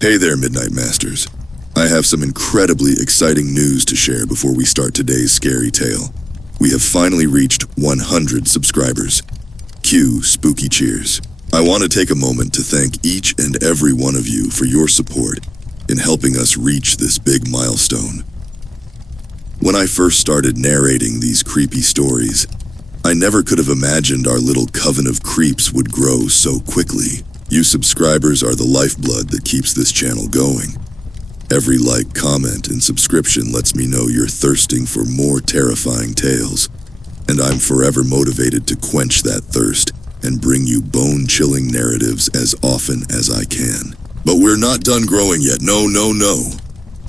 Hey there, Midnight Masters. I have some incredibly exciting news to share before we start today's scary tale. We have finally reached 100 subscribers. Cue spooky cheers. I want to take a moment to thank each and every one of you for your support in helping us reach this big milestone. When I first started narrating these creepy stories, I never could have imagined our little coven of creeps would grow so quickly. You subscribers are the lifeblood that keeps this channel going. Every like, comment, and subscription lets me know you're thirsting for more terrifying tales, and I'm forever motivated to quench that thirst and bring you bone-chilling narratives as often as I can. But we're not done growing yet, no.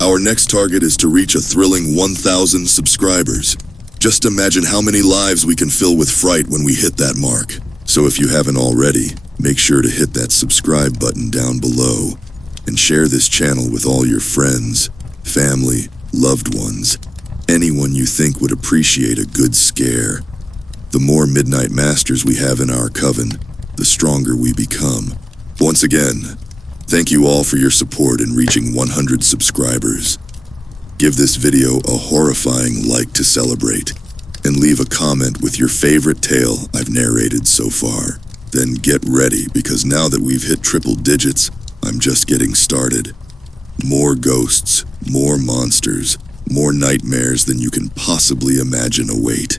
Our next target is to reach a thrilling 1,000 subscribers. Just imagine how many lives we can fill with fright when we hit that mark. So if you haven't already, make sure to hit that subscribe button down below and share this channel with all your friends, family, loved ones, anyone you think would appreciate a good scare. The more Midnight Masters we have in our coven, the stronger we become. Once again, thank you all for your support in reaching 100 subscribers. Give this video a horrifying like to celebrate, and leave a comment with your favorite tale I've narrated so far. Then get ready, because now that we've hit triple digits, I'm just getting started. More ghosts, more monsters, more nightmares than you can possibly imagine await.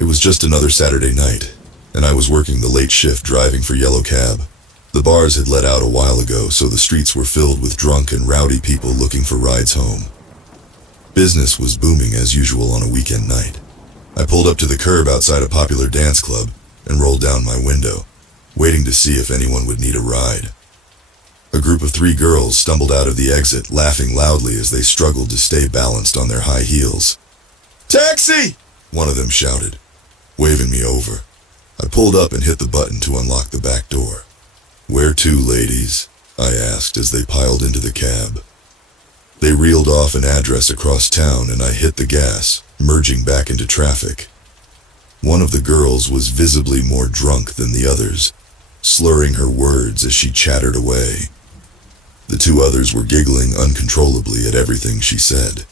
It was just another Saturday night, and I was working the late shift driving for Yellow Cab. The bars had let out a while ago, so the streets were filled with drunk and rowdy people looking for rides home. Business was booming as usual on a weekend night. I pulled up to the curb outside a popular dance club and rolled down my window, waiting to see if anyone would need a ride. A group of 3 girls stumbled out of the exit, laughing loudly as they struggled to stay balanced on their high heels. "Taxi!" one of them shouted, waving me over. I pulled up and hit the button to unlock the back door. "Where to, ladies?" I asked as they piled into the cab. They reeled off an address across town and I hit the gas, merging back into traffic. One of the girls was visibly more drunk than the others, slurring her words as she chattered away. The 2 others were giggling uncontrollably at everything she said.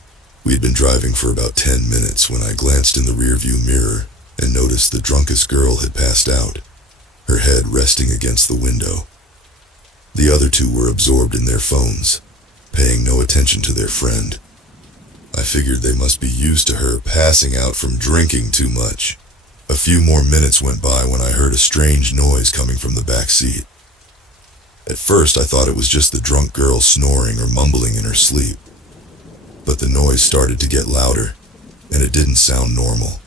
We had been driving for about 10 minutes when I glanced in the rearview mirror and noticed the drunkest girl had passed out, her head resting against the window. The other 2 were absorbed in their phones, paying no attention to their friend. I figured they must be used to her passing out from drinking too much. A few more minutes went by when I heard a strange noise coming from the back seat. At first I thought it was just the drunk girl snoring or mumbling in her sleep. But the noise started to get louder, and it didn't sound normal.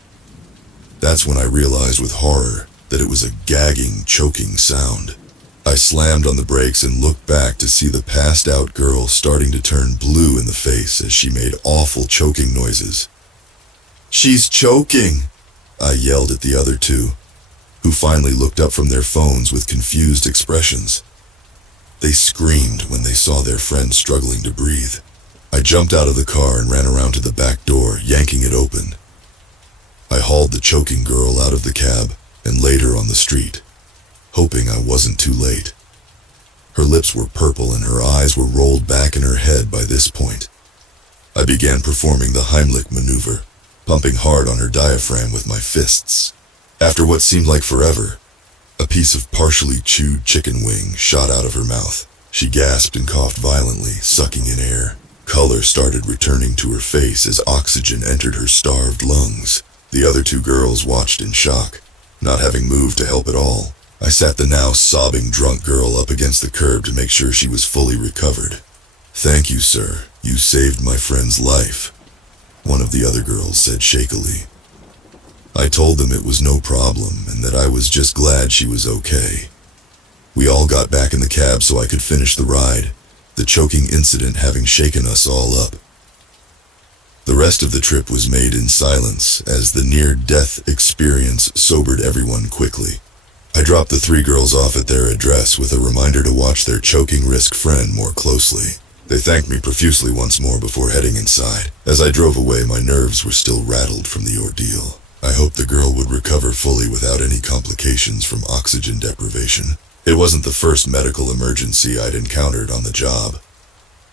That's when I realized with horror that it was a gagging, choking sound. I slammed on the brakes and looked back to see the passed-out girl starting to turn blue in the face as she made awful choking noises. "She's choking!" I yelled at the other 2, who finally looked up from their phones with confused expressions. They screamed when they saw their friend struggling to breathe. I jumped out of the car and ran around to the back door, yanking it open. I hauled the choking girl out of the cab and laid her on the street, hoping I wasn't too late. Her lips were purple and her eyes were rolled back in her head by this point. I began performing the Heimlich maneuver, pumping hard on her diaphragm with my fists. After what seemed like forever, a piece of partially chewed chicken wing shot out of her mouth. She gasped and coughed violently, sucking in air. Color started returning to her face as oxygen entered her starved lungs. The other 2 girls watched in shock, not having moved to help at all. I sat the now sobbing drunk girl up against the curb to make sure she was fully recovered. "Thank you, sir. You saved my friend's life," one of the other girls said shakily. I told them it was no problem and that I was just glad she was okay. We all got back in the cab so I could finish the ride, the choking incident having shaken us all up. The rest of the trip was made in silence as the near-death experience sobered everyone quickly. I dropped the 3 girls off at their address with a reminder to watch their choking risk friend more closely. They thanked me profusely once more before heading inside. As I drove away, my nerves were still rattled from the ordeal. I hoped the girl would recover fully without any complications from oxygen deprivation. It wasn't the first medical emergency I'd encountered on the job.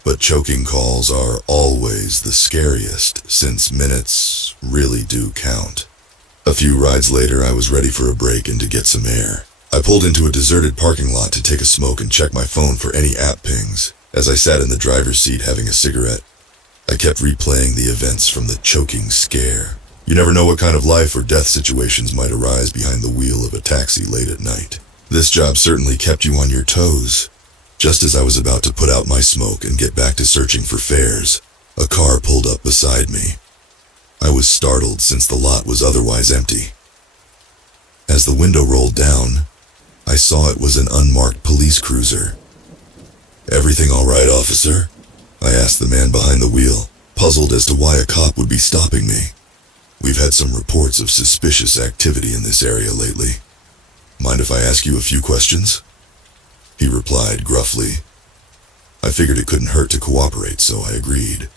But choking calls are always the scariest, since minutes really do count. A few rides later, I was ready for a break and to get some air. I pulled into a deserted parking lot to take a smoke and check my phone for any app pings. As I sat in the driver's seat having a cigarette, I kept replaying the events from the choking scare. You never know what kind of life or death situations might arise behind the wheel of a taxi late at night. This job certainly kept you on your toes. Just as I was about to put out my smoke and get back to searching for fares, a car pulled up beside me. I was startled since the lot was otherwise empty. As the window rolled down, I saw it was an unmarked police cruiser. "Everything all right, officer?" I asked the man behind the wheel, puzzled as to why a cop would be stopping me. "We've had some reports of suspicious activity in this area lately. Mind if I ask you a few questions?" He replied gruffly. I figured it couldn't hurt to cooperate, so I agreed.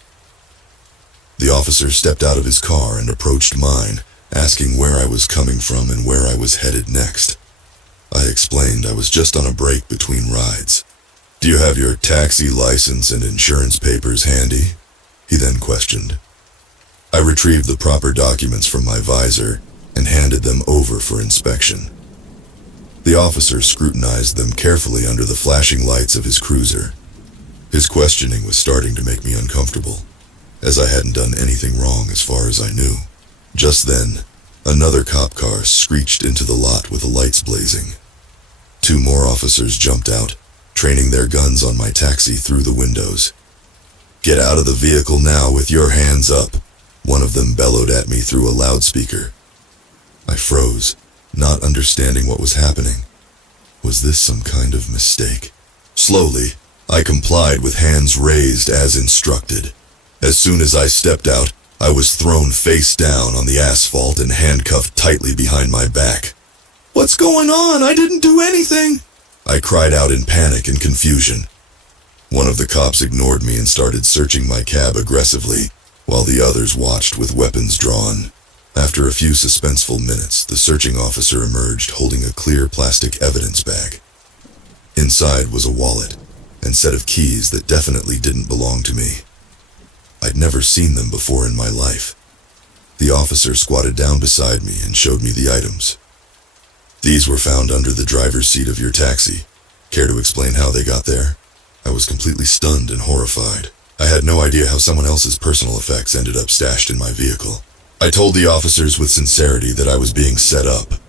The officer stepped out of his car and approached mine, asking where I was coming from and where I was headed next. I explained I was just on a break between rides. "Do you have your taxi license and insurance papers handy?" he then questioned. I retrieved the proper documents from my visor and handed them over for inspection. The officer scrutinized them carefully under the flashing lights of his cruiser. His questioning was starting to make me uncomfortable, as I hadn't done anything wrong as far as I knew. Just then, another cop car screeched into the lot with the lights blazing. Two more officers jumped out, training their guns on my taxi through the windows. "Get out of the vehicle now with your hands up," one of them bellowed at me through a loudspeaker. I froze, not understanding what was happening. Was this some kind of mistake? Slowly, I complied with hands raised as instructed. As soon as I stepped out, I was thrown face down on the asphalt and handcuffed tightly behind my back. "What's going on? I didn't do anything!" I cried out in panic and confusion. One of the cops ignored me and started searching my cab aggressively, while the others watched with weapons drawn. After a few suspenseful minutes, the searching officer emerged holding a clear plastic evidence bag. Inside was a wallet and set of keys that definitely didn't belong to me. I'd never seen them before in my life. The officer squatted down beside me and showed me the items. "These were found under the driver's seat of your taxi. Care to explain how they got there?" I was completely stunned and horrified. I had no idea how someone else's personal effects ended up stashed in my vehicle. I told the officers with sincerity that I was being set up.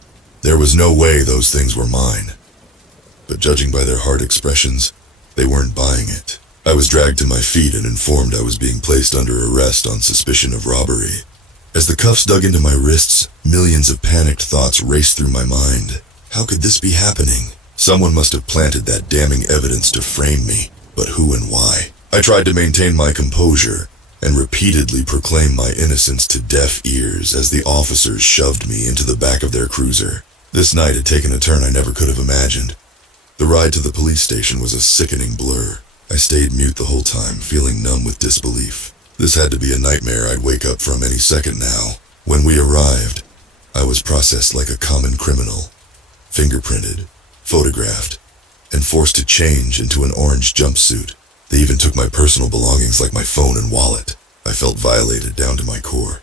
There was no way those things were mine. But judging by their hard expressions, they weren't buying it. I was dragged to my feet and informed I was being placed under arrest on suspicion of robbery. As the cuffs dug into my wrists, millions of panicked thoughts raced through my mind. How could this be happening? Someone must have planted that damning evidence to frame me, but who and why? I tried to maintain my composure and repeatedly proclaim my innocence to deaf ears as the officers shoved me into the back of their cruiser. This night had taken a turn I never could have imagined. The ride to the police station was a sickening blur. I stayed mute the whole time, feeling numb with disbelief. This had to be a nightmare I'd wake up from any second now. When we arrived, I was processed like a common criminal, fingerprinted, photographed, and forced to change into an orange jumpsuit. They even took my personal belongings like my phone and wallet. I felt violated down to my core.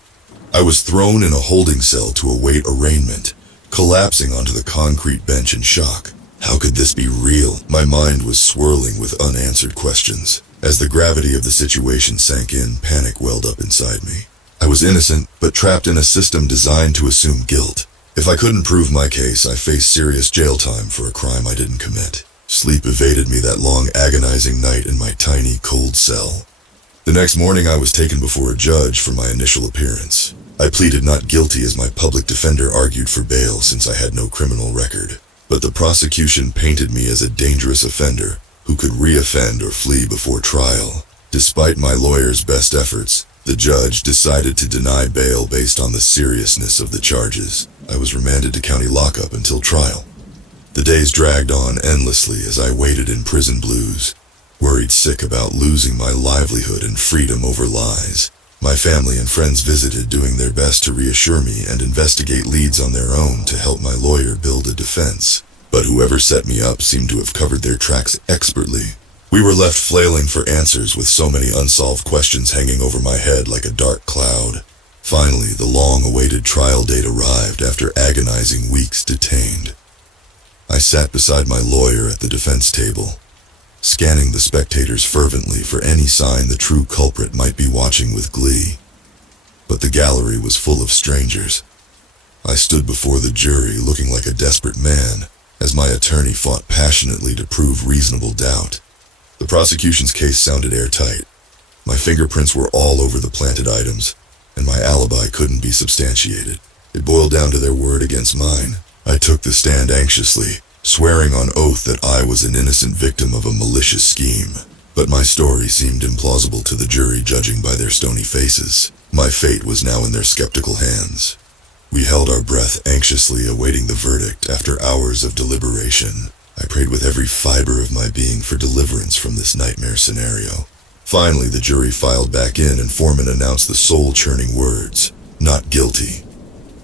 I was thrown in a holding cell to await arraignment, collapsing onto the concrete bench in shock. How could this be real? My mind was swirling with unanswered questions. As the gravity of the situation sank in, panic welled up inside me. I was innocent, but trapped in a system designed to assume guilt. If I couldn't prove my case, I faced serious jail time for a crime I didn't commit. Sleep evaded me that long, agonizing night in my tiny, cold cell. The next morning, I was taken before a judge for my initial appearance. I pleaded not guilty as my public defender argued for bail since I had no criminal record. But the prosecution painted me as a dangerous offender who could reoffend or flee before trial. Despite my lawyer's best efforts, the judge decided to deny bail based on the seriousness of the charges. I was remanded to county lockup until trial. The days dragged on endlessly as I waited in prison blues. worried sick about losing my livelihood and freedom over lies. My family and friends visited, doing their best to reassure me and investigate leads on their own to help my lawyer build a defense. But whoever set me up seemed to have covered their tracks expertly. We were left flailing for answers with so many unsolved questions hanging over my head like a dark cloud. Finally, the long-awaited trial date arrived after agonizing weeks detained. I sat beside my lawyer at the defense table, scanning the spectators fervently for any sign the true culprit might be watching with glee. But the gallery was full of strangers. I stood before the jury looking like a desperate man as my attorney fought passionately to prove reasonable doubt. The prosecution's case sounded airtight. My fingerprints were all over the planted items, and my alibi couldn't be substantiated. It boiled down to their word against mine. I took the stand anxiously, swearing on oath that I was an innocent victim of a malicious scheme. But my story seemed implausible to the jury, judging by their stony faces. My fate was now in their skeptical hands. We held our breath, anxiously awaiting the verdict. After hours of deliberation, I prayed with every fiber of my being for deliverance from this nightmare scenario. Finally, the jury filed back in and Foreman announced the soul-churning words, "Not guilty."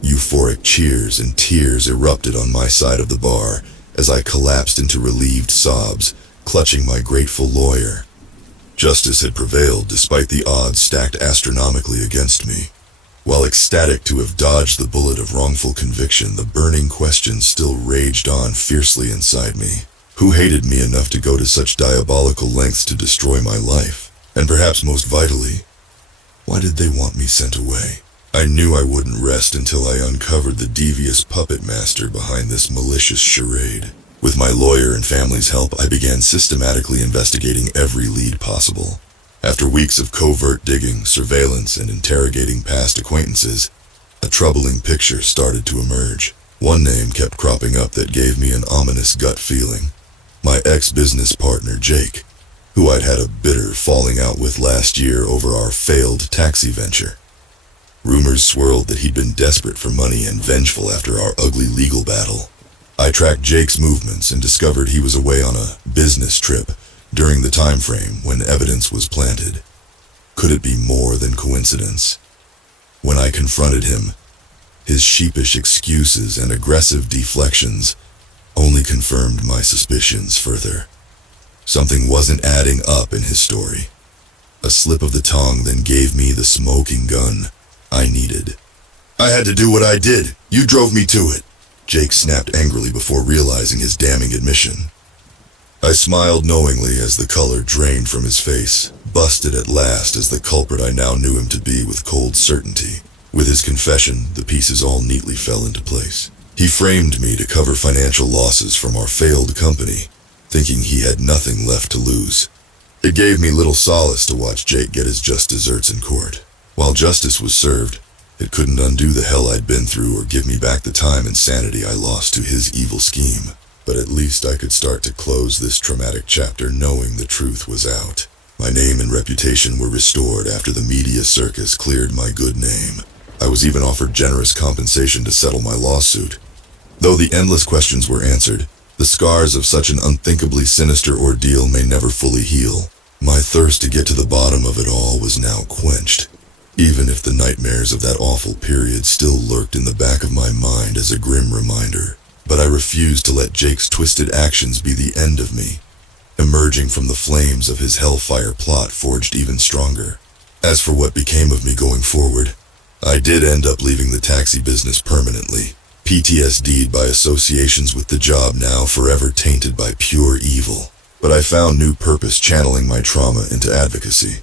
Euphoric cheers and tears erupted on my side of the bar as I collapsed into relieved sobs, clutching my grateful lawyer. Justice had prevailed despite the odds stacked astronomically against me. While ecstatic to have dodged the bullet of wrongful conviction, the burning questions still raged on fiercely inside me. Who hated me enough to go to such diabolical lengths to destroy my life? And perhaps most vitally, why did they want me sent away? I knew I wouldn't rest until I uncovered the devious puppet master behind this malicious charade. With my lawyer and family's help, I began systematically investigating every lead possible. After weeks of covert digging, surveillance, and interrogating past acquaintances, a troubling picture started to emerge. One name kept cropping up that gave me an ominous gut feeling. My ex-business partner, Jake, who I'd had a bitter falling out with last year over our failed taxi venture. Rumors swirled that he'd been desperate for money and vengeful after our ugly legal battle. I tracked Jake's movements and discovered he was away on a business trip during the time frame when evidence was planted. Could it be more than coincidence? When I confronted him, his sheepish excuses and aggressive deflections only confirmed my suspicions further. Something wasn't adding up in his story. A slip of the tongue then gave me the smoking gun I needed. "I had to do what I did. You drove me to it," Jake snapped angrily before realizing his damning admission. I smiled knowingly as the color drained from his face, busted at last as the culprit I now knew him to be with cold certainty. With his confession, the pieces all neatly fell into place. He framed me to cover financial losses from our failed company, thinking he had nothing left to lose. It gave me little solace to watch Jake get his just desserts in court. While justice was served, it couldn't undo the hell I'd been through or give me back the time and sanity I lost to his evil scheme. But at least I could start to close this traumatic chapter knowing the truth was out. My name and reputation were restored after the media circus cleared my good name. I was even offered generous compensation to settle my lawsuit. Though the endless questions were answered, the scars of such an unthinkably sinister ordeal may never fully heal. My thirst to get to the bottom of it all was now quenched, even if the nightmares of that awful period still lurked in the back of my mind as a grim reminder. But I refused to let Jake's twisted actions be the end of me. Emerging from the flames of his hellfire plot forged even stronger. As for what became of me going forward, I did end up leaving the taxi business permanently, PTSD'd by associations with the job now forever tainted by pure evil. But I found new purpose channeling my trauma into advocacy,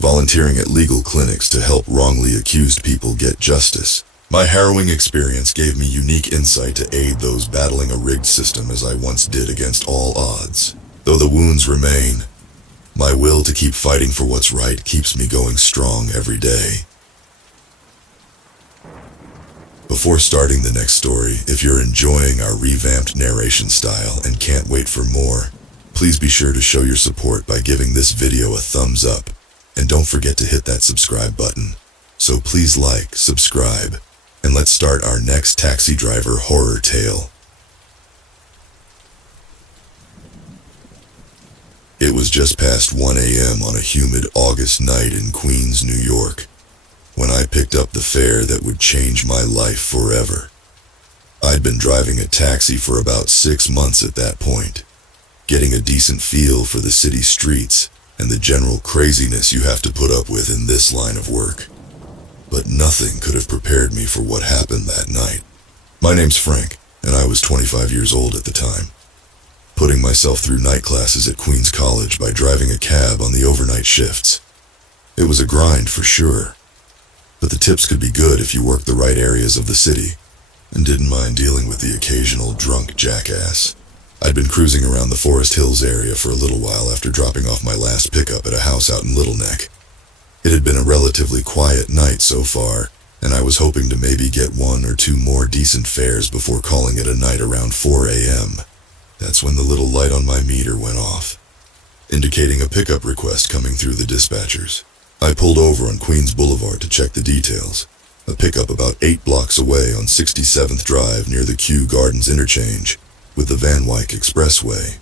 volunteering at legal clinics to help wrongly accused people get justice. My harrowing experience gave me unique insight to aid those battling a rigged system as I once did against all odds. Though the wounds remain, my will to keep fighting for what's right keeps me going strong every day. Before starting the next story, if you're enjoying our revamped narration style and can't wait for more, please be sure to show your support by giving this video a thumbs up. And don't forget to hit that subscribe button. So please like, subscribe, and let's start our next taxi driver horror tale. It was just past 1 a.m. on a humid August night in Queens, New York, when I picked up the fare that would change my life forever. I'd been driving a taxi for about 6 months at that point, getting a decent feel for the city streets and the general craziness you have to put up with in this line of work. But nothing could have prepared me for what happened that night. My name's Frank, and I was 25 years old at the time, putting myself through night classes at Queens College by driving a cab on the overnight shifts. It was a grind for sure, but the tips could be good if you worked the right areas of the city and didn't mind dealing with the occasional drunk jackass. I'd been cruising around the Forest Hills area for a little while after dropping off my last pickup at a house out in Little Neck. It had been a relatively quiet night so far, and I was hoping to maybe get 1 or 2 more decent fares before calling it a night around 4 a.m. That's when the little light on my meter went off, indicating a pickup request coming through the dispatchers. I pulled over on Queens Boulevard to check the details. A pickup about 8 blocks away on 67th Drive near the Kew Gardens interchange with the Van Wyck Expressway.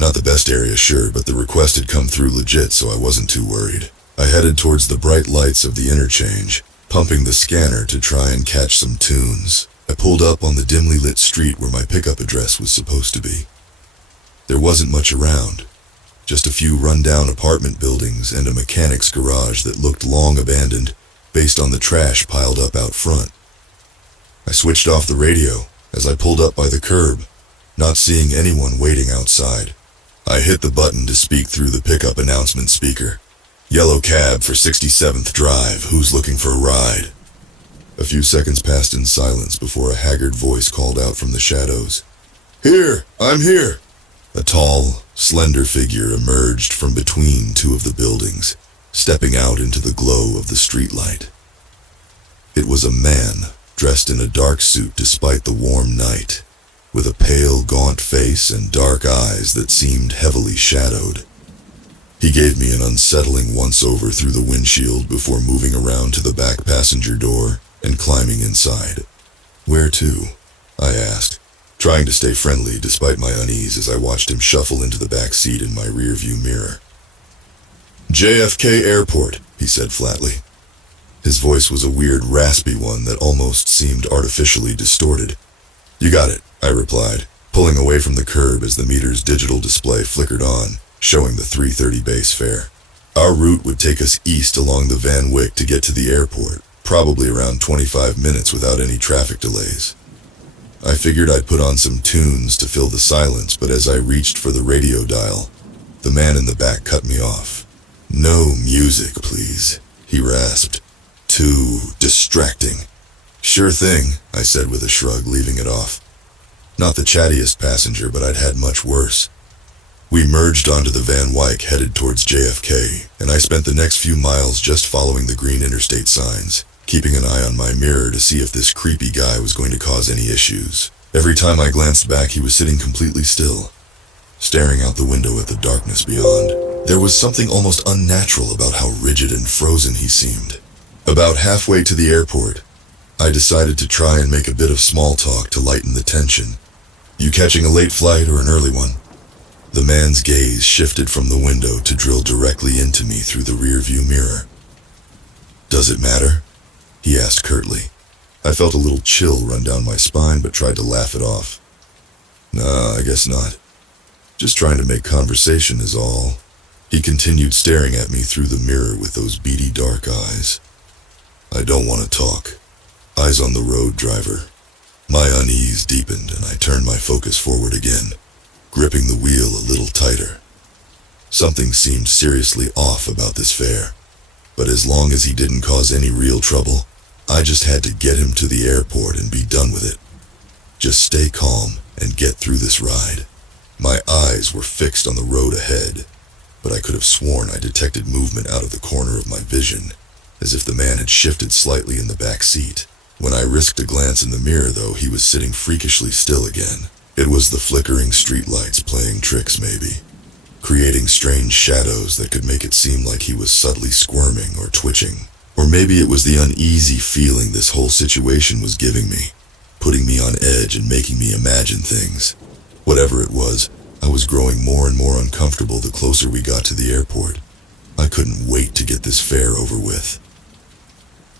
Not the best area, sure, but the request had come through legit, so I wasn't too worried. I headed towards the bright lights of the interchange, pumping the scanner to try and catch some tunes. I pulled up on the dimly lit street where my pickup address was supposed to be. There wasn't much around, just a few run-down apartment buildings and a mechanic's garage that looked long abandoned based on the trash piled up out front. I switched off the radio as I pulled up by the curb, not seeing anyone waiting outside. I hit the button to speak through the pickup announcement speaker. "Yellow cab for 67th Drive, who's looking for a ride?" A few seconds passed in silence before a haggard voice called out from the shadows. "Here, I'm here." A tall, slender figure emerged from between 2 of the buildings, stepping out into the glow of the streetlight. It was a man, dressed in a dark suit despite the warm night, with a pale, gaunt face and dark eyes that seemed heavily shadowed. He gave me an unsettling once-over through the windshield before moving around to the back passenger door and climbing inside. "Where to?" I asked, trying to stay friendly despite my unease as I watched him shuffle into the back seat in my rearview mirror. "JFK Airport," he said flatly. His voice was a weird, raspy one that almost seemed artificially distorted. "You got it," I replied, pulling away from the curb as the meter's digital display flickered on, showing the 3:30 base fare. Our route would take us east along the Van Wyck to get to the airport, probably around 25 minutes without any traffic delays. I figured I'd put on some tunes to fill the silence, but as I reached for the radio dial, the man in the back cut me off. "No music, please," he rasped. "Too distracting." "Sure thing," I said with a shrug, leaving it off. Not the chattiest passenger, but I'd had much worse. We merged onto the Van Wyck headed towards JFK, and I spent the next few miles just following the green interstate signs, keeping an eye on my mirror to see if this creepy guy was going to cause any issues. Every time I glanced back, he was sitting completely still, staring out the window at the darkness beyond. There was something almost unnatural about how rigid and frozen he seemed. About halfway to the airport, I decided to try and make a bit of small talk to lighten the tension. "You catching a late flight or an early one?" The man's gaze shifted from the window to drill directly into me through the rearview mirror. "Does it matter?" he asked curtly. I felt a little chill run down my spine but tried to laugh it off. "Nah, I guess not. Just trying to make conversation is all." He continued staring at me through the mirror with those beady dark eyes. "I don't want to talk. Eyes on the road, driver." My unease deepened and I turned my focus forward again, gripping the wheel a little tighter. Something seemed seriously off about this fare, but as long as he didn't cause any real trouble, I just had to get him to the airport and be done with it. Just stay calm and get through this ride. My eyes were fixed on the road ahead, but I could have sworn I detected movement out of the corner of my vision, as if the man had shifted slightly in the back seat. When I risked a glance in the mirror, though, he was sitting freakishly still again. It was the flickering streetlights playing tricks, maybe, creating strange shadows that could make it seem like he was subtly squirming or twitching. Or maybe it was the uneasy feeling this whole situation was giving me, putting me on edge and making me imagine things. Whatever it was, I was growing more and more uncomfortable the closer we got to the airport. I couldn't wait to get this fare over with.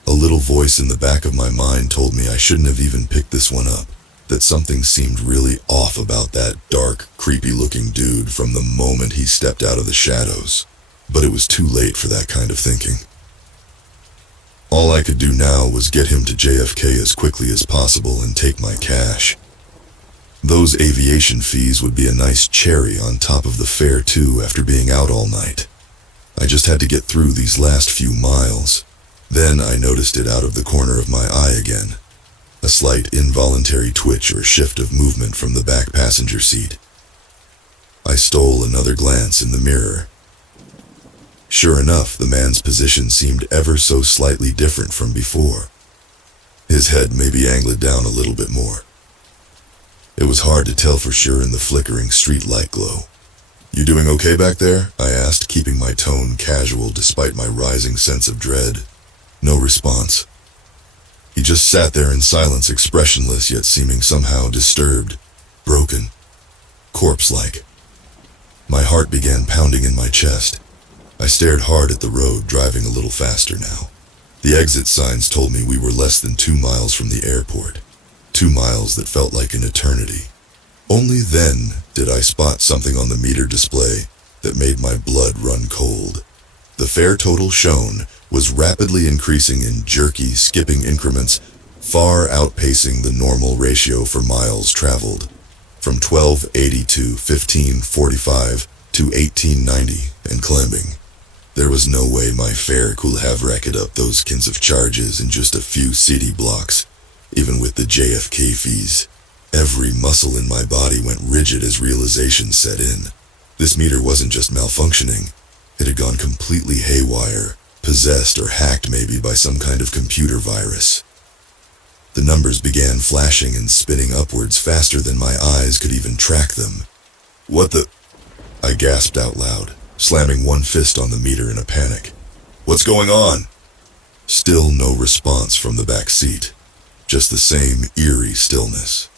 A little voice in the back of my mind told me I shouldn't have even picked this one up, that something seemed really off about that dark, creepy-looking dude from the moment he stepped out of the shadows. But it was too late for that kind of thinking. All I could do now was get him to JFK as quickly as possible and take my cash. Those aviation fees would be a nice cherry on top of the fare too after being out all night. I just had to get through these last few miles. Then I noticed it out of the corner of my eye again. A slight involuntary twitch or shift of movement from the back passenger seat. I stole another glance in the mirror. Sure enough, the man's position seemed ever so slightly different from before. His head maybe angled down a little bit more. It was hard to tell for sure in the flickering street light glow. "You doing okay back there?" I asked, keeping my tone casual despite my rising sense of dread. No response. He just sat there in silence, expressionless yet seeming somehow disturbed, broken, corpse-like. My heart began pounding in my chest. I stared hard at the road, driving a little faster now. The exit signs told me we were less than 2 miles from the airport. 2 miles that felt like an eternity. Only then did I spot something on the meter display that made my blood run cold. The fare total shown was rapidly increasing in jerky, skipping increments, far outpacing the normal ratio for miles traveled, from 1280 to 1545 to 1890 and climbing. There was no way my fare could have racked up those kinds of charges in just a few city blocks, even with the JFK fees. Every muscle in my body went rigid as realization set in. This meter wasn't just malfunctioning, it had gone completely haywire, possessed or hacked maybe by some kind of computer virus. The numbers began flashing and spinning upwards faster than my eyes could even track them. "What the?" I gasped out loud, slamming one fist on the meter in a panic. "What's going on?" Still no response from the back seat, just the same eerie stillness.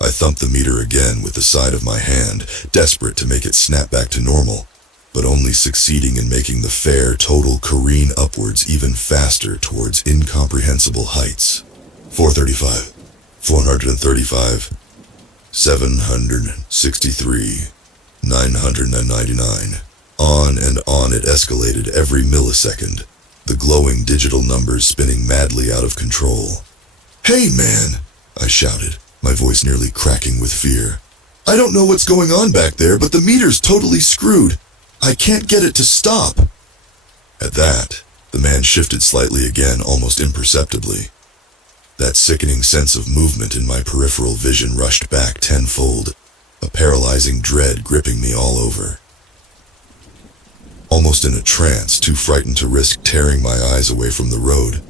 I thumped the meter again with the side of my hand, desperate to make it snap back to normal, but only succeeding in making the fare total careen upwards even faster towards incomprehensible heights. 435, 435, 763, 999. On and on it escalated every millisecond, the glowing digital numbers spinning madly out of control. "Hey man," I shouted, my voice nearly cracking with fear. "I don't know what's going on back there, but the meter's totally screwed. I can't get it to stop." At that, the man shifted slightly again, almost imperceptibly. That sickening sense of movement in my peripheral vision rushed back tenfold, a paralyzing dread gripping me all over. Almost in a trance, too frightened to risk tearing my eyes away from the road,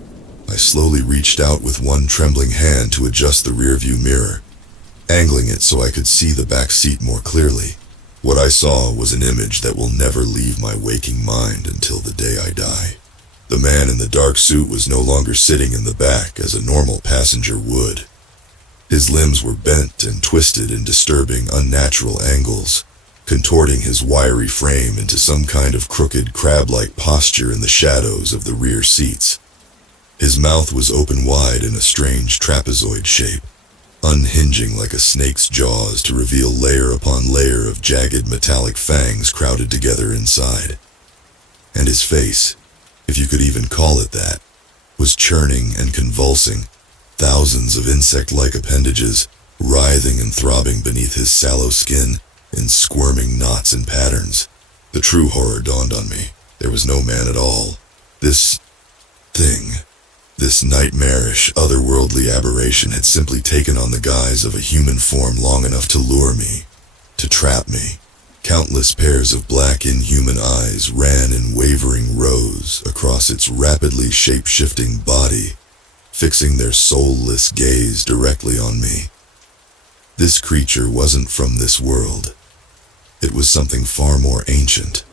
I slowly reached out with one trembling hand to adjust the rearview mirror, angling it so I could see the back seat more clearly. What I saw was an image that will never leave my waking mind until the day I die. The man in the dark suit was no longer sitting in the back as a normal passenger would. His limbs were bent and twisted in disturbing, unnatural angles, contorting his wiry frame into some kind of crooked, crab-like posture in the shadows of the rear seats. His mouth was open wide in a strange trapezoid shape, unhinging like a snake's jaws to reveal layer upon layer of jagged metallic fangs crowded together inside. And his face, if you could even call it that, was churning and convulsing, thousands of insect-like appendages writhing and throbbing beneath his sallow skin in squirming knots and patterns. The true horror dawned on me. There was no man at all. This thing, this nightmarish, otherworldly aberration had simply taken on the guise of a human form long enough to lure me, to trap me. Countless pairs of black, inhuman eyes ran in wavering rows across its rapidly shape-shifting body, fixing their soulless gaze directly on me. This creature wasn't from this world. It was something far more ancient,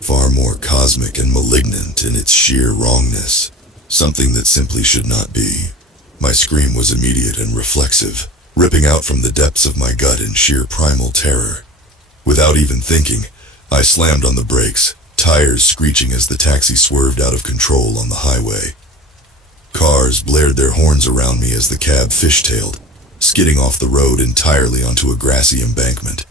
far more cosmic and malignant in its sheer wrongness. Something that simply should not be. My scream was immediate and reflexive, ripping out from the depths of my gut in sheer primal terror. Without even thinking, I slammed on the brakes, tires screeching as the taxi swerved out of control on the highway. Cars blared their horns around me as the cab fishtailed, skidding off the road entirely onto a grassy embankment.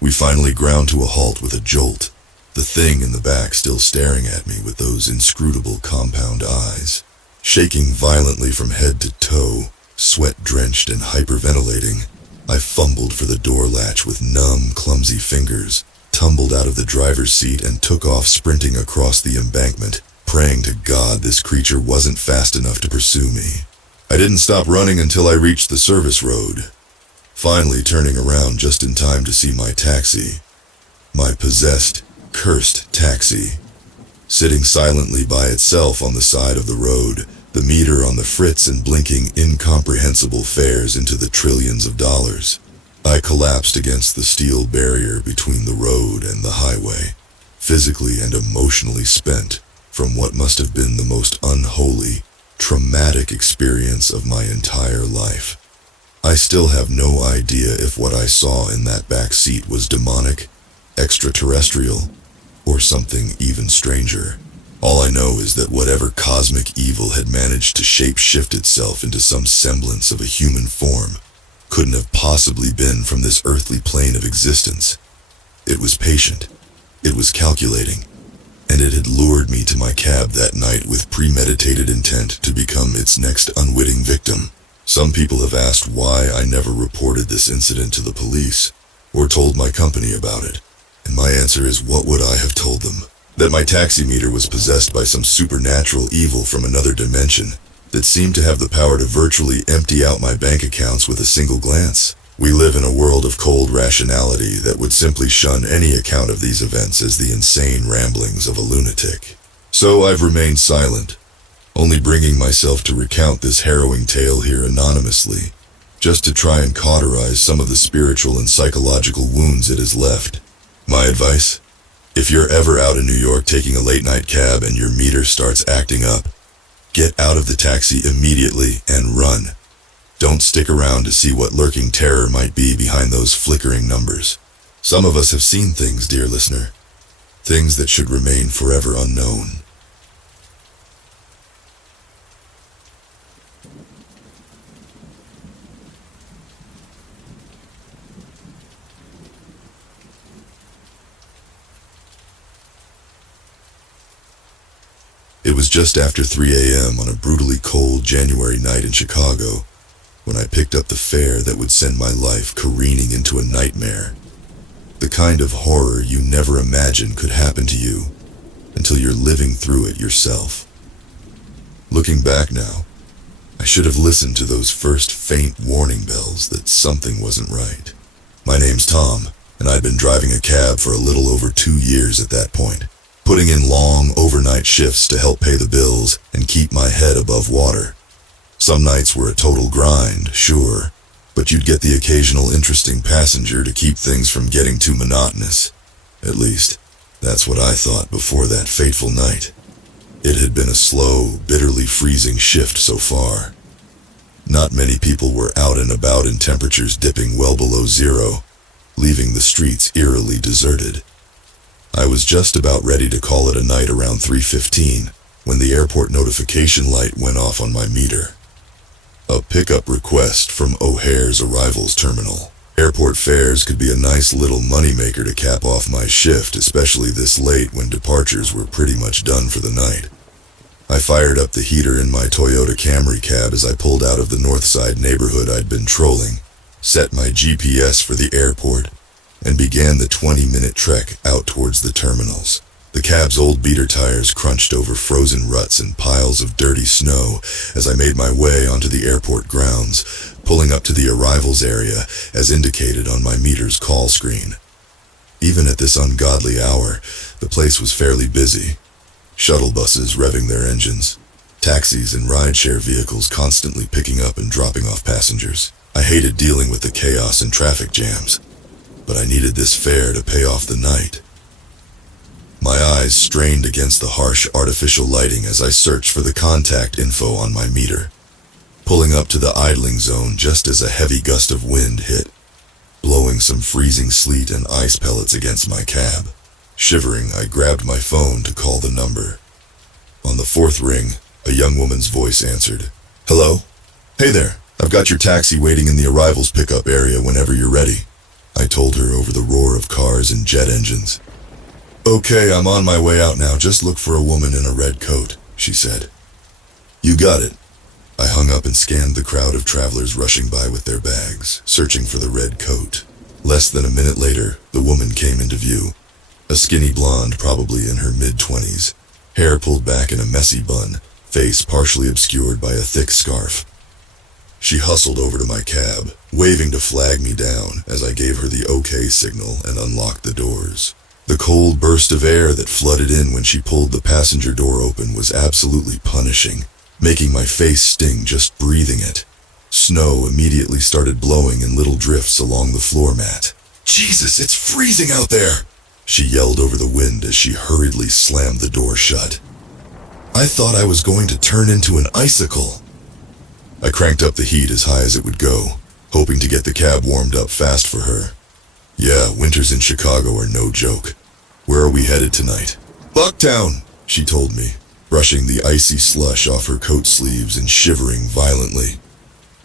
We finally ground to a halt with a jolt, the thing in the back still staring at me with those inscrutable compound eyes. Shaking violently from head to toe, sweat-drenched and hyperventilating, I fumbled for the door latch with numb, clumsy fingers, tumbled out of the driver's seat and took off sprinting across the embankment, praying to God this creature wasn't fast enough to pursue me. I didn't stop running until I reached the service road, finally turning around just in time to see my taxi. My possessed, cursed taxi, sitting silently by itself on the side of the road, the meter on the fritz and blinking incomprehensible fares into the trillions of dollars. I collapsed against the steel barrier between the road and the highway, physically and emotionally spent from what must have been the most unholy, traumatic experience of my entire life. I still have no idea if what I saw in that back seat was demonic, extraterrestrial, or something even stranger. All I know is that whatever cosmic evil had managed to shape-shift itself into some semblance of a human form couldn't have possibly been from this earthly plane of existence. It was patient, it was calculating, and it had lured me to my cab that night with premeditated intent to become its next unwitting victim. Some people have asked why I never reported this incident to the police, or told my company about it, and my answer is, what would I have told them? That my taxi meter was possessed by some supernatural evil from another dimension that seemed to have the power to virtually empty out my bank accounts with a single glance. We live in a world of cold rationality that would simply shun any account of these events as the insane ramblings of a lunatic. So I've remained silent, only bringing myself to recount this harrowing tale here anonymously, just to try and cauterize some of the spiritual and psychological wounds it has left. My advice? If you're ever out in New York taking a late-night cab and your meter starts acting up, get out of the taxi immediately and run. Don't stick around to see what lurking terror might be behind those flickering numbers. Some of us have seen things, dear listener, things that should remain forever unknown. It was just after 3 a.m. on a brutally cold January night in Chicago when I picked up the fare that would send my life careening into a nightmare. The kind of horror you never imagined could happen to you until you're living through it yourself. Looking back now, I should have listened to those first faint warning bells that something wasn't right. My name's Tom, and I'd been driving a cab for a little over 2 years at that point, putting in long overnight shifts to help pay the bills and keep my head above water. Some nights were a total grind, sure, but you'd get the occasional interesting passenger to keep things from getting too monotonous. At least, that's what I thought before that fateful night. It had been a slow, bitterly freezing shift so far. Not many people were out and about in temperatures dipping well below zero, leaving the streets eerily deserted. I was just about ready to call it a night around 3:15 when the airport notification light went off on my meter. A pickup request from O'Hare's arrivals terminal. Airport fares could be a nice little moneymaker to cap off my shift, especially this late when departures were pretty much done for the night. I fired up the heater in my Toyota Camry cab as I pulled out of the North Side neighborhood I'd been trolling, set my GPS for the airport, and began the 20-minute trek out towards the terminals. The cab's old beater tires crunched over frozen ruts and piles of dirty snow as I made my way onto the airport grounds, pulling up to the arrivals area as indicated on my meter's call screen. Even at this ungodly hour, the place was fairly busy. Shuttle buses revving their engines, taxis and rideshare vehicles constantly picking up and dropping off passengers. I hated dealing with the chaos and traffic jams, but I needed this fare to pay off the night. My eyes strained against the harsh artificial lighting as I searched for the contact info on my meter, pulling up to the idling zone just as a heavy gust of wind hit, blowing some freezing sleet and ice pellets against my cab. Shivering, I grabbed my phone to call the number. On the fourth ring, a young woman's voice answered. "Hello? Hey there, I've got your taxi waiting in the arrivals pickup area whenever you're ready," I told her over the roar of cars and jet engines. "Okay, I'm on my way out now. Just look for a woman in a red coat," she said. "You got it." I hung up and scanned the crowd of travelers rushing by with their bags, searching for the red coat. Less than a minute later, the woman came into view. A skinny blonde, probably in her mid-20s, hair pulled back in a messy bun, face partially obscured by a thick scarf. She hustled over to my cab, waving to flag me down as I gave her the OK signal and unlocked the doors. The cold burst of air that flooded in when she pulled the passenger door open was absolutely punishing, making my face sting just breathing it. Snow immediately started blowing in little drifts along the floor mat. "Jesus, it's freezing out there!" she yelled over the wind as she hurriedly slammed the door shut. I thought I was going to turn into an icicle. I cranked up the heat as high as it would go, hoping to get the cab warmed up fast for her. Yeah, winters in Chicago are no joke. "Where are we headed tonight?" "Bucktown," she told me, brushing the icy slush off her coat sleeves and shivering violently.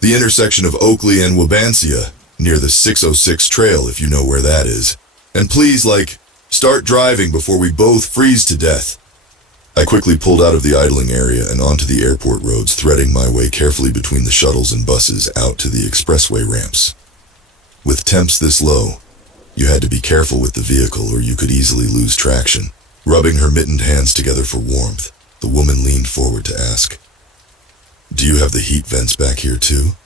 "The intersection of Oakley and Wabansia, near the 606 trail if you know where that is. And please, start driving before we both freeze to death." I quickly pulled out of the idling area and onto the airport roads, threading my way carefully between the shuttles and buses out to the expressway ramps. With temps this low, you had to be careful with the vehicle or you could easily lose traction. Rubbing her mittened hands together for warmth, the woman leaned forward to ask, "Do you have the heat vents back here too?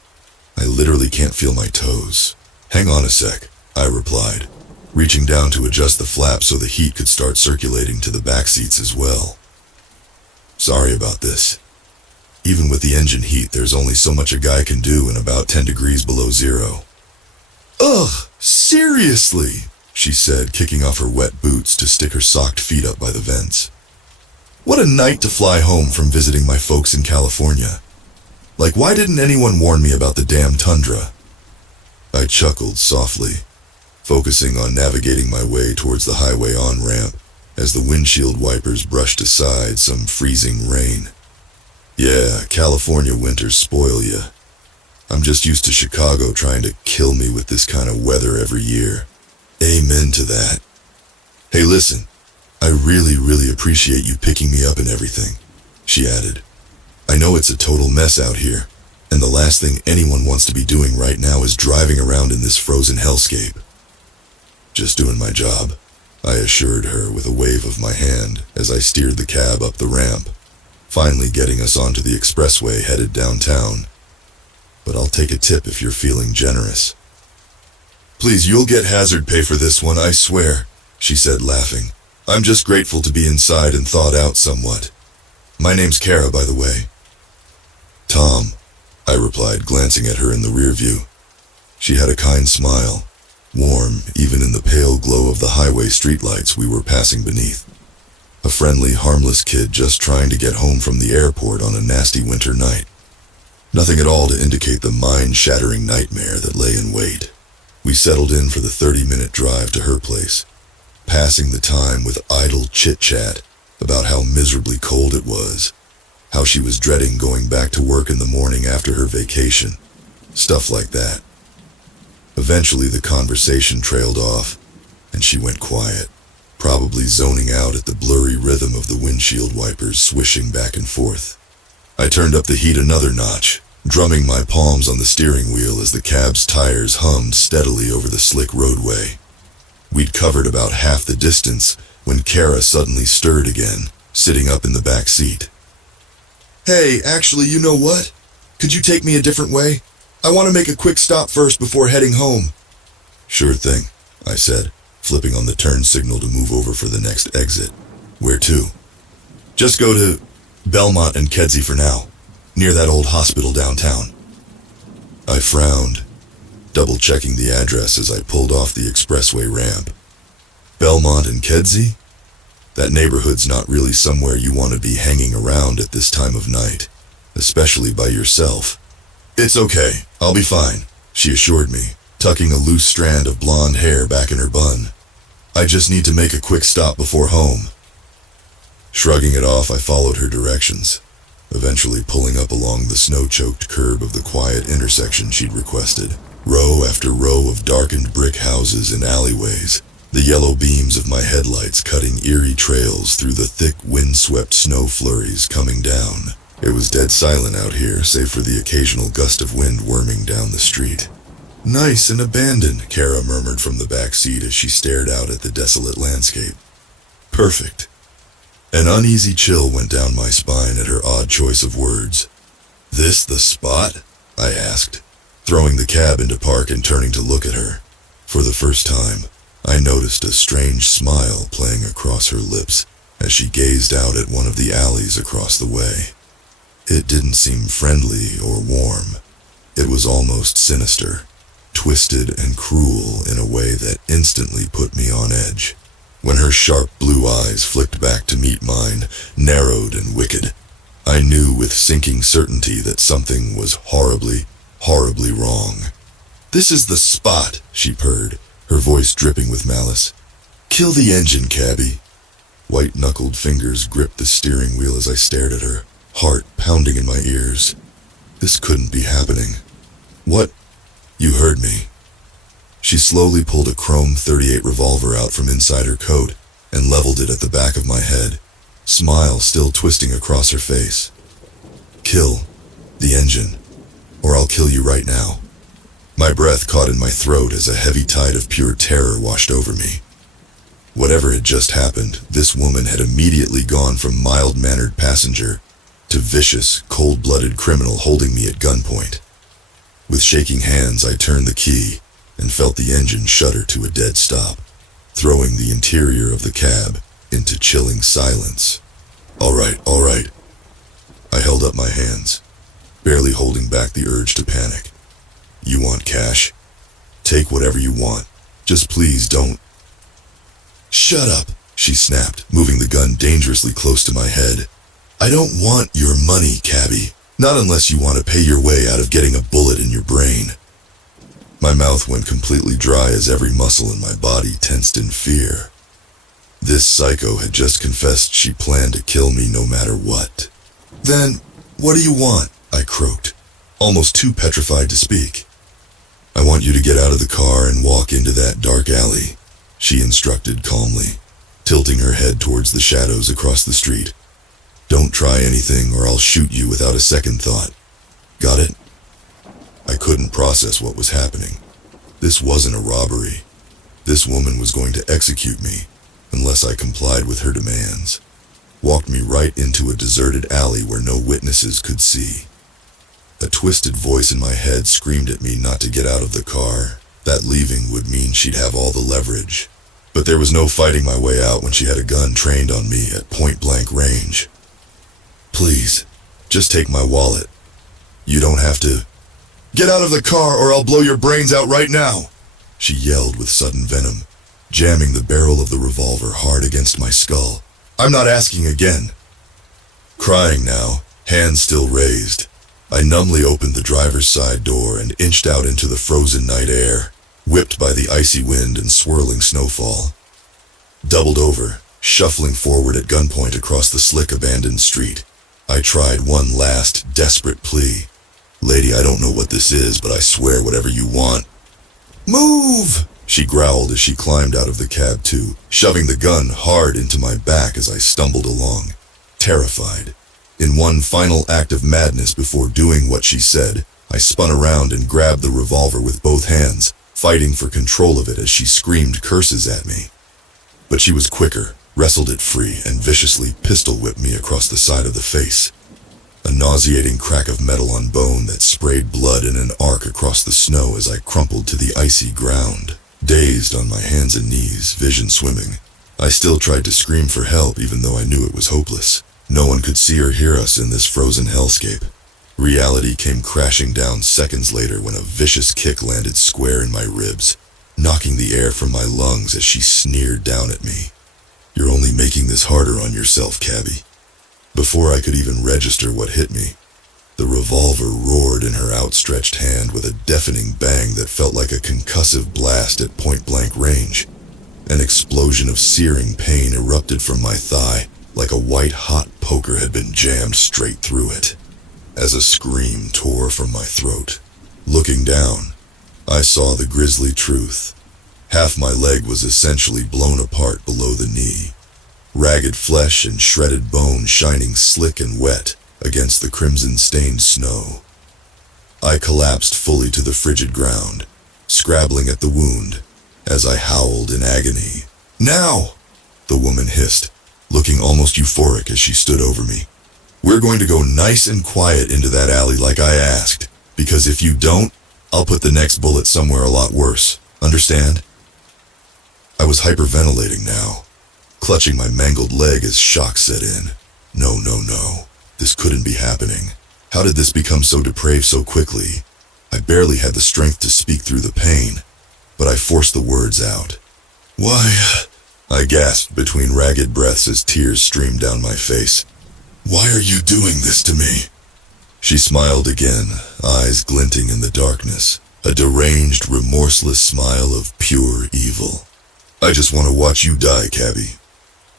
I literally can't feel my toes." "Hang on a sec," I replied, reaching down to adjust the flap so the heat could start circulating to the back seats as well. "Sorry about this. Even with the engine heat, there's only so much a guy can do in about 10 degrees below zero." "Ugh, seriously," she said, kicking off her wet boots to stick her socked feet up by the vents. "What a night to fly home from visiting my folks in California. Why didn't anyone warn me about the damn tundra?" I chuckled softly, focusing on navigating my way towards the highway on-ramp as the windshield wipers brushed aside some freezing rain. Yeah, California winters spoil ya. I'm just used to Chicago trying to kill me with this kind of weather every year. Amen to that. "Hey, listen, I really appreciate you picking me up and everything," she added. "I know it's a total mess out here, and the last thing anyone wants to be doing right now is driving around in this frozen hellscape." "Just doing my job," I assured her with a wave of my hand as I steered the cab up the ramp, finally getting us onto the expressway headed downtown. "But I'll take a tip if you're feeling generous." "Please, you'll get hazard pay for this one, I swear," she said, laughing. "I'm just grateful to be inside and thawed out somewhat. My name's Kara, by the way." "Tom," I replied, glancing at her in the rear view. She had a kind smile, warm even in the pale glow of the highway streetlights we were passing beneath. A friendly, harmless kid just trying to get home from the airport on a nasty winter night. Nothing at all to indicate the mind-shattering nightmare that lay in wait. We settled in for the 30-minute drive to her place, passing the time with idle chit-chat about how miserably cold it was, how she was dreading going back to work in the morning after her vacation, stuff like that. Eventually the conversation trailed off, and she went quiet, probably zoning out at the blurry rhythm of the windshield wipers swishing back and forth. I turned up the heat another notch, drumming my palms on the steering wheel as the cab's tires hummed steadily over the slick roadway. We'd covered about half the distance when Kara suddenly stirred again, sitting up in the back seat. "Hey, actually, you know what? Could you take me a different way? I want to make a quick stop first before heading home." "Sure thing," I said, flipping on the turn signal to move over for the next exit. "Where to?" "Just go to Belmont and Kedzie for now, near that old hospital downtown." I frowned, double-checking the address as I pulled off the expressway ramp. Belmont and Kedzie? That neighborhood's not really somewhere you want to be hanging around at this time of night, especially by yourself. "It's okay, I'll be fine," she assured me, tucking a loose strand of blonde hair back in her bun. "I just need to make a quick stop before home." Shrugging it off, I followed her directions, eventually pulling up along the snow-choked curb of the quiet intersection she'd requested. Row after row of darkened brick houses and alleyways, the yellow beams of my headlights cutting eerie trails through the thick, wind-swept snow flurries coming down. It was dead silent out here, save for the occasional gust of wind whirming down the street. "Nice and abandoned," Kara murmured from the back seat as she stared out at the desolate landscape. "Perfect." An uneasy chill went down my spine at her odd choice of words. "This the spot?" I asked, throwing the cab into park and turning to look at her. For the first time, I noticed a strange smile playing across her lips as she gazed out at one of the alleys across the way. It didn't seem friendly or warm. It was almost sinister, twisted and cruel in a way that instantly put me on edge. When her sharp blue eyes flicked back to meet mine, narrowed and wicked, I knew with sinking certainty that something was horribly, horribly wrong. "This is the spot," she purred, her voice dripping with malice. "Kill the engine, cabbie." White-knuckled fingers gripped the steering wheel as I stared at her, heart pounding in my ears. This couldn't be happening. "What? You heard me." She slowly pulled a chrome .38 revolver out from inside her coat and leveled it at the back of my head, smile still twisting across her face. "Kill the engine, or I'll kill you right now." My breath caught in my throat as a heavy tide of pure terror washed over me. Whatever had just happened, this woman had immediately gone from mild-mannered passenger to vicious, cold-blooded criminal holding me at gunpoint. With shaking hands, I turned the key and felt the engine shudder to a dead stop, throwing the interior of the cab into chilling silence. All right. I held up my hands, barely holding back the urge to panic. "You want cash? Take whatever you want. Just please don't." "Shut up," she snapped, moving the gun dangerously close to my head. "I don't want your money, cabbie. Not unless you want to pay your way out of getting a bullet in your brain." My mouth went completely dry as every muscle in my body tensed in fear. This psycho had just confessed she planned to kill me no matter what. "Then, what do you want?" I croaked, almost too petrified to speak. "I want you to get out of the car and walk into that dark alley," she instructed calmly, tilting her head towards the shadows across the street. "Don't try anything or I'll shoot you without a second thought. Got it?" I couldn't process what was happening. This wasn't a robbery. This woman was going to execute me unless I complied with her demands. Walked me right into a deserted alley where no witnesses could see. A twisted voice in my head screamed at me not to get out of the car. That leaving would mean she'd have all the leverage. But there was no fighting my way out when she had a gun trained on me at point-blank range. "Please, just take my wallet. You don't have to." "Get out of the car or I'll blow your brains out right now," she yelled with sudden venom, jamming the barrel of the revolver hard against my skull. "I'm not asking again." Crying now, hands still raised, I numbly opened the driver's side door and inched out into the frozen night air, whipped by the icy wind and swirling snowfall. Doubled over, shuffling forward at gunpoint across the slick abandoned street, I tried one last desperate plea. "Lady, I don't know what this is, but I swear whatever you want." "Move!" she growled as she climbed out of the cab too, shoving the gun hard into my back as I stumbled along, terrified. In one final act of madness before doing what she said, I spun around and grabbed the revolver with both hands, fighting for control of it as she screamed curses at me. But she was quicker, wrestled it free, and viciously pistol-whipped me across the side of the face. A nauseating crack of metal on bone that sprayed blood in an arc across the snow as I crumpled to the icy ground. Dazed on my hands and knees, vision swimming, I still tried to scream for help even though I knew it was hopeless. No one could see or hear us in this frozen hellscape. Reality came crashing down seconds later when a vicious kick landed square in my ribs, knocking the air from my lungs as she sneered down at me. "You're only making this harder on yourself, cabbie." Before I could even register what hit me, the revolver roared in her outstretched hand with a deafening bang that felt like a concussive blast at point-blank range. An explosion of searing pain erupted from my thigh, like a white-hot poker had been jammed straight through it. As a scream tore from my throat, looking down, I saw the grisly truth. Half my leg was essentially blown apart below the knee, ragged flesh and shredded bone shining slick and wet against the crimson-stained snow. I collapsed fully to the frigid ground, scrabbling at the wound, as I howled in agony. "Now!" the woman hissed, looking almost euphoric as she stood over me. "We're going to go nice and quiet into that alley like I asked, because if you don't, I'll put the next bullet somewhere a lot worse. Understand?" I was hyperventilating now, clutching my mangled leg as shock set in. No. This couldn't be happening. How did this become so depraved so quickly? I barely had the strength to speak through the pain, but I forced the words out. "Why?" I gasped between ragged breaths as tears streamed down my face. "Why are you doing this to me?" She smiled again, eyes glinting in the darkness, a deranged, remorseless smile of pure evil. "I just want to watch you die, Cabby."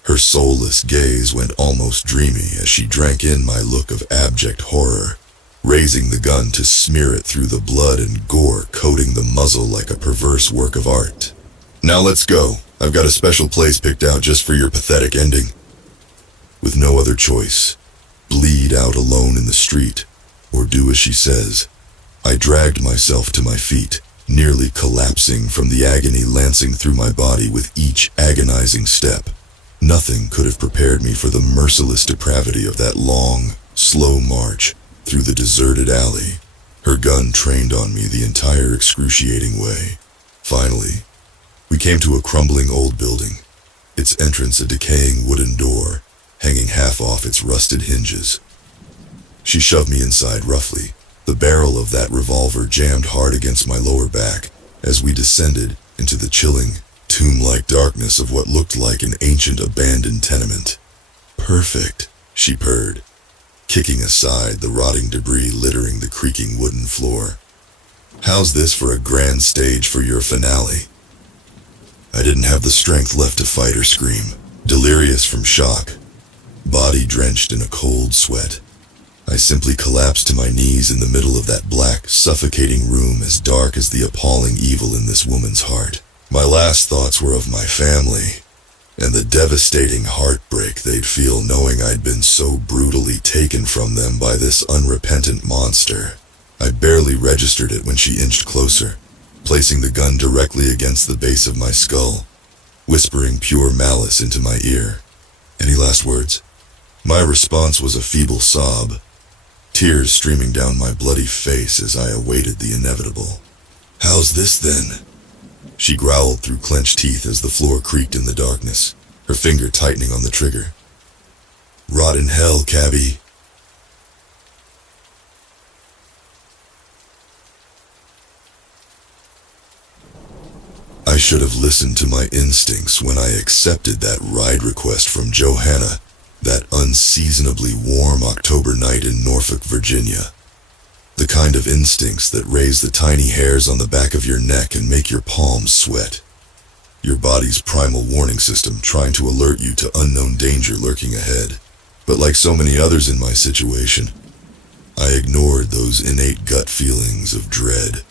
Her soulless gaze went almost dreamy as she drank in my look of abject horror, raising the gun to smear it through the blood and gore coating the muzzle like a perverse work of art. "Now let's go. I've got a special place picked out just for your pathetic ending." With no other choice, bleed out alone in the street, or do as she says, I dragged myself to my feet, nearly collapsing from the agony lancing through my body with each agonizing step. Nothing could have prepared me for the merciless depravity of that long, slow march through the deserted alley, her gun trained on me the entire excruciating way. Finally, we came to a crumbling old building, its entrance a decaying wooden door, hanging half off its rusted hinges. She shoved me inside roughly, the barrel of that revolver jammed hard against my lower back as we descended into the chilling, tomb-like darkness of what looked like an ancient abandoned tenement. "Perfect," she purred, kicking aside the rotting debris littering the creaking wooden floor. "How's this for a grand stage for your finale?" I didn't have the strength left to fight or scream, delirious from shock, body drenched in a cold sweat. I simply collapsed to my knees in the middle of that black, suffocating room as dark as the appalling evil in this woman's heart. My last thoughts were of my family, and the devastating heartbreak they'd feel knowing I'd been so brutally taken from them by this unrepentant monster. I barely registered it when she inched closer, placing the gun directly against the base of my skull, whispering pure malice into my ear. "Any last words?" My response was a feeble sob, tears streaming down my bloody face as I awaited the inevitable. "How's this then?" She growled through clenched teeth as the floor creaked in the darkness, her finger tightening on the trigger. "Rot in hell, Cabby." I should have listened to my instincts when I accepted that ride request from Johanna, that unseasonably warm October night in Norfolk, Virginia. The kind of instincts that raise the tiny hairs on the back of your neck and make your palms sweat. Your body's primal warning system trying to alert you to unknown danger lurking ahead. But like so many others in my situation, I ignored those innate gut feelings of dread.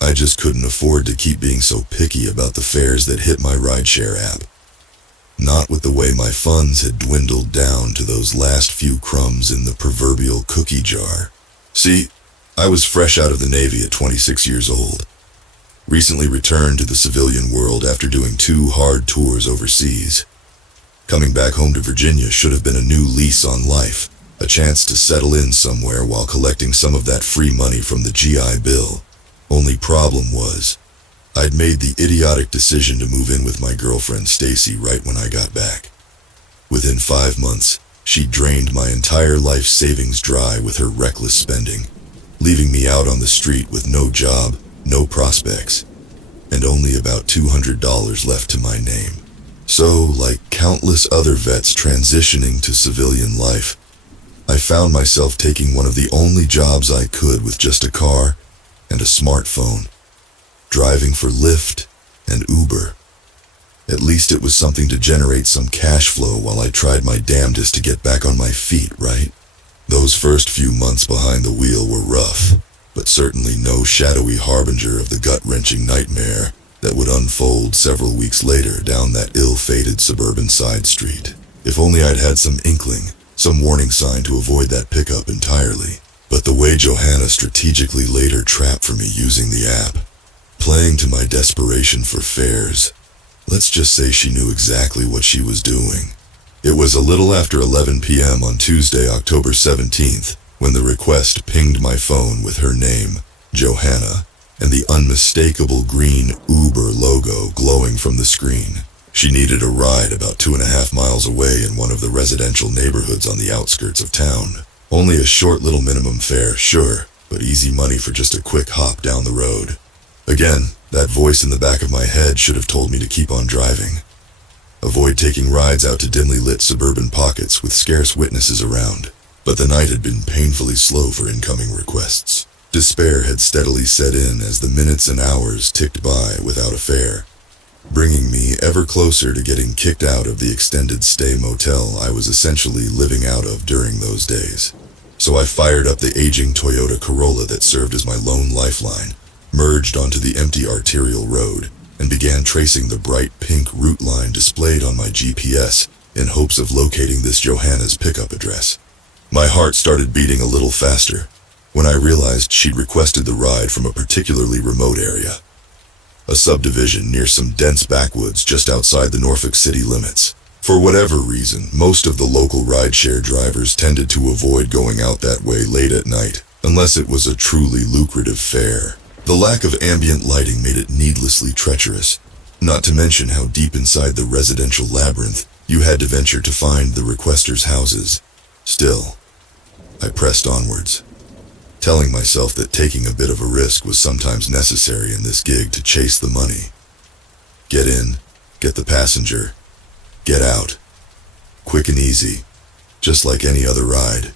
I just couldn't afford to keep being so picky about the fares that hit my rideshare app. Not with the way my funds had dwindled down to those last few crumbs in the proverbial cookie jar. See, I was fresh out of the Navy at 26 years old. Recently returned to the civilian world after doing 2 hard tours overseas. Coming back home to Virginia should have been a new lease on life, a chance to settle in somewhere while collecting some of that free money from the GI Bill. Only problem was, I'd made the idiotic decision to move in with my girlfriend Stacy right when I got back. Within 5 months, she drained my entire life savings dry with her reckless spending, leaving me out on the street with no job, no prospects, and only about $200 left to my name. So, like countless other vets transitioning to civilian life, I found myself taking one of the only jobs I could with just a car and a smartphone, driving for Lyft and Uber. At least it was something to generate some cash flow while I tried my damnedest to get back on my feet, right? Those first few months behind the wheel were rough, but certainly no shadowy harbinger of the gut-wrenching nightmare that would unfold several weeks later down that ill-fated suburban side street. If only I'd had some inkling, some warning sign to avoid that pickup entirely. But the way Johanna strategically laid her trap for me using the app, playing to my desperation for fares, let's just say she knew exactly what she was doing. It was a little after 11 p.m. on Tuesday, October 17th, when the request pinged my phone with her name, Johanna, and the unmistakable green Uber logo glowing from the screen. She needed a ride about 2.5 miles away in one of the residential neighborhoods on the outskirts of town. Only a short little minimum fare, sure, but easy money for just a quick hop down the road. Again, that voice in the back of my head should have told me to keep on driving. Avoid taking rides out to dimly lit suburban pockets with scarce witnesses around. But the night had been painfully slow for incoming requests. Despair had steadily set in as the minutes and hours ticked by without a fare, bringing me ever closer to getting kicked out of the extended stay motel I was essentially living out of during those days. So I fired up the aging Toyota Corolla that served as my lone lifeline, merged onto the empty arterial road, and began tracing the bright pink route line displayed on my GPS in hopes of locating this Johanna's pickup address. My heart started beating a little faster when I realized she'd requested the ride from a particularly remote area, a subdivision near some dense backwoods just outside the Norfolk city limits. For whatever reason, most of the local rideshare drivers tended to avoid going out that way late at night, unless it was a truly lucrative fare. The lack of ambient lighting made it needlessly treacherous, not to mention how deep inside the residential labyrinth you had to venture to find the requesters' houses. Still, I pressed onwards, telling myself that taking a bit of a risk was sometimes necessary in this gig to chase the money. Get in, get the passenger, get out. Quick and easy, just like any other ride.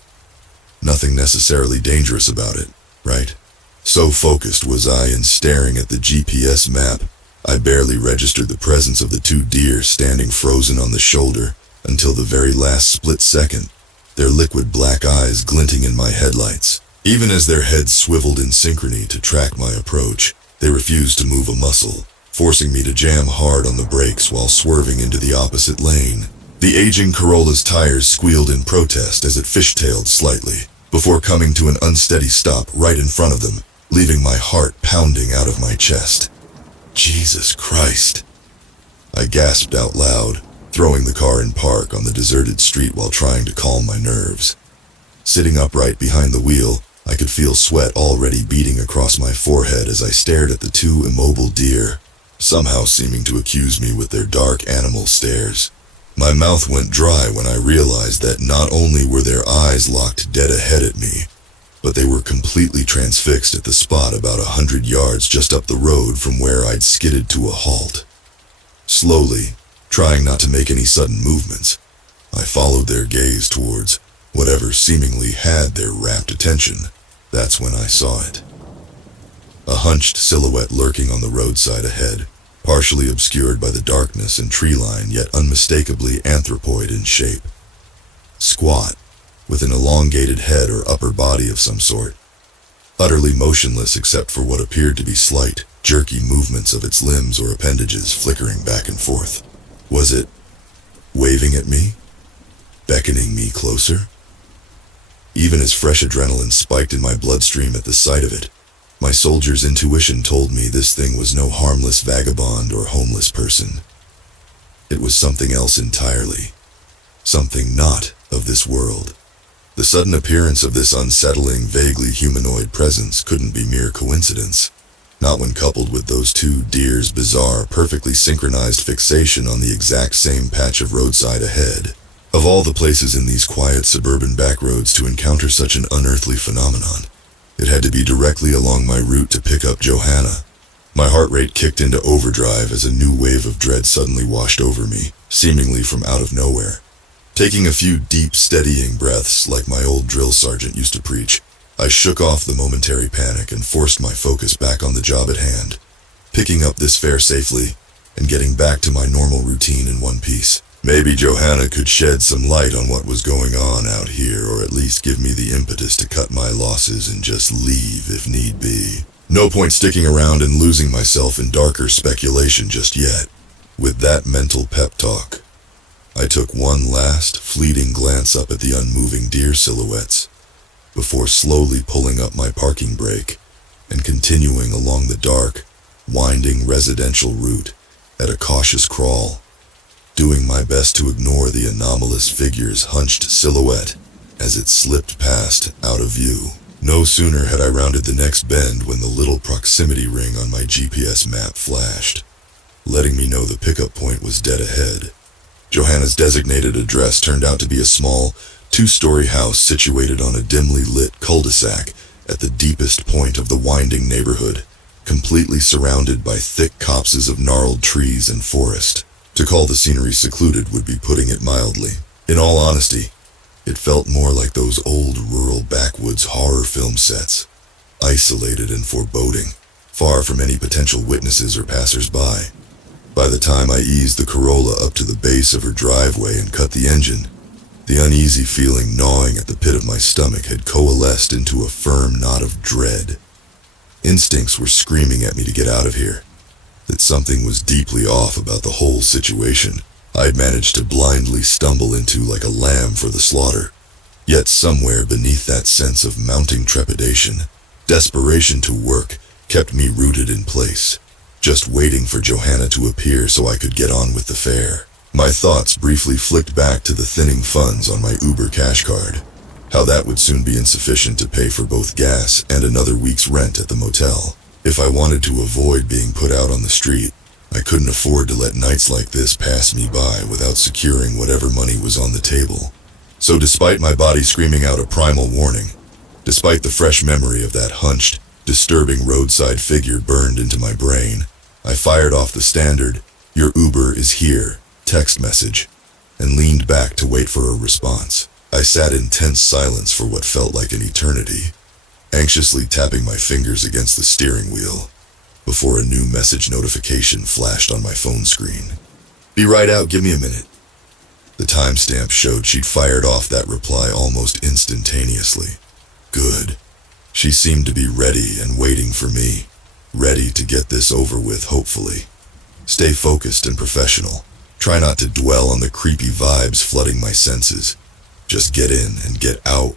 Nothing necessarily dangerous about it, right? So focused was I in staring at the GPS map, I barely registered the presence of the two deer standing frozen on the shoulder until the very last split second, their liquid black eyes glinting in my headlights. Even as their heads swiveled in synchrony to track my approach, they refused to move a muscle, forcing me to jam hard on the brakes while swerving into the opposite lane. The aging Corolla's tires squealed in protest as it fishtailed slightly, before coming to an unsteady stop right in front of them, leaving my heart pounding out of my chest. Jesus Christ! I gasped out loud, throwing the car in park on the deserted street while trying to calm my nerves. Sitting upright behind the wheel, I could feel sweat already beating across my forehead as I stared at the two immobile deer, somehow seeming to accuse me with their dark animal stares. My mouth went dry when I realized that not only were their eyes locked dead ahead at me, but they were completely transfixed at the spot about 100 yards just up the road from where I'd skidded to a halt. Slowly, trying not to make any sudden movements, I followed their gaze towards whatever seemingly had their rapt attention. That's when I saw it. A hunched silhouette lurking on the roadside ahead, partially obscured by the darkness and tree line, yet unmistakably anthropoid in shape. Squat, with an elongated head or upper body of some sort, utterly motionless except for what appeared to be slight, jerky movements of its limbs or appendages flickering back and forth. Was it waving at me? Beckoning me closer? Even as fresh adrenaline spiked in my bloodstream at the sight of it, my soldier's intuition told me this thing was no harmless vagabond or homeless person. It was something else entirely. Something not of this world. The sudden appearance of this unsettling, vaguely humanoid presence couldn't be mere coincidence. Not when coupled with those two deer's bizarre, perfectly synchronized fixation on the exact same patch of roadside ahead. Of all the places in these quiet suburban backroads to encounter such an unearthly phenomenon, it had to be directly along my route to pick up Johanna. My heart rate kicked into overdrive as a new wave of dread suddenly washed over me, seemingly from out of nowhere. Taking a few deep, steadying breaths like my old drill sergeant used to preach, I shook off the momentary panic and forced my focus back on the job at hand, picking up this fare safely and getting back to my normal routine in one piece. Maybe Johanna could shed some light on what was going on out here, or at least give me the impetus to cut my losses and just leave if need be. No point sticking around and losing myself in darker speculation just yet. With that mental pep talk, I took one last, fleeting glance up at the unmoving deer silhouettes before slowly pulling up my parking brake and continuing along the dark, winding residential route at a cautious crawl, doing my best to ignore the anomalous figure's hunched silhouette as it slipped past out of view. No sooner had I rounded the next bend when the little proximity ring on my GPS map flashed, letting me know the pickup point was dead ahead. Johanna's designated address turned out to be a small, two-story house situated on a dimly lit cul-de-sac at the deepest point of the winding neighborhood, completely surrounded by thick copses of gnarled trees and forest. To call the scenery secluded would be putting it mildly. In all honesty, it felt more like those old rural backwoods horror film sets, isolated and foreboding, far from any potential witnesses or passers-by. By the time I eased the Corolla up to the base of her driveway and cut the engine, the uneasy feeling gnawing at the pit of my stomach had coalesced into a firm knot of dread. Instincts were screaming at me to get out of here, that something was deeply off about the whole situation I'd managed to blindly stumble into like a lamb for the slaughter. Yet somewhere beneath that sense of mounting trepidation, desperation to work kept me rooted in place, just waiting for Johanna to appear so I could get on with the fare. My thoughts briefly flicked back to the thinning funds on my Uber cash card, how that would soon be insufficient to pay for both gas and another week's rent at the motel. If I wanted to avoid being put out on the street, I couldn't afford to let nights like this pass me by without securing whatever money was on the table. So despite my body screaming out a primal warning, despite the fresh memory of that hunched, disturbing roadside figure burned into my brain, I fired off the standard, "Your Uber is here," text message, and leaned back to wait for a response. I sat in tense silence for what felt like an eternity, anxiously tapping my fingers against the steering wheel, before a new message notification flashed on my phone screen. "Be right out, give me a minute." The timestamp showed she'd fired off that reply almost instantaneously. Good. She seemed to be ready and waiting for me, ready to get this over with, hopefully. Stay focused and professional. Try not to dwell on the creepy vibes flooding my senses. Just get in and get out.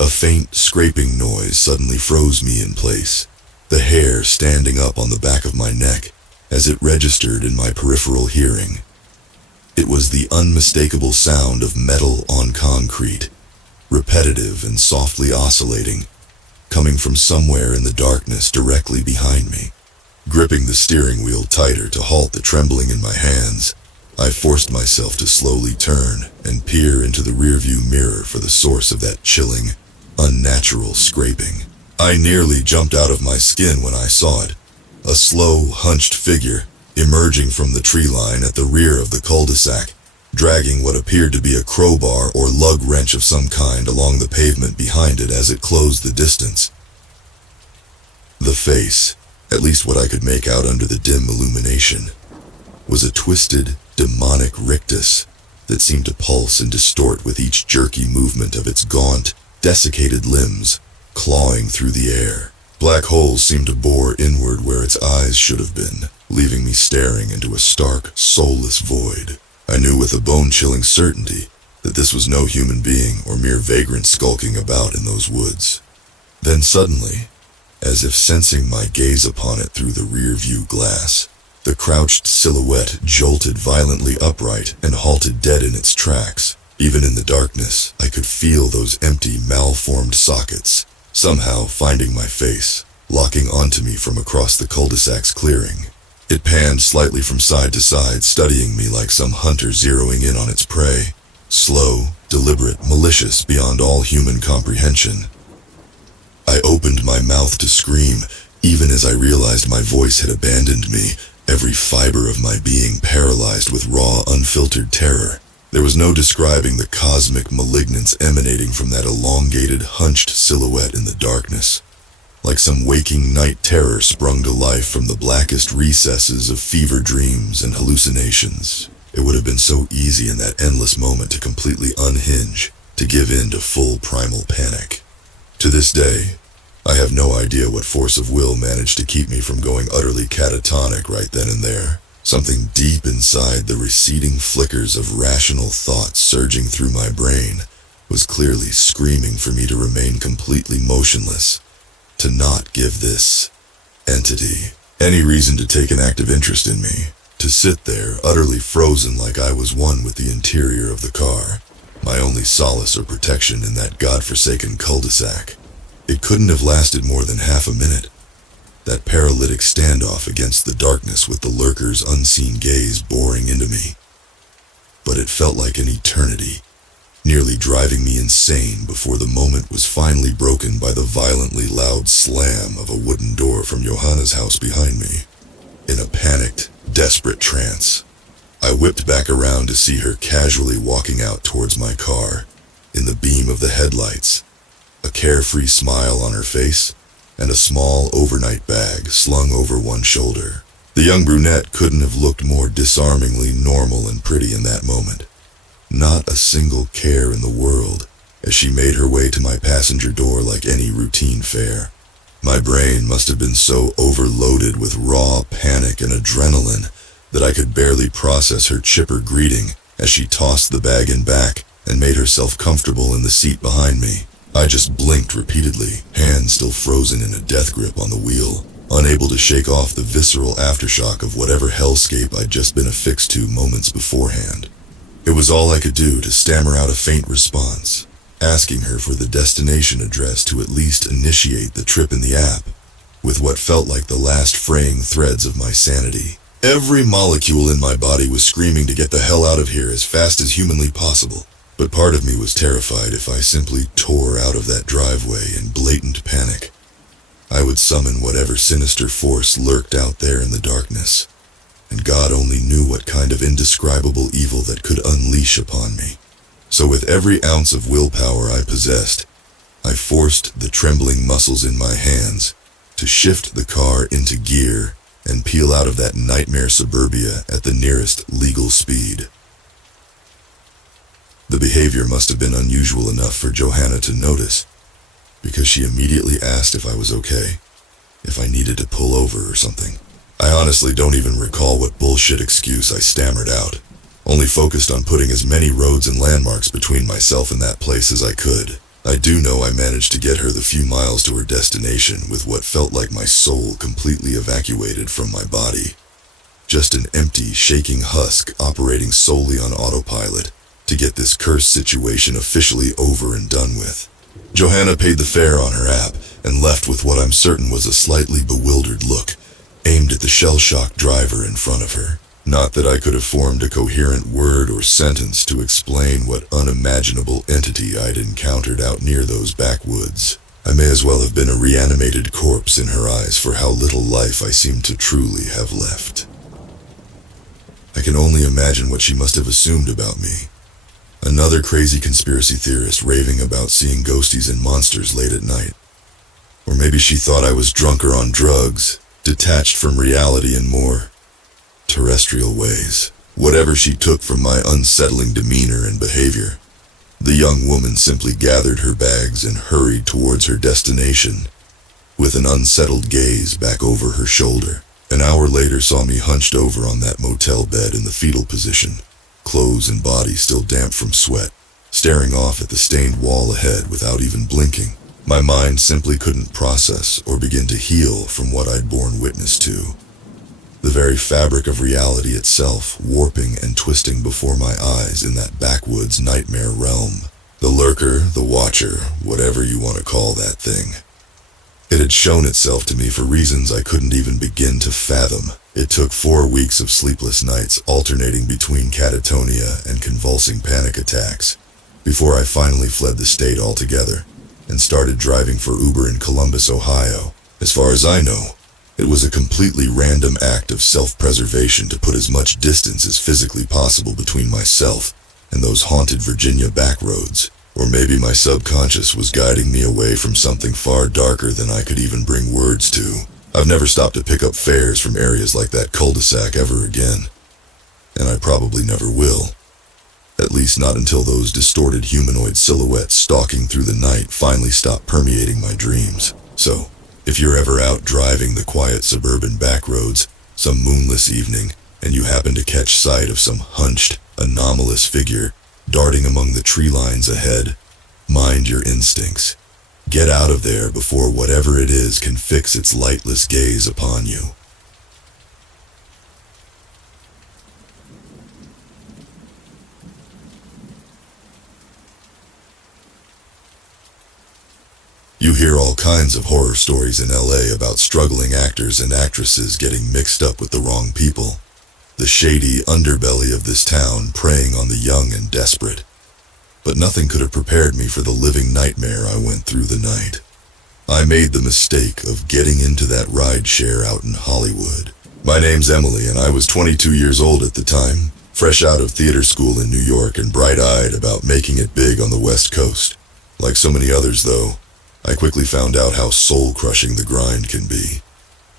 A faint scraping noise suddenly froze me in place, the hair standing up on the back of my neck as it registered in my peripheral hearing. It was the unmistakable sound of metal on concrete, repetitive and softly oscillating, coming from somewhere in the darkness directly behind me. Gripping the steering wheel tighter to halt the trembling in my hands, I forced myself to slowly turn and peer into the rearview mirror for the source of that chilling, unnatural scraping. I nearly jumped out of my skin when I saw it, a slow, hunched figure emerging from the tree line at the rear of the cul-de-sac, dragging what appeared to be a crowbar or lug wrench of some kind along the pavement behind it as it closed the distance. The face, at least what I could make out under the dim illumination, was a twisted, demonic rictus that seemed to pulse and distort with each jerky movement of its gaunt, desiccated limbs, clawing through the air. Black holes seemed to bore inward where its eyes should have been, leaving me staring into a stark, soulless void. I knew with a bone-chilling certainty that this was no human being or mere vagrant skulking about in those woods. Then suddenly, as if sensing my gaze upon it through the rear-view glass, the crouched silhouette jolted violently upright and halted dead in its tracks. Even in the darkness, I could feel those empty, malformed sockets, somehow finding my face, locking onto me from across the cul-de-sac's clearing. It panned slightly from side to side, studying me like some hunter zeroing in on its prey. Slow, deliberate, malicious beyond all human comprehension. I opened my mouth to scream, even as I realized my voice had abandoned me, every fiber of my being paralyzed with raw, unfiltered terror. There was no describing the cosmic malignance emanating from that elongated, hunched silhouette in the darkness. Like some waking night terror sprung to life from the blackest recesses of fever dreams and hallucinations. It would have been so easy in that endless moment to completely unhinge, to give in to full primal panic. To this day, I have no idea what force of will managed to keep me from going utterly catatonic right then and there. Something deep inside the receding flickers of rational thought surging through my brain was clearly screaming for me to remain completely motionless, to not give this entity any reason to take an active interest in me, to sit there utterly frozen like I was one with the interior of the car, my only solace or protection in that godforsaken cul-de-sac. It couldn't have lasted more than half a minute, that paralytic standoff against the darkness with the lurker's unseen gaze boring into me. But it felt like an eternity, nearly driving me insane before the moment was finally broken by the violently loud slam of a wooden door from Johanna's house behind me. In a panicked, desperate trance, I whipped back around to see her casually walking out towards my car, in the beam of the headlights, a carefree smile on her face, and a small overnight bag slung over one shoulder. The young brunette couldn't have looked more disarmingly normal and pretty in that moment. Not a single care in the world, as she made her way to my passenger door like any routine fare. My brain must have been so overloaded with raw panic and adrenaline that I could barely process her chipper greeting as she tossed the bag in back and made herself comfortable in the seat behind me. I just blinked repeatedly, hands still frozen in a death grip on the wheel, unable to shake off the visceral aftershock of whatever hellscape I'd just been affixed to moments beforehand. It was all I could do to stammer out a faint response, asking her for the destination address to at least initiate the trip in the app, with what felt like the last fraying threads of my sanity. Every molecule in my body was screaming to get the hell out of here as fast as humanly possible. But part of me was terrified if I simply tore out of that driveway in blatant panic, I would summon whatever sinister force lurked out there in the darkness, and God only knew what kind of indescribable evil that could unleash upon me. So with every ounce of willpower I possessed, I forced the trembling muscles in my hands to shift the car into gear and peel out of that nightmare suburbia at the nearest legal speed. The behavior must have been unusual enough for Johanna to notice, because she immediately asked if I was okay, if I needed to pull over or something. I honestly don't even recall what bullshit excuse I stammered out, only focused on putting as many roads and landmarks between myself and that place as I could. I do know I managed to get her the few miles to her destination with what felt like my soul completely evacuated from my body. Just an empty, shaking husk operating solely on autopilot to get this cursed situation officially over and done with. Johanna paid the fare on her app and left with what I'm certain was a slightly bewildered look, aimed at the shell-shocked driver in front of her. Not that I could have formed a coherent word or sentence to explain what unimaginable entity I'd encountered out near those backwoods. I may as well have been a reanimated corpse in her eyes for how little life I seemed to truly have left. I can only imagine what she must have assumed about me. Another crazy conspiracy theorist raving about seeing ghosties and monsters late at night. Or maybe she thought I was drunk or on drugs, detached from reality in more terrestrial ways. Whatever she took from my unsettling demeanor and behavior, the young woman simply gathered her bags and hurried towards her destination, with an unsettled gaze back over her shoulder. An hour later saw me hunched over on that motel bed in the fetal position, clothes and body still damp from sweat, staring off at the stained wall ahead without even blinking. My mind simply couldn't process or begin to heal from what I'd borne witness to. The very fabric of reality itself warping and twisting before my eyes in that backwoods nightmare realm. The lurker, the watcher, whatever you want to call that thing. It had shown itself to me for reasons I couldn't even begin to fathom. It took 4 weeks of sleepless nights alternating between catatonia and convulsing panic attacks before I finally fled the state altogether and started driving for Uber in Columbus, Ohio. As far as I know, it was a completely random act of self-preservation to put as much distance as physically possible between myself and those haunted Virginia back roads. Or maybe my subconscious was guiding me away from something far darker than I could even bring words to. I've never stopped to pick up fares from areas like that cul-de-sac ever again. And I probably never will. At least not until those distorted humanoid silhouettes stalking through the night finally stop permeating my dreams. So, if you're ever out driving the quiet suburban back roads, some moonless evening, and you happen to catch sight of some hunched, anomalous figure darting among the tree lines ahead, mind your instincts. Get out of there before whatever it is can fix its lightless gaze upon you. You hear all kinds of horror stories in LA about struggling actors and actresses getting mixed up with the wrong people. The shady underbelly of this town preying on the young and desperate. But nothing could have prepared me for the living nightmare I went through the night. I made the mistake of getting into that ride share out in Hollywood. My name's Emily and I was 22 years old at the time, fresh out of theater school in New York and bright-eyed about making it big on the West Coast. Like so many others though, I quickly found out how soul-crushing the grind can be.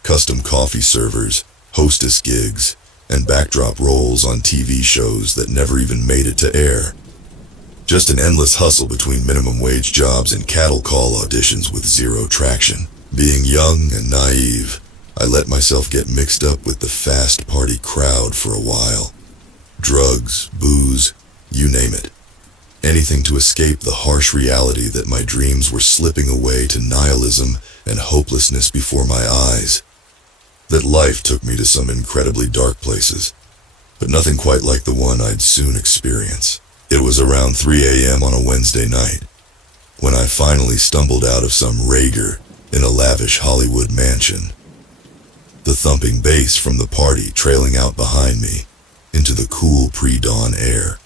Custom coffee servers, hostess gigs, and backdrop roles on TV shows that never even made it to air. Just an endless hustle between minimum wage jobs and cattle call auditions with zero traction. Being young and naive, I let myself get mixed up with the fast party crowd for a while. Drugs, booze, you name it. Anything to escape the harsh reality that my dreams were slipping away to nihilism and hopelessness before my eyes. That life took me to some incredibly dark places, but nothing quite like the one I'd soon experience. It was around 3 a.m. on a Wednesday night, when I finally stumbled out of some rager in a lavish Hollywood mansion. The thumping bass from the party trailing out behind me into the cool pre-dawn air.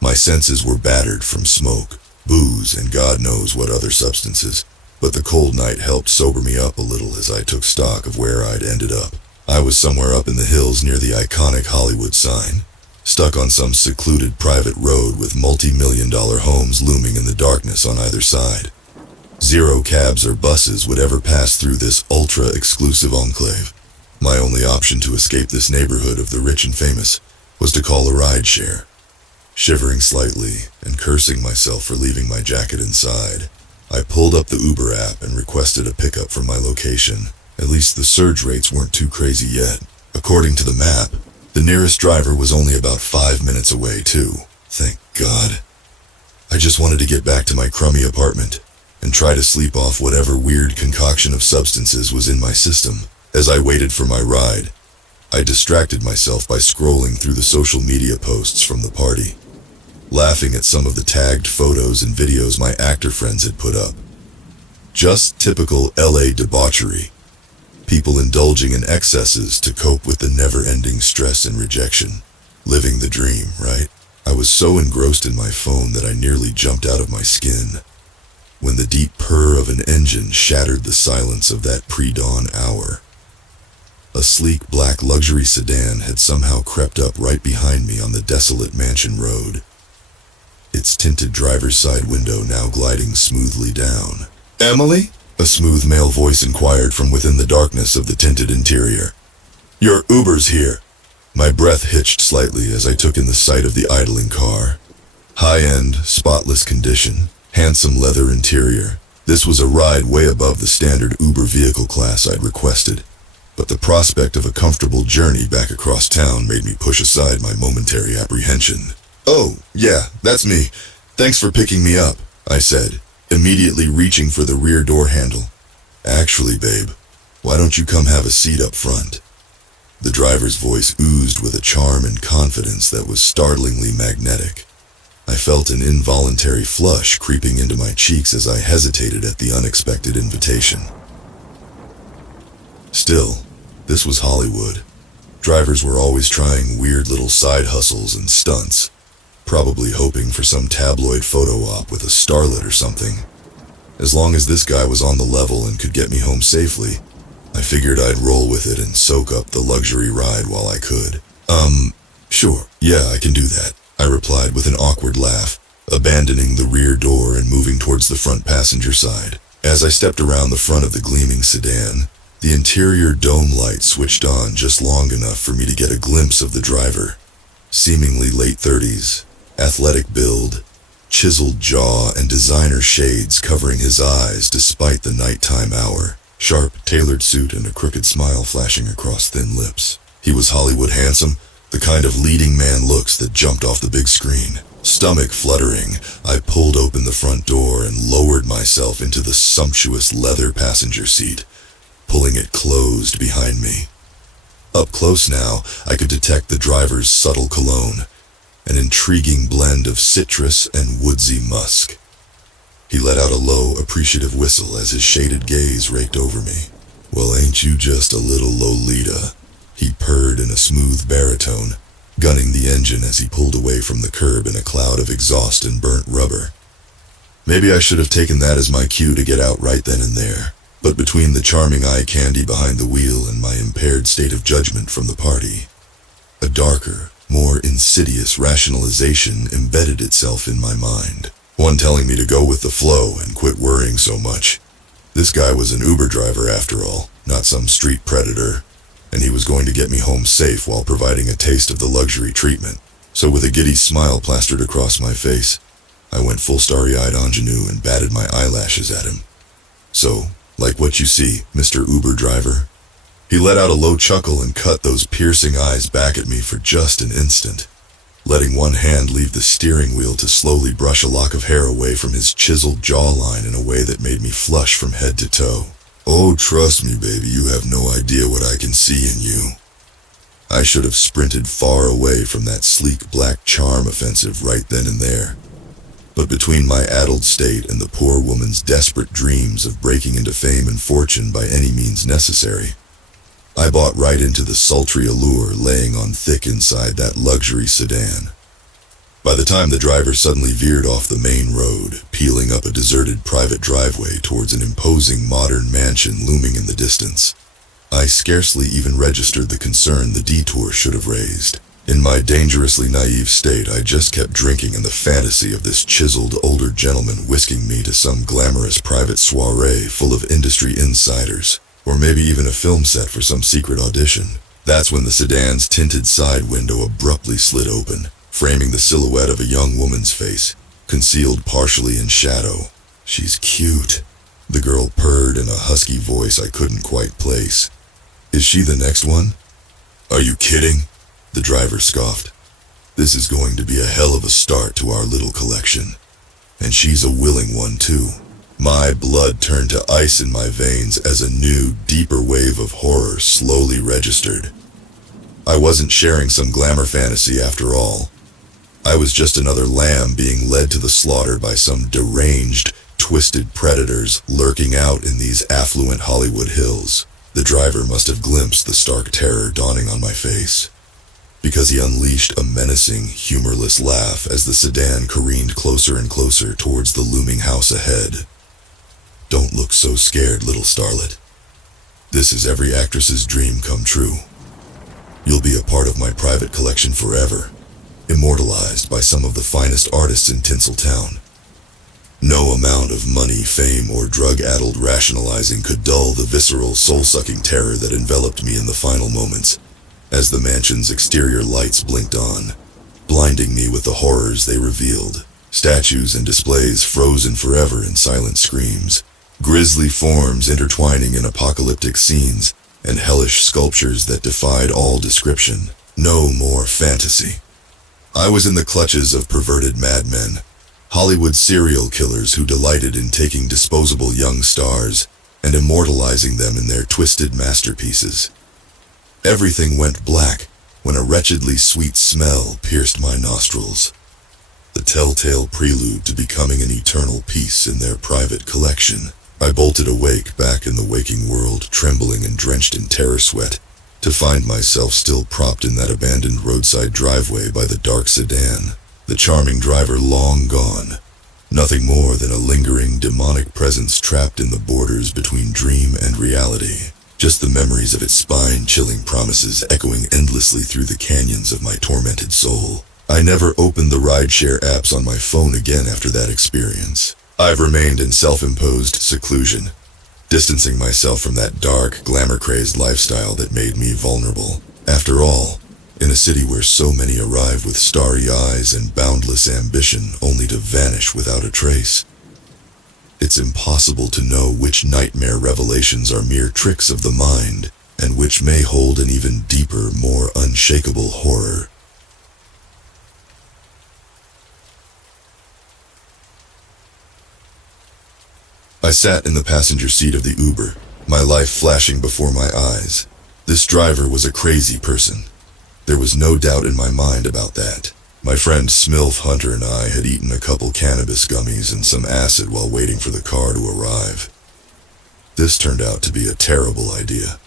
My senses were battered from smoke, booze, and God knows what other substances. But the cold night helped sober me up a little as I took stock of where I'd ended up. I was somewhere up in the hills near the iconic Hollywood sign, stuck on some secluded private road with multi-million-dollar homes looming in the darkness on either side. Zero cabs or buses would ever pass through this ultra-exclusive enclave. My only option to escape this neighborhood of the rich and famous was to call a ride share. Shivering slightly and cursing myself for leaving my jacket inside, I pulled up the Uber app and requested a pickup from my location. At least the surge rates weren't too crazy yet. According to the map, the nearest driver was only about 5 minutes away too. Thank God. I just wanted to get back to my crummy apartment and try to sleep off whatever weird concoction of substances was in my system. As I waited for my ride, I distracted myself by scrolling through the social media posts from the party, laughing at some of the tagged photos and videos my actor friends had put up. Just typical LA debauchery. People indulging in excesses to cope with the never-ending stress and rejection. Living the dream, right? I was so engrossed in my phone that I nearly jumped out of my skin when the deep purr of an engine shattered the silence of that pre-dawn hour. A sleek black luxury sedan had somehow crept up right behind me on the desolate mansion road, its tinted driver's side window now gliding smoothly down. "Emily?" a smooth male voice inquired from within the darkness of the tinted interior. "Your Uber's here." My breath hitched slightly as I took in the sight of the idling car. High-end, spotless condition, handsome leather interior. This was a ride way above the standard Uber vehicle class I'd requested, but the prospect of a comfortable journey back across town made me push aside my momentary apprehension. "Oh, yeah, that's me. Thanks for picking me up," I said, immediately reaching for the rear door handle. "Actually, babe, why don't you come have a seat up front?" The driver's voice oozed with a charm and confidence that was startlingly magnetic. I felt an involuntary flush creeping into my cheeks as I hesitated at the unexpected invitation. Still, this was Hollywood. Drivers were always trying weird little side hustles and stunts, probably hoping for some tabloid photo op with a starlet or something. As long as this guy was on the level and could get me home safely, I figured I'd roll with it and soak up the luxury ride while I could. Sure, yeah, I can do that," I replied with an awkward laugh, abandoning the rear door and moving towards the front passenger side. As I stepped around the front of the gleaming sedan, the interior dome light switched on just long enough for me to get a glimpse of the driver. Seemingly late 30s, athletic build, chiseled jaw and designer shades covering his eyes despite the nighttime hour, sharp, tailored suit and a crooked smile flashing across thin lips. He was Hollywood handsome, the kind of leading man looks that jumped off the big screen. Stomach fluttering, I pulled open the front door and lowered myself into the sumptuous leather passenger seat, pulling it closed behind me. Up close now, I could detect the driver's subtle cologne, an intriguing blend of citrus and woodsy musk. He let out a low, appreciative whistle as his shaded gaze raked over me. "Well, ain't you just a little Lolita?" he purred in a smooth baritone, gunning the engine as he pulled away from the curb in a cloud of exhaust and burnt rubber. Maybe I should have taken that as my cue to get out right then and there, but between the charming eye candy behind the wheel and my impaired state of judgment from the party, a darker, more insidious rationalization embedded itself in my mind, one telling me to go with the flow and quit worrying so much. This guy was an Uber driver after all, not some street predator, and he was going to get me home safe while providing a taste of the luxury treatment. So with a giddy smile plastered across my face, I went full starry-eyed ingenue and batted my eyelashes at him. "So, like what you see, Mr. Uber driver?" He let out a low chuckle and cut those piercing eyes back at me for just an instant, letting one hand leave the steering wheel to slowly brush a lock of hair away from his chiseled jawline in a way that made me flush from head to toe. "Oh, trust me, baby, you have no idea what I can see in you." I should have sprinted far away from that sleek black charm offensive right then and there. But between my addled state and the poor woman's desperate dreams of breaking into fame and fortune by any means necessary, I bought right into the sultry allure laying on thick inside that luxury sedan. By the time the driver suddenly veered off the main road, peeling up a deserted private driveway towards an imposing modern mansion looming in the distance, I scarcely even registered the concern the detour should have raised. In my dangerously naive state, I just kept drinking in the fantasy of this chiseled older gentleman whisking me to some glamorous private soiree full of industry insiders, or maybe even a film set for some secret audition. That's when the sedan's tinted side window abruptly slid open, framing the silhouette of a young woman's face, concealed partially in shadow. "She's cute," the girl purred in a husky voice I couldn't quite place. "Is she the next one?" "Are you kidding?" the driver scoffed. "This is going to be a hell of a start to our little collection. And she's a willing one too." My blood turned to ice in my veins as a new, deeper wave of horror slowly registered. I wasn't sharing some glamour fantasy after all. I was just another lamb being led to the slaughter by some deranged, twisted predators lurking out in these affluent Hollywood hills. The driver must have glimpsed the stark terror dawning on my face, because he unleashed a menacing, humorless laugh as the sedan careened closer and closer towards the looming house ahead. "Don't look so scared, little starlet. This is every actress's dream come true. You'll be a part of my private collection forever, immortalized by some of the finest artists in Tinseltown. No amount of money, fame, or drug-addled rationalizing could dull the visceral, soul-sucking terror that enveloped me in the final moments, as the mansion's exterior lights blinked on, blinding me with the horrors they revealed. Statues and displays frozen forever in silent screams, grisly forms intertwining in apocalyptic scenes, and hellish sculptures that defied all description. No more fantasy. I was in the clutches of perverted madmen, Hollywood serial killers who delighted in taking disposable young stars and immortalizing them in their twisted masterpieces. Everything went black when a wretchedly sweet smell pierced my nostrils, the telltale prelude to becoming an eternal piece in their private collection. I bolted awake back in the waking world, trembling and drenched in terror sweat, to find myself still propped in that abandoned roadside driveway by the dark sedan, the charming driver long gone, nothing more than a lingering demonic presence trapped in the borders between dream and reality, just the memories of its spine-chilling promises echoing endlessly through the canyons of my tormented soul. I never opened the rideshare apps on my phone again after that experience. I've remained in self-imposed seclusion, distancing myself from that dark, glamour-crazed lifestyle that made me vulnerable. After all, in a city where so many arrive with starry eyes and boundless ambition only to vanish without a trace, it's impossible to know which nightmare revelations are mere tricks of the mind and which may hold an even deeper, more unshakable horror. I sat in the passenger seat of the Uber, my life flashing before my eyes. This driver was a crazy person. There was no doubt in my mind about that. My friend Smilf Hunter and I had eaten a couple cannabis gummies and some acid while waiting for the car to arrive. This turned out to be a terrible idea.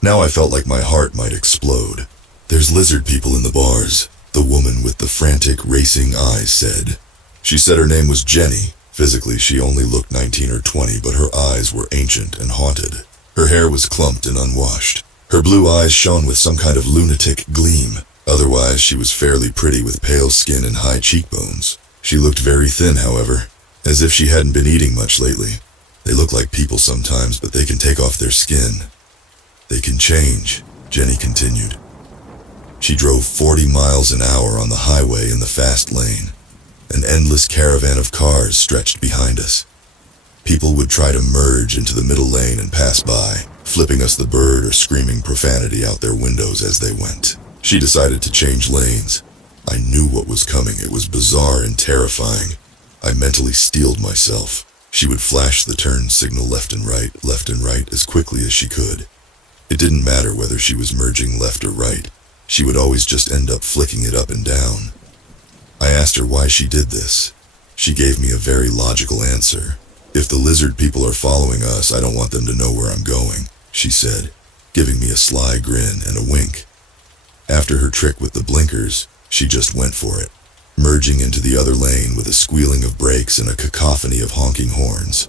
Now I felt like my heart might explode. "There's lizard people in the bars," the woman with the frantic, racing eyes said. She said her name was Jenny. Physically, she only looked 19 or 20, but her eyes were ancient and haunted. Her hair was clumped and unwashed. Her blue eyes shone with some kind of lunatic gleam. Otherwise, she was fairly pretty with pale skin and high cheekbones. She looked very thin, however, as if she hadn't been eating much lately. They look like people sometimes, but they can take off their skin. They can change, Jenny continued. She drove 40 miles an hour on the highway in the fast lane. An endless caravan of cars stretched behind us. People would try to merge into the middle lane and pass by, flipping us the bird or screaming profanity out their windows as they went. She decided to change lanes. I knew what was coming. It was bizarre and terrifying. I mentally steeled myself. She would flash the turn signal left and right as quickly as she could. It didn't matter whether she was merging left or right. She would always just end up flicking it up and down. I asked her why she did this. She gave me a very logical answer. "If the lizard people are following us, I don't want them to know where I'm going," she said, giving me a sly grin and a wink. After her trick with the blinkers, she just went for it, merging into the other lane with a squealing of brakes and a cacophony of honking horns.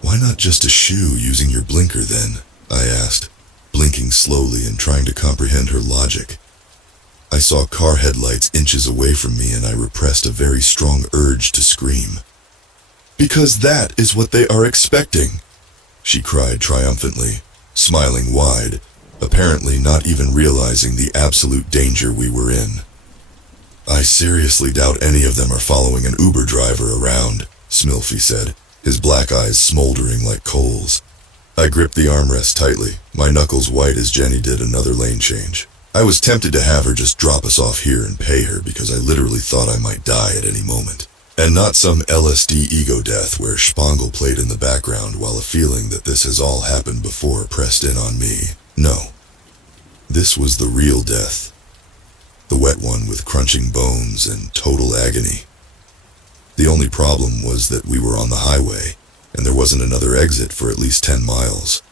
"Why not just a shoe using your blinker then?" I asked, blinking slowly and trying to comprehend her logic. I saw car headlights inches away from me and I repressed a very strong urge to scream. "Because that is what they are expecting," she cried triumphantly, smiling wide, apparently not even realizing the absolute danger we were in. "I seriously doubt any of them are following an Uber driver around," Smilfy said, his black eyes smoldering like coals. I gripped the armrest tightly, my knuckles white as Jenny did another lane change. I was tempted to have her just drop us off here and pay her because I literally thought I might die at any moment. And not some LSD ego death where Spangle played in the background while a feeling that this has all happened before pressed in on me. No. This was the real death. The wet one with crunching bones and total agony. The only problem was that we were on the highway, and there wasn't another exit for at least 10 miles,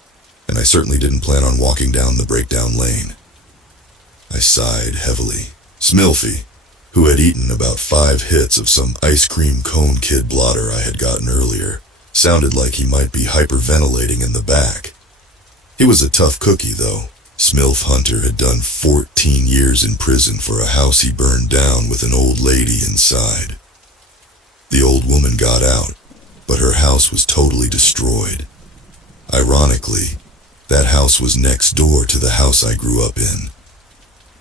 and I certainly didn't plan on walking down the breakdown lane. I sighed heavily. Smilfy, who had eaten about 5 hits of some ice cream cone kid blotter I had gotten earlier, sounded like he might be hyperventilating in the back. He was a tough cookie, though. Smilf Hunter had done 14 years in prison for a house he burned down with an old lady inside. The old woman got out, but her house was totally destroyed. Ironically, that house was next door to the house I grew up in.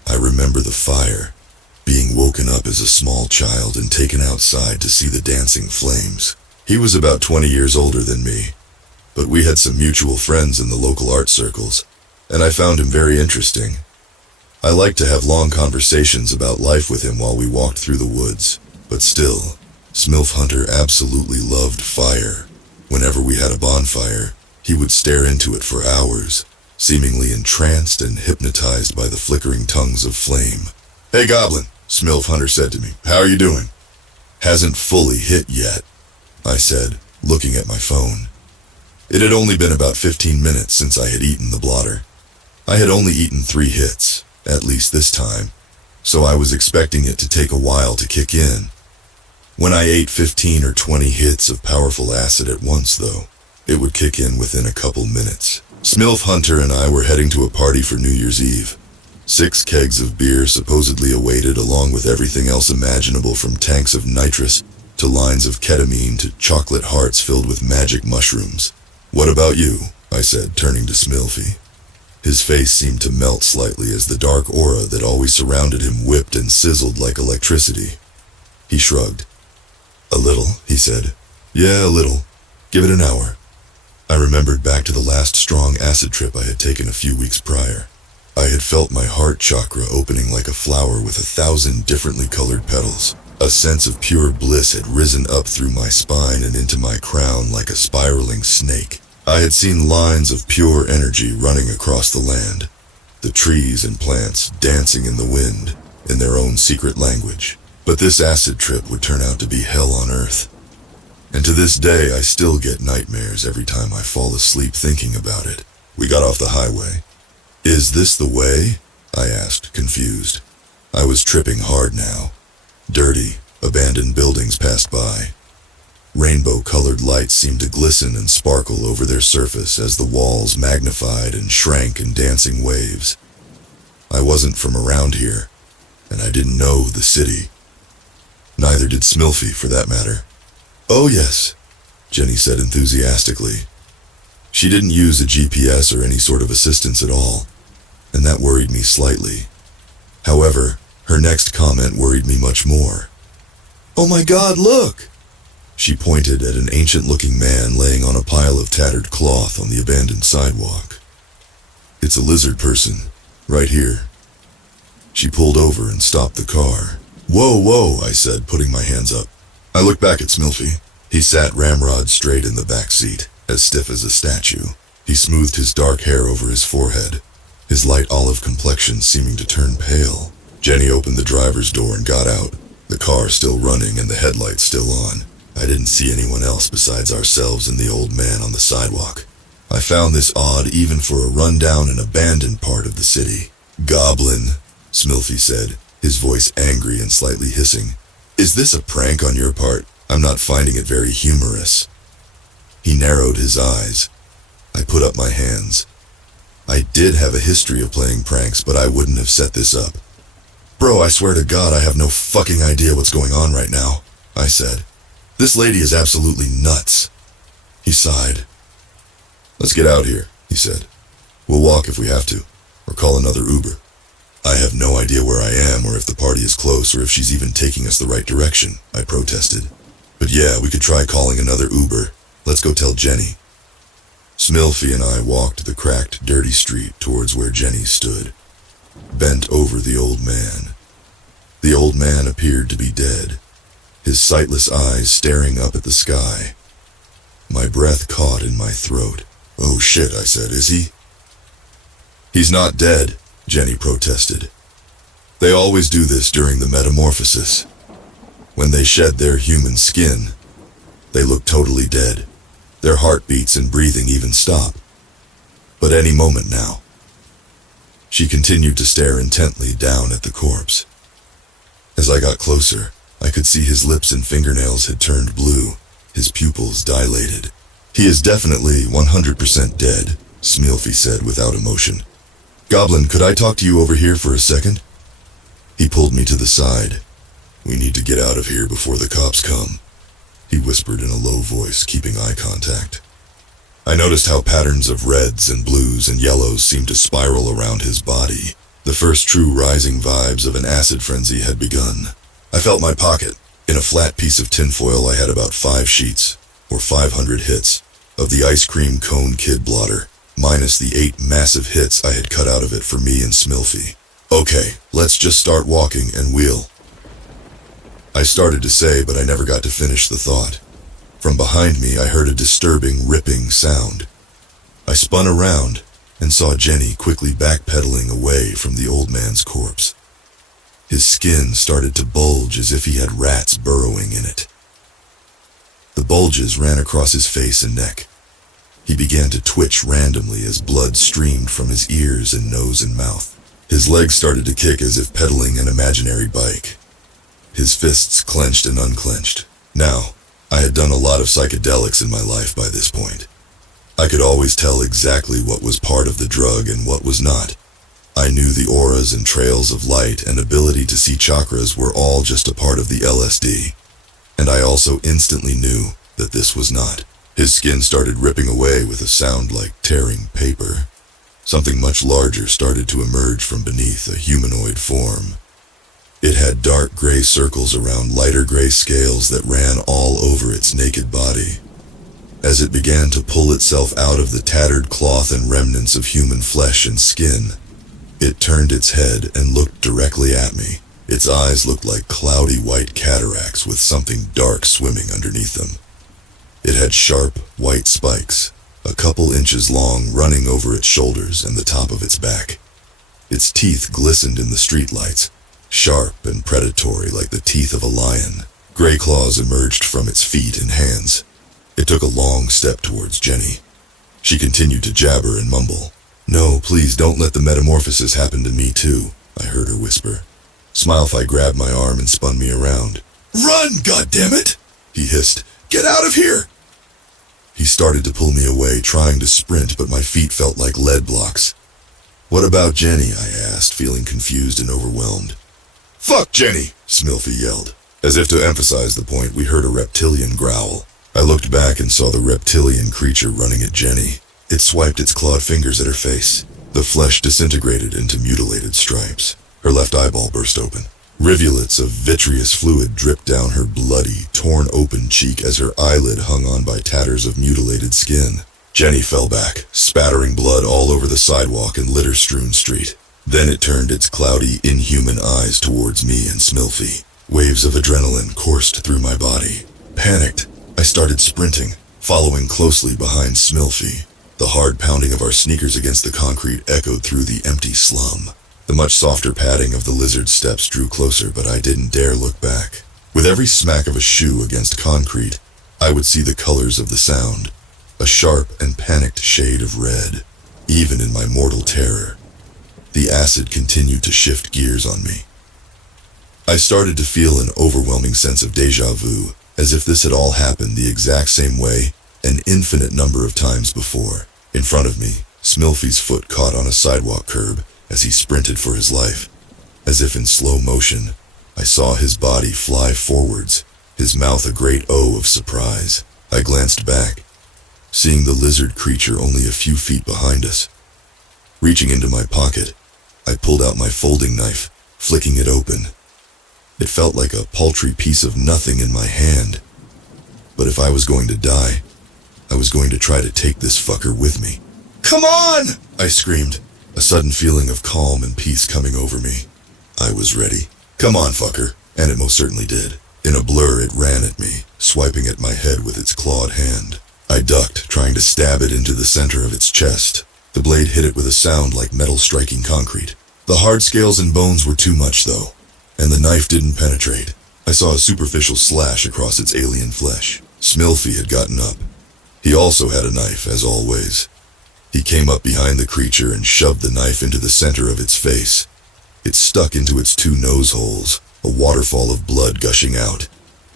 I remember the fire, being woken up as a small child and taken outside to see the dancing flames. He was about 20 years older than me, but we had some mutual friends in the local art circles, and I found him very interesting. I liked to have long conversations about life with him while we walked through the woods, but still, Smilf Hunter absolutely loved fire. Whenever we had a bonfire, he would stare into it for hours, seemingly entranced and hypnotized by the flickering tongues of flame. "Hey Goblin," Smilf Hunter said to me, "how are you doing?" "Hasn't fully hit yet," I said, looking at my phone. It had only been about 15 minutes since I had eaten the blotter. I had only eaten 3 hits, at least this time, so I was expecting it to take a while to kick in. When I ate 15 or 20 hits of powerful acid at once, though, it would kick in within a couple minutes. Smilf Hunter and I were heading to a party for New Year's Eve. 6 kegs of beer supposedly awaited, along with everything else imaginable, from tanks of nitrous to lines of ketamine to chocolate hearts filled with magic mushrooms. "What about you?" I said, turning to Smilfy. His face seemed to melt slightly as the dark aura that always surrounded him whipped and sizzled like electricity. He shrugged. "A little," he said. "Yeah, a little. Give it an hour." I remembered back to the last strong acid trip I had taken a few weeks prior. I had felt my heart chakra opening like a flower with 1,000 differently colored petals. A sense of pure bliss had risen up through my spine and into my crown like a spiraling snake. I had seen lines of pure energy running across the land, the trees and plants dancing in the wind in their own secret language. But this acid trip would turn out to be hell on earth. And to this day, I still get nightmares every time I fall asleep thinking about it. We got off the highway. "Is this the way?" I asked, confused. I was tripping hard now. Dirty, abandoned buildings passed by. Rainbow-colored lights seemed to glisten and sparkle over their surface as the walls magnified and shrank in dancing waves. I wasn't from around here, and I didn't know the city. Neither did Smilfy, for that matter. "Oh yes," Jenny said enthusiastically. She didn't use a GPS or any sort of assistance at all, and that worried me slightly. However, her next comment worried me much more. "Oh my God, look!" She pointed at an ancient-looking man laying on a pile of tattered cloth on the abandoned sidewalk. "It's a lizard person, right here." She pulled over and stopped the car. "Whoa, whoa," I said, putting my hands up. I looked back at Smilfy. He sat ramrod straight in the back seat, as stiff as a statue. He smoothed his dark hair over his forehead, his light olive complexion seeming to turn pale. Jenny opened the driver's door and got out, the car still running and the headlights still on. I didn't see anyone else besides ourselves and the old man on the sidewalk. I found this odd even for a rundown and abandoned part of the city. "Goblin," Smilfy said, his voice angry and slightly hissing. "Is this a prank on your part? I'm not finding it very humorous." He narrowed his eyes. I put up my hands. I did have a history of playing pranks, but I wouldn't have set this up. "Bro, I swear to God I have no fucking idea what's going on right now," I said. "This lady is absolutely nuts." He sighed. "Let's get out here," he said. "We'll walk if we have to, or call another Uber." "I have no idea where I am or if the party is close or if she's even taking us the right direction," I protested. "But yeah, we could try calling another Uber. Let's go tell Jenny." Smilfy and I walked the cracked, dirty street towards where Jenny stood, bent over the old man. The old man appeared to be dead, his sightless eyes staring up at the sky. My breath caught in my throat. "Oh shit," I said, "is he?" "He's not dead," Jenny protested. "They always do this during the metamorphosis. When they shed their human skin, they look totally dead. Their heartbeats and breathing even stop. But any moment now." She continued to stare intently down at the corpse. As I got closer, I could see his lips and fingernails had turned blue, his pupils dilated. "He is definitely 100% dead," Smilfy said without emotion. "Goblin, could I talk to you over here for a second?" He pulled me to the side. "We need to get out of here before the cops come," he whispered in a low voice, keeping eye contact. I noticed how patterns of reds and blues and yellows seemed to spiral around his body. The first true rising vibes of an acid frenzy had begun. I felt my pocket. In a flat piece of tinfoil I had about 5 sheets, or 500 hits, of the ice cream cone kid blotter, minus the 8 massive hits I had cut out of it for me and Smilfy. "Okay, let's just start walking and we'll..." I started to say, but I never got to finish the thought. From behind me I heard a disturbing, ripping sound. I spun around and saw Jenny quickly backpedaling away from the old man's corpse. His skin started to bulge as if he had rats burrowing in it. The bulges ran across his face and neck. He began to twitch randomly as blood streamed from his ears and nose and mouth. His legs started to kick as if pedaling an imaginary bike. His fists clenched and unclenched. Now, I had done a lot of psychedelics in my life by this point. I could always tell exactly what was part of the drug and what was not. I knew the auras and trails of light and ability to see chakras were all just a part of the LSD. And I also instantly knew that this was not. His skin started ripping away with a sound like tearing paper. Something much larger started to emerge from beneath a humanoid form. It had dark gray circles around lighter gray scales that ran all over its naked body. As it began to pull itself out of the tattered cloth and remnants of human flesh and skin, it turned its head and looked directly at me. Its eyes looked like cloudy white cataracts with something dark swimming underneath them. It had sharp, white spikes, a couple inches long, running over its shoulders and the top of its back. Its teeth glistened in the streetlights, sharp and predatory like the teeth of a lion. Gray claws emerged from its feet and hands. It took a long step towards Jenny. She continued to jabber and mumble. "No, please don't let the metamorphosis happen to me too," I heard her whisper. Smilefy grabbed my arm and spun me around. "Run, goddammit!" he hissed. "Get out of here!" He started to pull me away, trying to sprint, but my feet felt like lead blocks. "What about Jenny?" I asked, feeling confused and overwhelmed. "Fuck Jenny!" Smilfy yelled. As if to emphasize the point, we heard a reptilian growl. I looked back and saw the reptilian creature running at Jenny. It swiped its clawed fingers at her face. The flesh disintegrated into mutilated stripes. Her left eyeball burst open. Rivulets of vitreous fluid dripped down her bloody, torn open cheek as her eyelid hung on by tatters of mutilated skin. Jenny fell back, spattering blood all over the sidewalk and litter-strewn street. Then it turned its cloudy, inhuman eyes towards me and Smilfy. Waves of adrenaline coursed through my body. Panicked, I started sprinting, following closely behind Smilfy. The hard pounding of our sneakers against the concrete echoed through the empty slum. The much softer padding of the lizard's steps drew closer, but I didn't dare look back. With every smack of a shoe against concrete, I would see the colors of the sound, a sharp and panicked shade of red. Even in my mortal terror, the acid continued to shift gears on me. I started to feel an overwhelming sense of déjà vu, as if this had all happened the exact same way an infinite number of times before. In front of me, Smilfy's foot caught on a sidewalk curb as he sprinted for his life. As if in slow motion, I saw his body fly forwards, his mouth a great O of surprise. I glanced back, seeing the lizard creature only a few feet behind us. Reaching into my pocket, I pulled out my folding knife, flicking it open. It felt like a paltry piece of nothing in my hand. But if I was going to die, I was going to try to take this fucker with me. "Come on!" I screamed, a sudden feeling of calm and peace coming over me. I was ready. "Come on, fucker." And it most certainly did. In a blur, it ran at me, swiping at my head with its clawed hand. I ducked, trying to stab it into the center of its chest. The blade hit it with a sound like metal striking concrete. The hard scales and bones were too much, though, and the knife didn't penetrate. I saw a superficial slash across its alien flesh. Smilfy had gotten up. He also had a knife, as always. He came up behind the creature and shoved the knife into the center of its face. It stuck into its two nose holes, a waterfall of blood gushing out.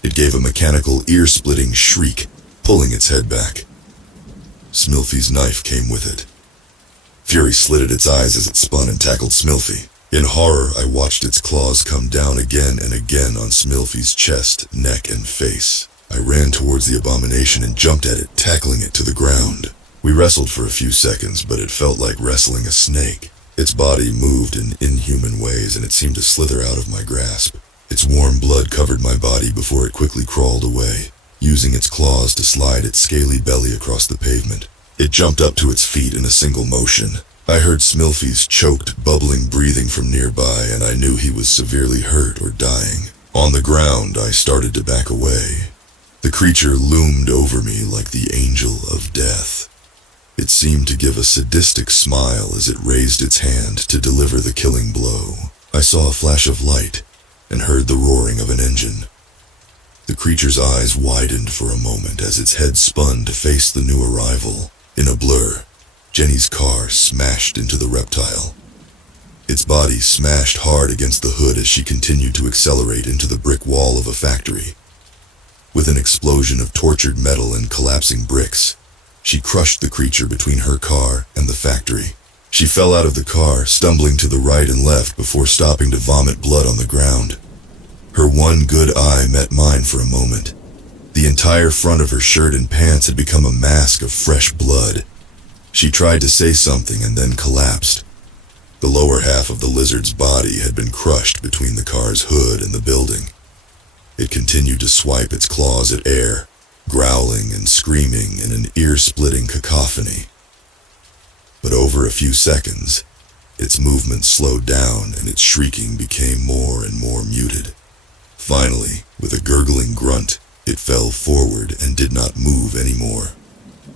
It gave a mechanical, ear-splitting shriek, pulling its head back. Smilfy's knife came with it. Fury slitted its eyes as it spun and tackled Smilfy. In horror, I watched its claws come down again and again on Smilfy's chest, neck, and face. I ran towards the abomination and jumped at it, tackling it to the ground. We wrestled for a few seconds, but it felt like wrestling a snake. Its body moved in inhuman ways, and it seemed to slither out of my grasp. Its warm blood covered my body before it quickly crawled away, using its claws to slide its scaly belly across the pavement. It jumped up to its feet in a single motion. I heard Smilfy's choked, bubbling breathing from nearby, and I knew he was severely hurt or dying. On the ground, I started to back away. The creature loomed over me like the angel of death. It seemed to give a sadistic smile as it raised its hand to deliver the killing blow. I saw a flash of light and heard the roaring of an engine. The creature's eyes widened for a moment as its head spun to face the new arrival. In a blur, Jenny's car smashed into the reptile. Its body smashed hard against the hood as she continued to accelerate into the brick wall of a factory. With an explosion of tortured metal and collapsing bricks, she crushed the creature between her car and the factory. She fell out of the car, stumbling to the right and left before stopping to vomit blood on the ground. Her one good eye met mine for a moment. The entire front of her shirt and pants had become a mask of fresh blood. She tried to say something and then collapsed. The lower half of the lizard's body had been crushed between the car's hood and the building. It continued to swipe its claws at air, growling and screaming in an ear-splitting cacophony. But over a few seconds, its movement slowed down and its shrieking became more and more muted. Finally, with a gurgling grunt, it fell forward and did not move anymore.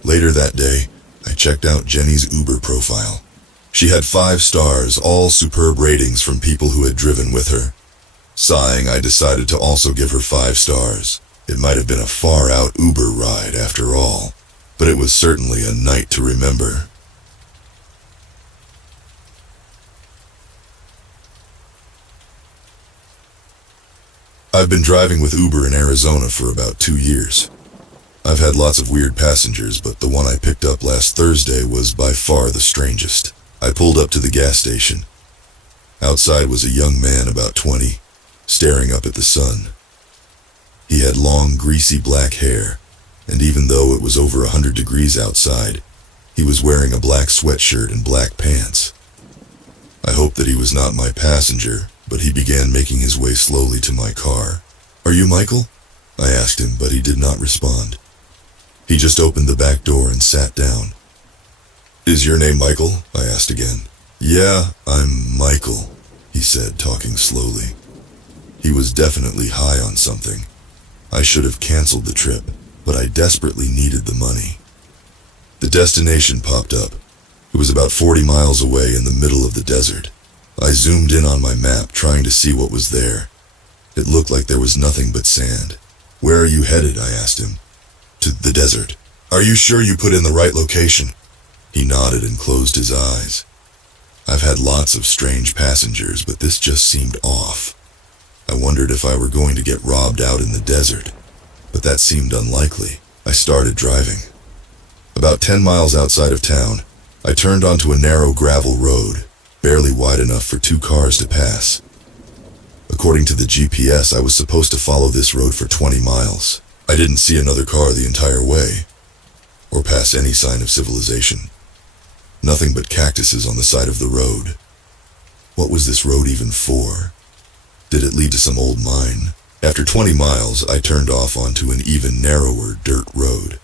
Later that day, I checked out Jenny's Uber profile. She had 5 stars, all superb ratings from people who had driven with her. Sighing, I decided to also give her 5 stars. It might have been a far-out Uber ride after all, but it was certainly a night to remember. I've been driving with Uber in Arizona for about 2 years. I've had lots of weird passengers, but the one I picked up last Thursday was by far the strangest. I pulled up to the gas station. Outside was a young man about 20, staring up at the sun. He had long, greasy black hair, and even though it was over 100 degrees outside, he was wearing a black sweatshirt and black pants. I hoped that he was not my passenger, but he began making his way slowly to my car. "Are you Michael?" I asked him, but he did not respond. He just opened the back door and sat down. "Is your name Michael?" I asked again. "Yeah, I'm Michael," he said, talking slowly. He was definitely high on something. I should have canceled the trip, but I desperately needed the money. The destination popped up. It was about 40 miles away in the middle of the desert. I zoomed in on my map, trying to see what was there. It looked like there was nothing but sand. "Where are you headed?" I asked him. "To the desert." "Are you sure you put in the right location?" He nodded and closed his eyes. I've had lots of strange passengers, but this just seemed off. I wondered if I were going to get robbed out in the desert, but that seemed unlikely. I started driving. About 10 miles outside of town, I turned onto a narrow gravel road, barely wide enough for 2 cars to pass. According to the GPS, I was supposed to follow this road for 20 miles. I didn't see another car the entire way, or pass any sign of civilization. Nothing but cactuses on the side of the road. What was this road even for? Did it lead to some old mine? After 20 miles, I turned off onto an even narrower dirt road.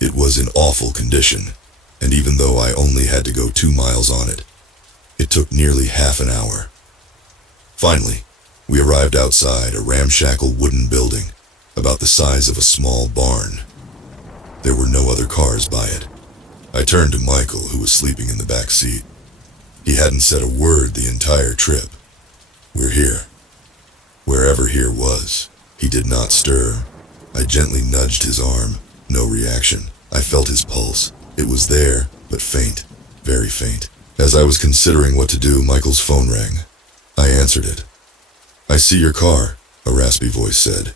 It was in awful condition, and even though I only had to go 2 miles on it, it took nearly half an hour. Finally, we arrived outside a ramshackle wooden building, about the size of a small barn. There were no other cars by it. I turned to Michael, who was sleeping in the back seat. He hadn't said a word the entire trip. "We're here." Wherever here was. He did not stir. I gently nudged his arm. No reaction. I felt his pulse. It was there, but faint, very faint. As I was considering what to do, Michael's phone rang. I answered it. "I see your car," a raspy voice said.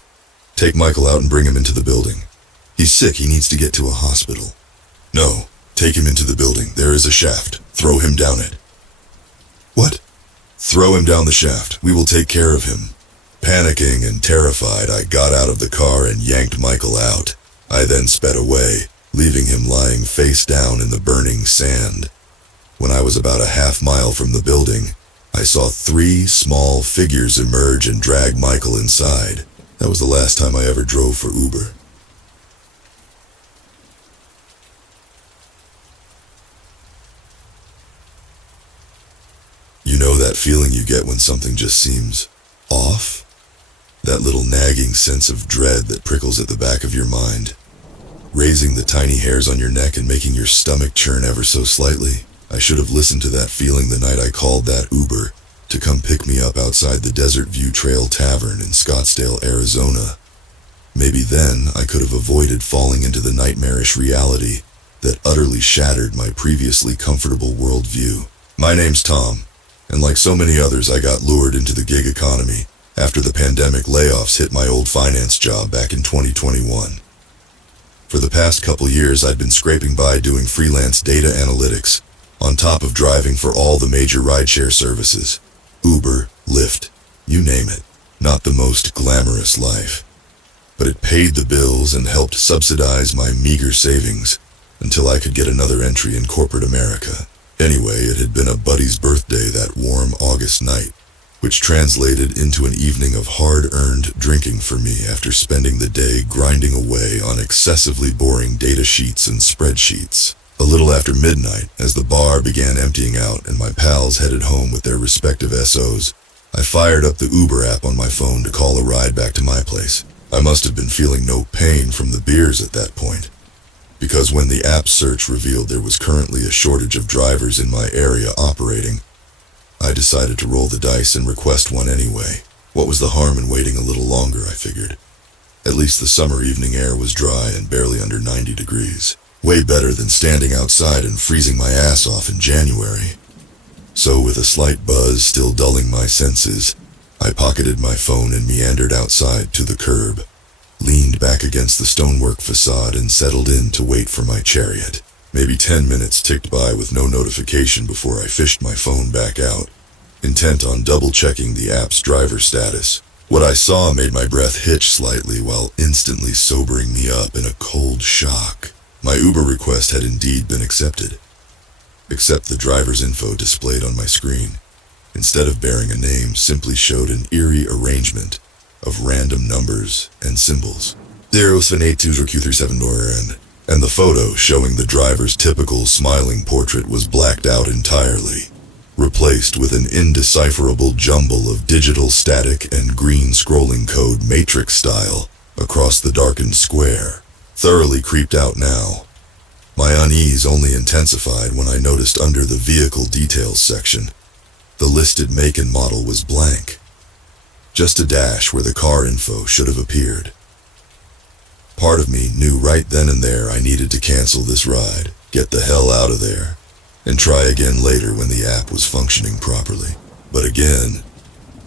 "Take Michael out and bring him into the building. He's sick, he needs to get to a hospital." "No, take him into the building. There is a shaft. Throw him down it." "What?" "Throw him down the shaft. We will take care of him." Panicking and terrified, I got out of the car and yanked Michael out. I then sped away, leaving him lying face down in the burning sand. When I was about a half-mile from the building, I saw 3 small figures emerge and drag Michael inside. That was the last time I ever drove for Uber. You know that feeling you get when something just seems off? That little nagging sense of dread that prickles at the back of your mind, raising the tiny hairs on your neck and making your stomach churn ever so slightly. I should have listened to that feeling the night I called that Uber to come pick me up outside the Desert View Trail Tavern in Scottsdale, Arizona. Maybe then I could have avoided falling into the nightmarish reality that utterly shattered my previously comfortable worldview. My name's Tom, and like so many others, I got lured into the gig economy after the pandemic layoffs hit my old finance job back in 2021. For the past couple years, I'd been scraping by doing freelance data analytics on top of driving for all the major rideshare services. Uber, Lyft, you name it. Not the most glamorous life. But it paid the bills and helped subsidize my meager savings until I could get another entry in corporate America. Anyway, it had been a buddy's birthday that warm August night, which translated into an evening of hard-earned drinking for me after spending the day grinding away on excessively boring data sheets and spreadsheets. A little after midnight, as the bar began emptying out and my pals headed home with their respective SOs, I fired up the Uber app on my phone to call a ride back to my place. I must have been feeling no pain from the beers at that point, because when the app search revealed there was currently a shortage of drivers in my area operating, I decided to roll the dice and request one anyway. What was the harm in waiting a little longer, I figured. At least the summer evening air was dry and barely under 90 degrees. Way better than standing outside and freezing my ass off in January. So with a slight buzz still dulling my senses, I pocketed my phone and meandered outside to the curb, leaned back against the stonework facade and settled in to wait for my chariot. Maybe 10 minutes ticked by with no notification before I fished my phone back out, intent on double-checking the app's driver status. What I saw made my breath hitch slightly while instantly sobering me up in a cold shock. My Uber request had indeed been accepted, except the driver's info displayed on my screen, instead of bearing a name, simply showed an eerie arrangement of random numbers and symbols. 0782 Q37 and the photo showing the driver's typical smiling portrait was blacked out entirely, replaced with an indecipherable jumble of digital static and green scrolling code matrix style across the darkened square. Thoroughly creeped out now. My unease only intensified when I noticed under the vehicle details section, the listed make and model was blank. Just a dash where the car info should have appeared. Part of me knew right then and there I needed to cancel this ride, get the hell out of there, and try again later when the app was functioning properly. But again,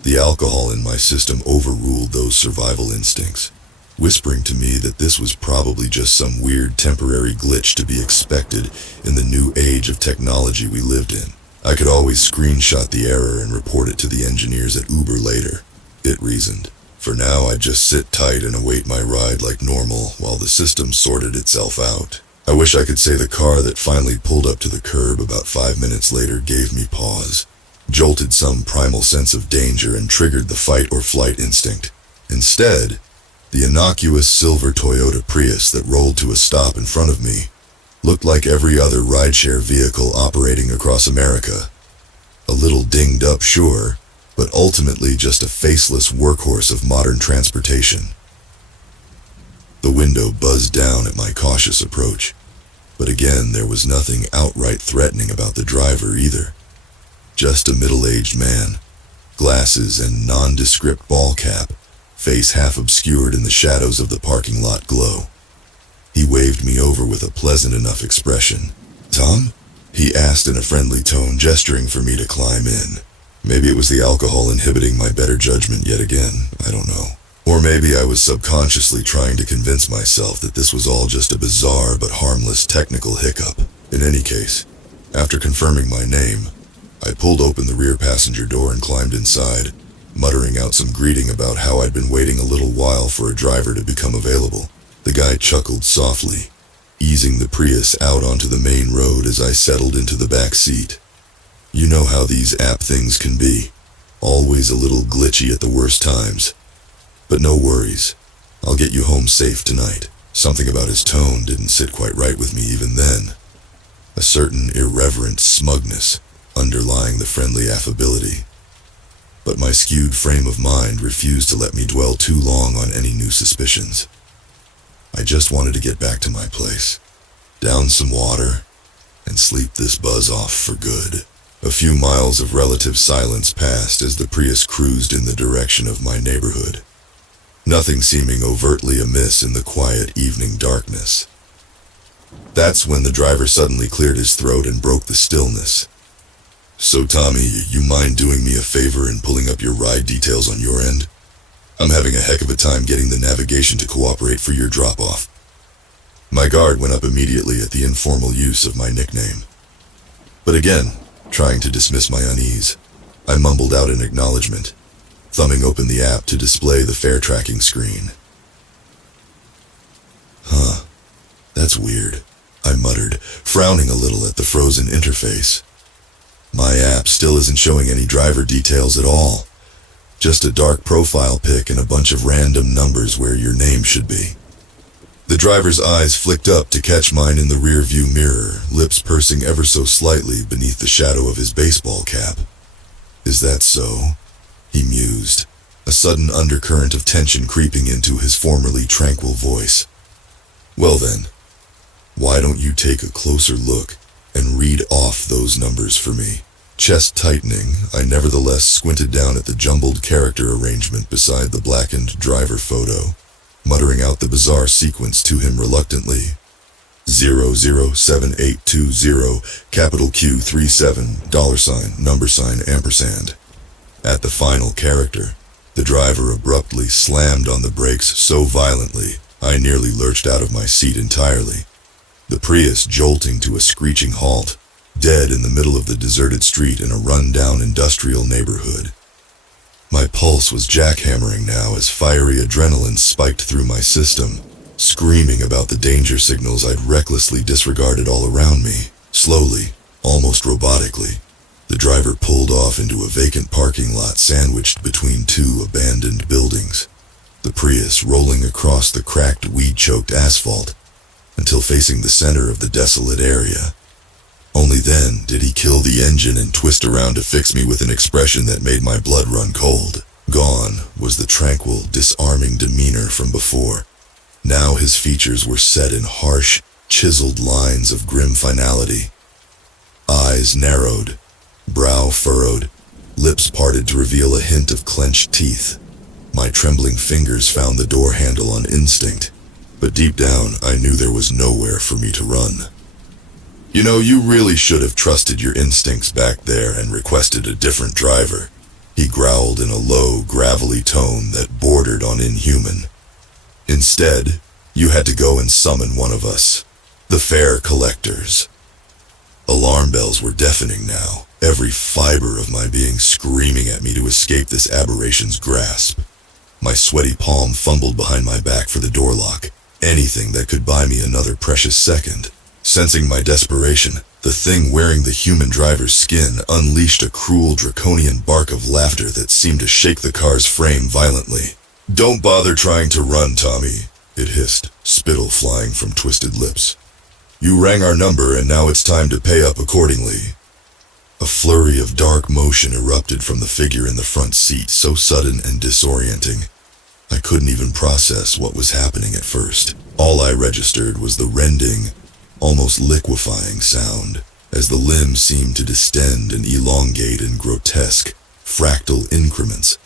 the alcohol in my system overruled those survival instincts, whispering to me that this was probably just some weird temporary glitch to be expected in the new age of technology we lived in. I could always screenshot the error and report it to the engineers at Uber later, it reasoned. For now, I'd just sit tight and await my ride like normal while the system sorted itself out. I wish I could say the car that finally pulled up to the curb about 5 minutes later gave me pause, jolted some primal sense of danger and triggered the fight or flight instinct. Instead, the innocuous silver Toyota Prius that rolled to a stop in front of me looked like every other rideshare vehicle operating across America. A little dinged up, sure, but ultimately just a faceless workhorse of modern transportation. The window buzzed down at my cautious approach, but again there was nothing outright threatening about the driver either. Just a middle-aged man, glasses and nondescript ball cap, face half obscured in the shadows of the parking lot glow. He waved me over with a pleasant enough expression. "Tom?" he asked in a friendly tone, gesturing for me to climb in. Maybe it was the alcohol inhibiting my better judgment yet again, I don't know. Or maybe I was subconsciously trying to convince myself that this was all just a bizarre but harmless technical hiccup. In any case, after confirming my name, I pulled open the rear passenger door and climbed inside, muttering out some greeting about how I'd been waiting a little while for a driver to become available. The guy chuckled softly, easing the Prius out onto the main road as I settled into the back seat. You know how these app things can be. Always a little glitchy at the worst times. But no worries. I'll get you home safe tonight. Something about his tone didn't sit quite right with me even then. A certain irreverent smugness underlying the friendly affability. But my skewed frame of mind refused to let me dwell too long on any new suspicions. I just wanted to get back to my place, down some water, and sleep this buzz off for good. A few miles of relative silence passed as the Prius cruised in the direction of my neighborhood, nothing seeming overtly amiss in the quiet evening darkness. That's when the driver suddenly cleared his throat and broke the stillness. "So Tommy, you mind doing me a favor and pulling up your ride details on your end? I'm having a heck of a time getting the navigation to cooperate for your drop-off." My guard went up immediately at the informal use of my nickname. But again, trying to dismiss my unease, I mumbled out an acknowledgement, thumbing open the app to display the fare tracking screen. Huh, that's weird, I muttered, frowning a little at the frozen interface. My app still isn't showing any driver details at all. Just a dark profile pic and a bunch of random numbers where your name should be. The driver's eyes flicked up to catch mine in the rear-view mirror, lips pursing ever so slightly beneath the shadow of his baseball cap. Is that so? He mused, a sudden undercurrent of tension creeping into his formerly tranquil voice. Well then, why don't you take a closer look and read off those numbers for me? Chest tightening, I nevertheless squinted down at the jumbled character arrangement beside the blackened driver photo, muttering out the bizarre sequence to him reluctantly. 007820, capital Q37, $, ampersand. At the final character, the driver abruptly slammed on the brakes so violently, I nearly lurched out of my seat entirely. The Prius jolting to a screeching halt, dead in the middle of the deserted street in a run-down industrial neighborhood. My pulse was jackhammering now as fiery adrenaline spiked through my system, screaming about the danger signals I'd recklessly disregarded all around me. Slowly, almost robotically, the driver pulled off into a vacant parking lot sandwiched between two abandoned buildings, the Prius rolling across the cracked, weed-choked asphalt until facing the center of the desolate area. Only then did he kill the engine and twist around to fix me with an expression that made my blood run cold. Gone was the tranquil, disarming demeanor from before. Now his features were set in harsh, chiseled lines of grim finality. Eyes narrowed, brow furrowed, lips parted to reveal a hint of clenched teeth. My trembling fingers found the door handle on instinct, but deep down I knew there was nowhere for me to run. You know, you really should have trusted your instincts back there and requested a different driver, he growled in a low, gravelly tone that bordered on inhuman. Instead, you had to go and summon one of us, the fare collectors. Alarm bells were deafening now, every fiber of my being screaming at me to escape this aberration's grasp. My sweaty palm fumbled behind my back for the door lock, anything that could buy me another precious second. Sensing my desperation, the thing wearing the human driver's skin unleashed a cruel draconian bark of laughter that seemed to shake the car's frame violently. Don't bother trying to run, Tommy, it hissed, spittle flying from twisted lips. You rang our number and now it's time to pay up accordingly. A flurry of dark motion erupted from the figure in the front seat, so sudden and disorienting. I couldn't even process what was happening at first. All I registered was the rending, almost liquefying sound, as the limbs seemed to distend and elongate in grotesque, fractal increments,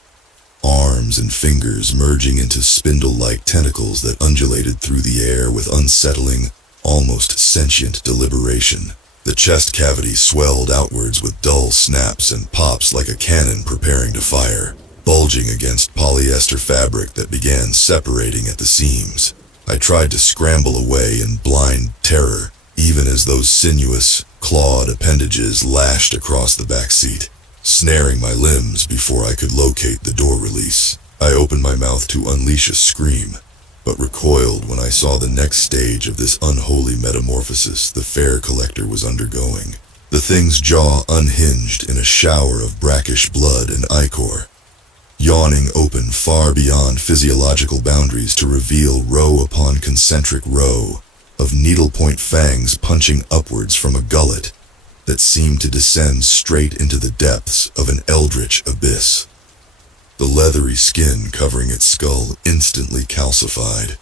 arms and fingers merging into spindle-like tentacles that undulated through the air with unsettling, almost sentient deliberation. The chest cavity swelled outwards with dull snaps and pops like a cannon preparing to fire, bulging against polyester fabric that began separating at the seams. I tried to scramble away in blind terror, even as those sinuous, clawed appendages lashed across the back seat, snaring my limbs before I could locate the door release. I opened my mouth to unleash a scream, but recoiled when I saw the next stage of this unholy metamorphosis the fare collector was undergoing. The thing's jaw unhinged in a shower of brackish blood and ichor, yawning open far beyond physiological boundaries to reveal row upon concentric row of needlepoint fangs punching upwards from a gullet that seemed to descend straight into the depths of an eldritch abyss. The leathery skin covering its skull instantly calcified,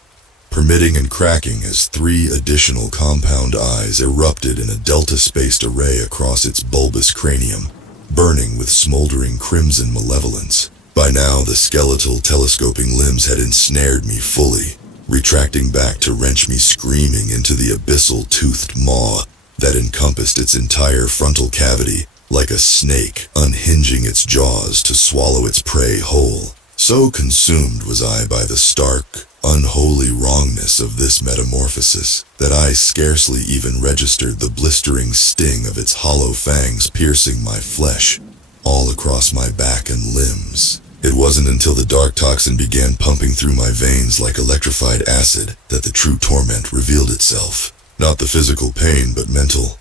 permitting and cracking as 3 additional compound eyes erupted in a delta-spaced array across its bulbous cranium, burning with smoldering crimson malevolence. By now, the skeletal telescoping limbs had ensnared me fully, retracting back to wrench me screaming into the abyssal toothed maw that encompassed its entire frontal cavity, like a snake unhinging its jaws to swallow its prey whole. So consumed was I by the stark, unholy wrongness of this metamorphosis that I scarcely even registered the blistering sting of its hollow fangs piercing my flesh, all across my back and limbs. It wasn't until the dark toxin began pumping through my veins like electrified acid that the true torment revealed itself. Not the physical pain, but mental.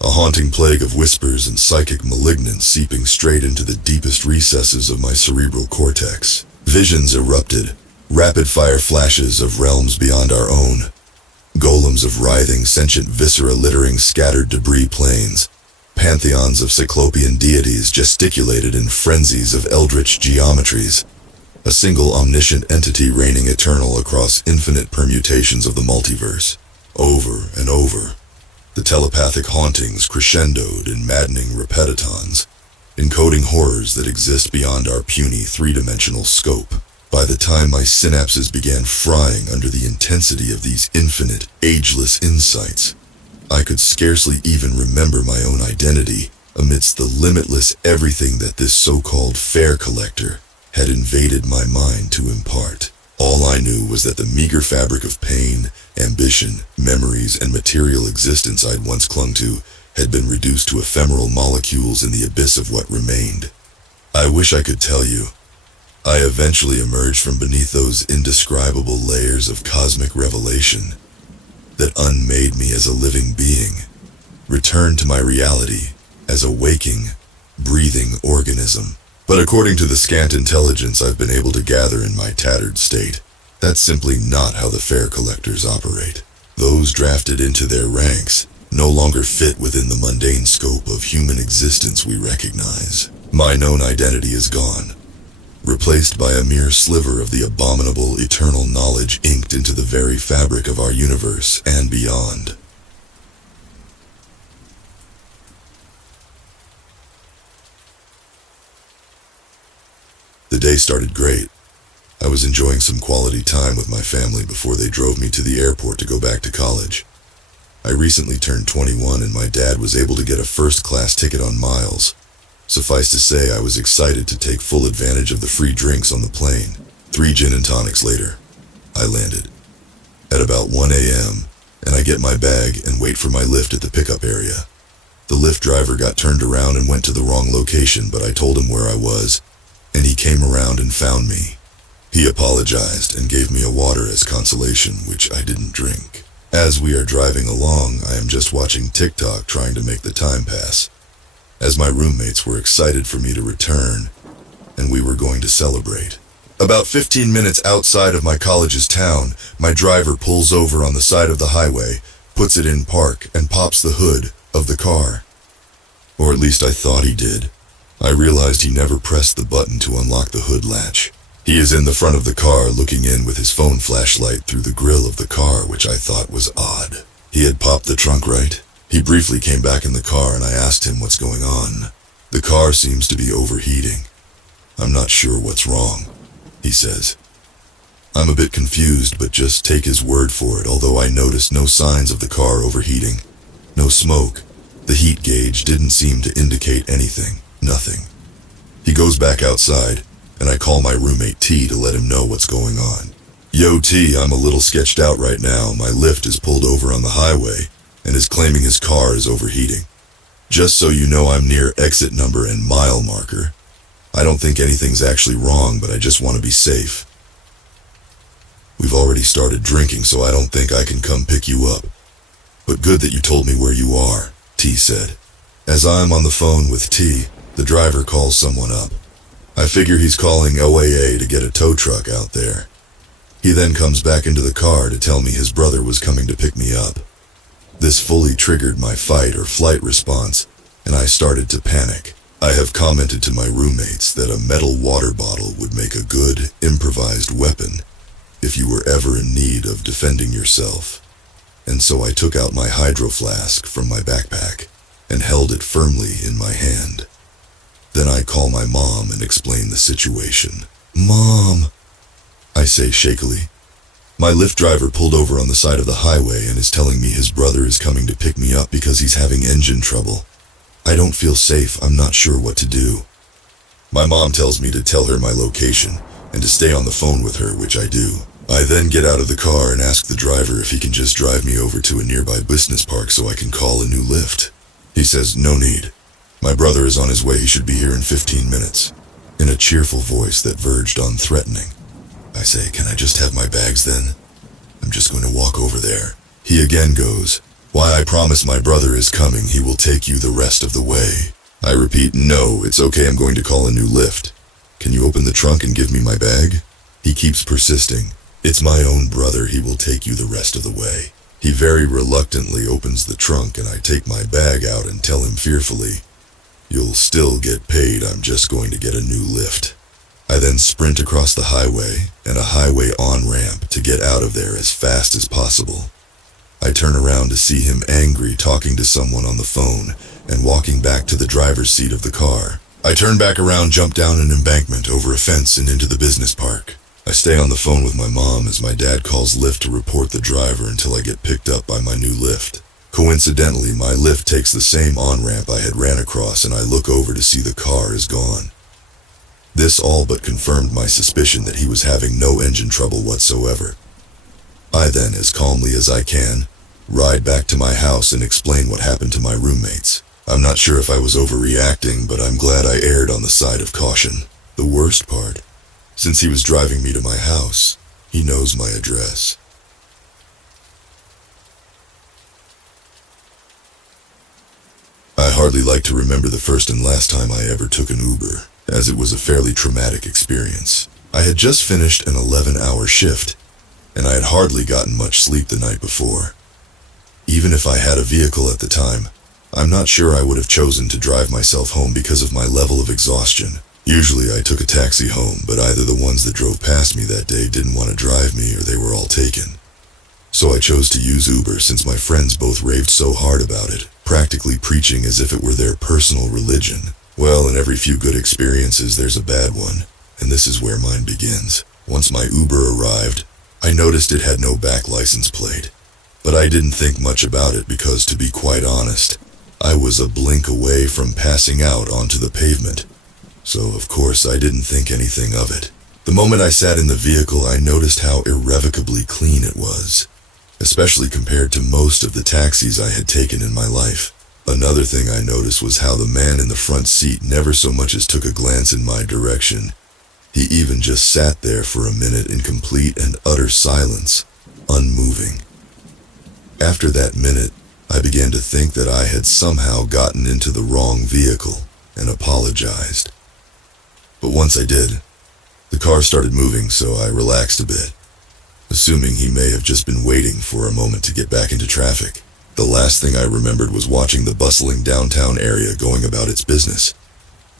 A haunting plague of whispers and psychic malignance seeping straight into the deepest recesses of my cerebral cortex. Visions erupted, rapid-fire flashes of realms beyond our own. Golems of writhing, sentient viscera littering scattered debris plains. Pantheons of cyclopean deities gesticulated in frenzies of eldritch geometries. A single omniscient entity reigning eternal across infinite permutations of the multiverse. Over and over, the telepathic hauntings crescendoed in maddening repetitons, encoding horrors that exist beyond our puny three-dimensional scope. By the time my synapses began frying under the intensity of these infinite, ageless insights, I could scarcely even remember my own identity amidst the limitless everything that this so-called fare collector had invaded my mind to impart. All I knew was that the meager fabric of pain, ambition, memories, and material existence I'd once clung to had been reduced to ephemeral molecules in the abyss of what remained. I wish I could tell you. I eventually emerged from beneath those indescribable layers of cosmic revelation that unmade me as a living being, returned to my reality as a waking, breathing organism. But according to the scant intelligence I've been able to gather in my tattered state, that's simply not how the fare collectors operate. Those drafted into their ranks no longer fit within the mundane scope of human existence we recognize. My known identity is gone, replaced by a mere sliver of the abominable eternal knowledge inked into the very fabric of our universe and beyond. The day started great. I was enjoying some quality time with my family before they drove me to the airport to go back to college. I recently turned 21 and my dad was able to get a first-class ticket on miles. Suffice to say, I was excited to take full advantage of the free drinks on the plane. 3 gin and tonics later, I landed. At about 1 a.m., and I get my bag and wait for my lift at the pickup area. The Lyft driver got turned around and went to the wrong location, but I told him where I was, and he came around and found me. He apologized and gave me a water as consolation, which I didn't drink. As we are driving along, I am just watching TikTok trying to make the time pass, as my roommates were excited for me to return, and we were going to celebrate. About 15 minutes outside of my college's town, my driver pulls over on the side of the highway, puts it in park, and pops the hood of the car. Or at least I thought he did. I realized he never pressed the button to unlock the hood latch. He is in the front of the car looking in with his phone flashlight through the grill of the car, which I thought was odd. He had popped the trunk, right? He briefly came back in the car and I asked him what's going on. The car seems to be overheating. I'm not sure what's wrong, he says. I'm a bit confused, but just take his word for it, although I noticed no signs of the car overheating. No smoke. The heat gauge didn't seem to indicate anything. Nothing. He goes back outside, and I call my roommate T to let him know what's going on. Yo T, I'm a little sketched out right now. My Lyft is pulled over on the highway and is claiming his car is overheating. Just so you know, I'm near exit number and mile marker. I don't think anything's actually wrong, but I just want to be safe. We've already started drinking, so I don't think I can come pick you up. But good that you told me where you are, T said. As I'm on the phone with T, the driver calls someone up. I figure he's calling OAA to get a tow truck out there. He then comes back into the car to tell me his brother was coming to pick me up. This fully triggered my fight or flight response, and I started to panic. I have commented to my roommates that a metal water bottle would make a good, improvised weapon if you were ever in need of defending yourself. And so I took out my hydro flask from my backpack and held it firmly in my hand. Then I call my mom and explain the situation. Mom, I say shakily. My Lyft driver pulled over on the side of the highway and is telling me his brother is coming to pick me up because he's having engine trouble. I don't feel safe. I'm not sure what to do. My mom tells me to tell her my location and to stay on the phone with her, which I do. I then get out of the car and ask the driver if he can just drive me over to a nearby business park so I can call a new lift. He says, "No need. My brother is on his way, he should be here in 15 minutes. In a cheerful voice that verged on threatening. I say, "Can I just have my bags then? I'm just going to walk over there." He again goes, "Why, I promise my brother is coming, he will take you the rest of the way." I repeat, "No, it's okay, I'm going to call a new lift. Can you open the trunk and give me my bag?" He keeps persisting. "It's my own brother, he will take you the rest of the way." He very reluctantly opens the trunk and I take my bag out and tell him fearfully, "You'll still get paid, I'm just going to get a new lift." I then sprint across the highway and a highway on-ramp to get out of there as fast as possible. I turn around to see him angry talking to someone on the phone and walking back to the driver's seat of the car. I turn back around, jump down an embankment, over a fence and into the business park. I stay on the phone with my mom as my dad calls Lyft to report the driver until I get picked up by my new Lyft. Coincidentally, my Lyft takes the same on-ramp I had ran across and I look over to see the car is gone. This all but confirmed my suspicion that he was having no engine trouble whatsoever. I then, as calmly as I can, ride back to my house and explain what happened to my roommates. I'm not sure if I was overreacting, but I'm glad I erred on the side of caution. The worst part, since he was driving me to my house, he knows my address. I hardly like to remember the first and last time I ever took an Uber, as it was a fairly traumatic experience. I had just finished an 11-hour shift, and I had hardly gotten much sleep the night before. Even if I had a vehicle at the time, I'm not sure I would have chosen to drive myself home because of my level of exhaustion. Usually I took a taxi home, but either the ones that drove past me that day didn't want to drive me or they were all taken. So I chose to use Uber since my friends both raved so hard about it, practically preaching as if it were their personal religion. Well, in every few good experiences there's a bad one, and this is where mine begins. Once my Uber arrived, I noticed it had no back license plate. But I didn't think much about it because, to be quite honest, I was a blink away from passing out onto the pavement. So, of course, I didn't think anything of it. The moment I sat in the vehicle, I noticed how irrevocably clean it was, especially compared to most of the taxis I had taken in my life. Another thing I noticed was how the man in the front seat never so much as took a glance in my direction. He even just sat there for a minute in complete and utter silence, unmoving. After that minute, I began to think that I had somehow gotten into the wrong vehicle and apologized. But once I did, the car started moving, so I relaxed a bit, assuming he may have just been waiting for a moment to get back into traffic. The last thing I remembered was watching the bustling downtown area going about its business,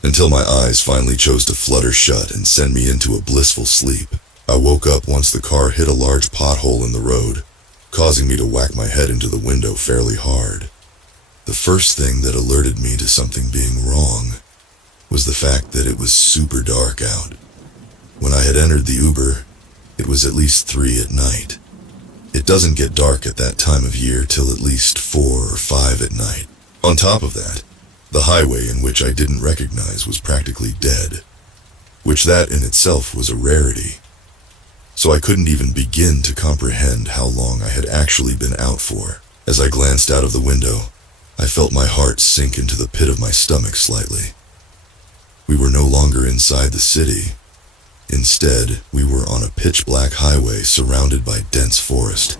until my eyes finally chose to flutter shut and send me into a blissful sleep. I woke up once the car hit a large pothole in the road, causing me to whack my head into the window fairly hard. The first thing that alerted me to something being wrong was the fact that it was super dark out. When I had entered the Uber, it was at least 3 at night. It doesn't get dark at that time of year till at least 4 or 5 at night. On top of that, the highway in which I didn't recognize was practically dead, which that in itself was a rarity. So I couldn't even begin to comprehend how long I had actually been out for. As I glanced out of the window, I felt my heart sink into the pit of my stomach slightly. We were no longer inside the city. Instead, we were on a pitch-black highway surrounded by dense forest.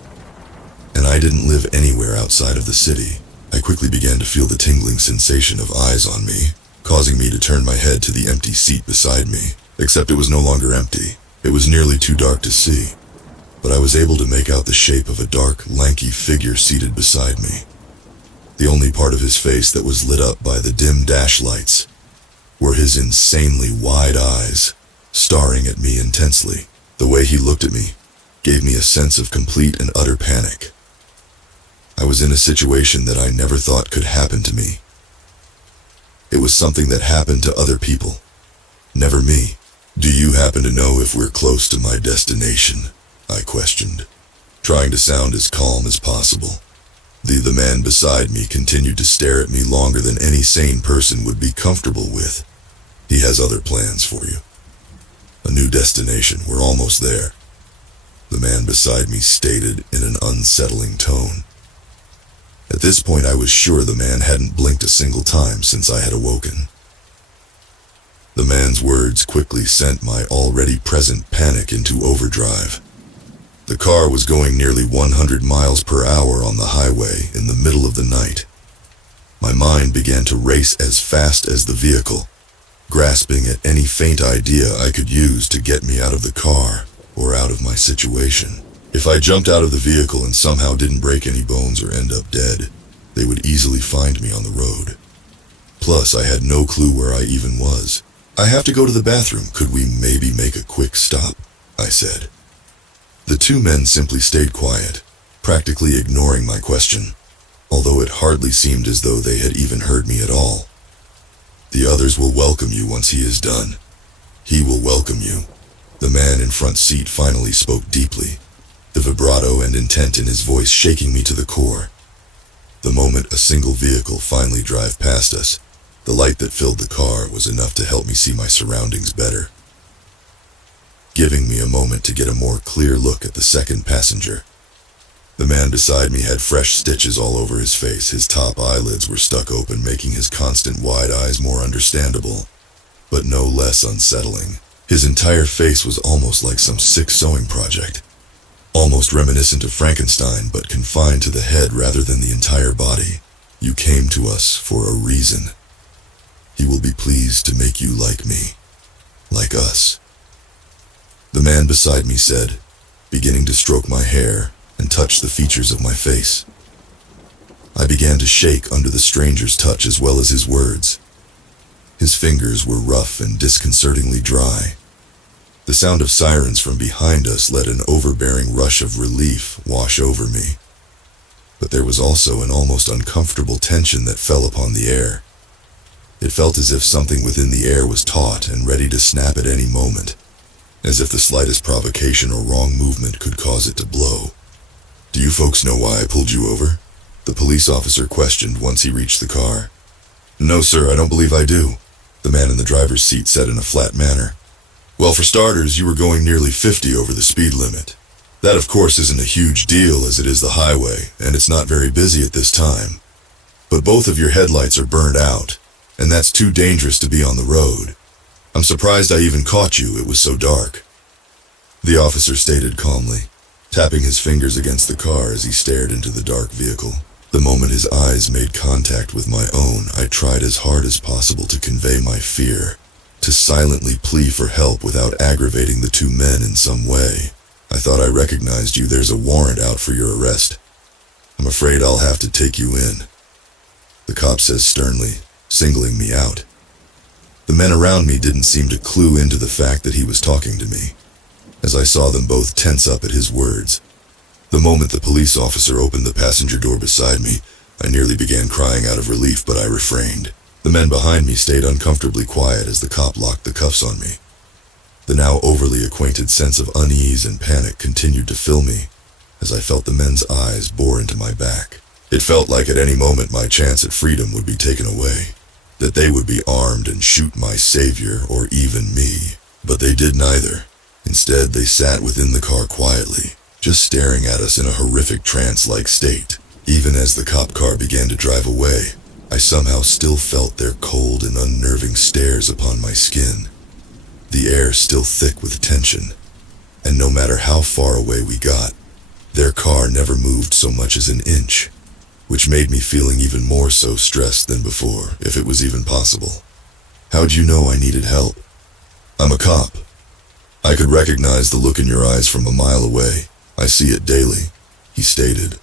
And I didn't live anywhere outside of the city. I quickly began to feel the tingling sensation of eyes on me, causing me to turn my head to the empty seat beside me. Except it was no longer empty. It was nearly too dark to see, but I was able to make out the shape of a dark, lanky figure seated beside me. The only part of his face that was lit up by the dim dash lights were his insanely wide eyes, staring at me intensely. The way he looked at me gave me a sense of complete and utter panic. I was in a situation that I never thought could happen to me. It was something that happened to other people, never me. "Do you happen to know if we're close to my destination?" I questioned, trying to sound as calm as possible. The man beside me continued to stare at me longer than any sane person would be comfortable with. "He has other plans for you. A new destination, we're almost there." the man beside me stated in an unsettling tone. At this point, I was sure the man hadn't blinked a single time since I had awoken. The man's words quickly sent my already present panic into overdrive. The car was going nearly 100 miles per hour on the highway in the middle of the night. My mind began to race as fast as the vehicle, grasping at any faint idea I could use to get me out of the car or out of my situation. If I jumped out of the vehicle and somehow didn't break any bones or end up dead, they would easily find me on the road. Plus, I had no clue where I even was. "I have to go to the bathroom. Could we maybe make a quick stop?" I said. The two men simply stayed quiet, practically ignoring my question, although it hardly seemed as though they had even heard me at all. "The others will welcome you once he is done. He will welcome you." The man in front seat finally spoke deeply, the vibrato and intent in his voice shaking me to the core. The moment a single vehicle finally drove past us, the light that filled the car was enough to help me see my surroundings better, giving me a moment to get a more clear look at the second passenger. The man beside me had fresh stitches all over his face. His top eyelids were stuck open, making his constant wide eyes more understandable, but no less unsettling. His entire face was almost like some sick sewing project, almost reminiscent of Frankenstein, but confined to the head rather than the entire body. "You came to us for a reason. He will be pleased to make you like me, like us," the man beside me said, beginning to stroke my hair and touch the features of my face. I began to shake under the stranger's touch as well as his words. His fingers were rough and disconcertingly dry. The sound of sirens from behind us let an overbearing rush of relief wash over me. But there was also an almost uncomfortable tension that fell upon the air. It felt as if something within the air was taut and ready to snap at any moment, as if the slightest provocation or wrong movement could cause it to blow. "Do you folks know why I pulled you over?" the police officer questioned once he reached the car. "No, sir, I don't believe I do," the man in the driver's seat said in a flat manner. "Well, for starters, you were going nearly 50 over the speed limit. That, of course, isn't a huge deal as it is the highway, and it's not very busy at this time. But both of your headlights are burned out, and that's too dangerous to be on the road. I'm surprised I even caught you, it was so dark," the officer stated calmly, tapping his fingers against the car as he stared into the dark vehicle. The moment his eyes made contact with my own, I tried as hard as possible to convey my fear, to silently plea for help without aggravating the two men in some way. "I thought I recognized you. There's a warrant out for your arrest. I'm afraid I'll have to take you in," the cop says sternly, singling me out. The men around me didn't seem to clue into the fact that he was talking to me, as I saw them both tense up at his words. The moment the police officer opened the passenger door beside me, I nearly began crying out of relief, but I refrained. The men behind me stayed uncomfortably quiet as the cop locked the cuffs on me. The now overly acquainted sense of unease and panic continued to fill me as I felt the men's eyes bore into my back. It felt like at any moment my chance at freedom would be taken away, that they would be armed and shoot my savior or even me. But they did neither. Instead, they sat within the car quietly, just staring at us in a horrific trance-like state. Even as the cop car began to drive away, I somehow still felt their cold and unnerving stares upon my skin. The air still thick with tension, and no matter how far away we got, their car never moved so much as an inch, which made me feeling even more so stressed than before, if it was even possible. "How'd you know I needed help?" "I'm a cop. I could recognize the look in your eyes from a mile away. I see it daily," he stated.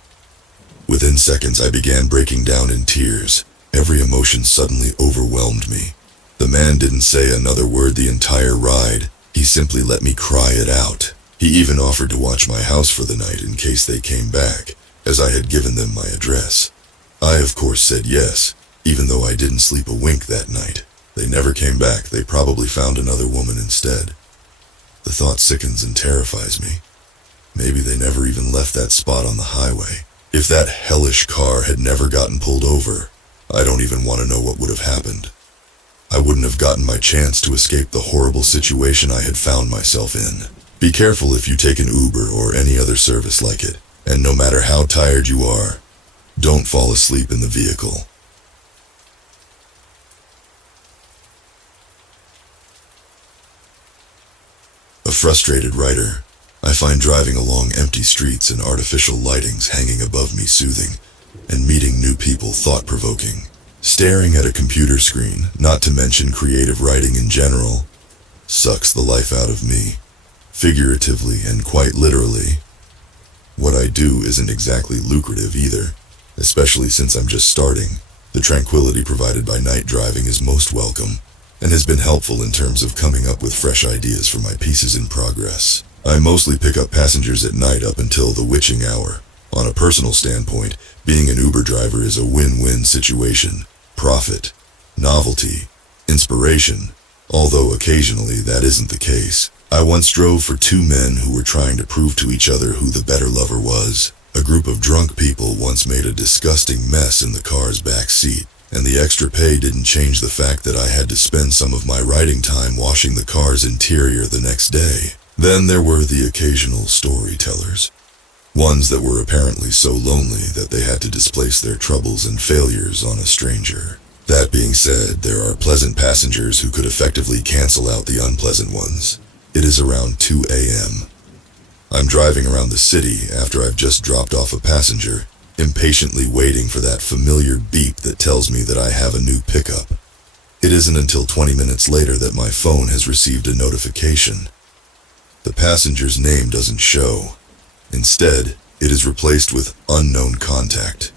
Within seconds, I began breaking down in tears. Every emotion suddenly overwhelmed me. The man didn't say another word the entire ride. He simply let me cry it out. He even offered to watch my house for the night in case they came back, as I had given them my address. I, of course, said yes, even though I didn't sleep a wink that night. They never came back. They probably found another woman instead. The thought sickens and terrifies me. Maybe they never even left that spot on the highway. If that hellish car had never gotten pulled over, I don't even want to know what would have happened. I wouldn't have gotten my chance to escape the horrible situation I had found myself in. Be careful if you take an Uber or any other service like it, and no matter how tired you are, don't fall asleep in the vehicle. A frustrated writer, I find driving along empty streets and artificial lightings hanging above me soothing, and meeting new people thought-provoking. Staring at a computer screen, not to mention creative writing in general, sucks the life out of me, figuratively and quite literally. What I do isn't exactly lucrative either, especially since I'm just starting. The tranquility provided by night driving is most welcome, and has been helpful in terms of coming up with fresh ideas for my pieces in progress. I mostly pick up passengers at night up until the witching hour. On a personal standpoint, being an Uber driver is a win-win situation. Profit, novelty, inspiration, although occasionally that isn't the case. I once drove for two men who were trying to prove to each other who the better lover was. A group of drunk people once made a disgusting mess in the car's back seat, and the extra pay didn't change the fact that I had to spend some of my writing time washing the car's interior the next day. Then there were the occasional storytellers. Ones that were apparently so lonely that they had to displace their troubles and failures on a stranger. That being said, there are pleasant passengers who could effectively cancel out the unpleasant ones. It is around 2 a.m. I'm driving around the city after I've just dropped off a passenger, impatiently waiting for that familiar beep that tells me that I have a new pickup. It isn't until 20 minutes later that my phone has received a notification. The passenger's name doesn't show. Instead, it is replaced with unknown contact.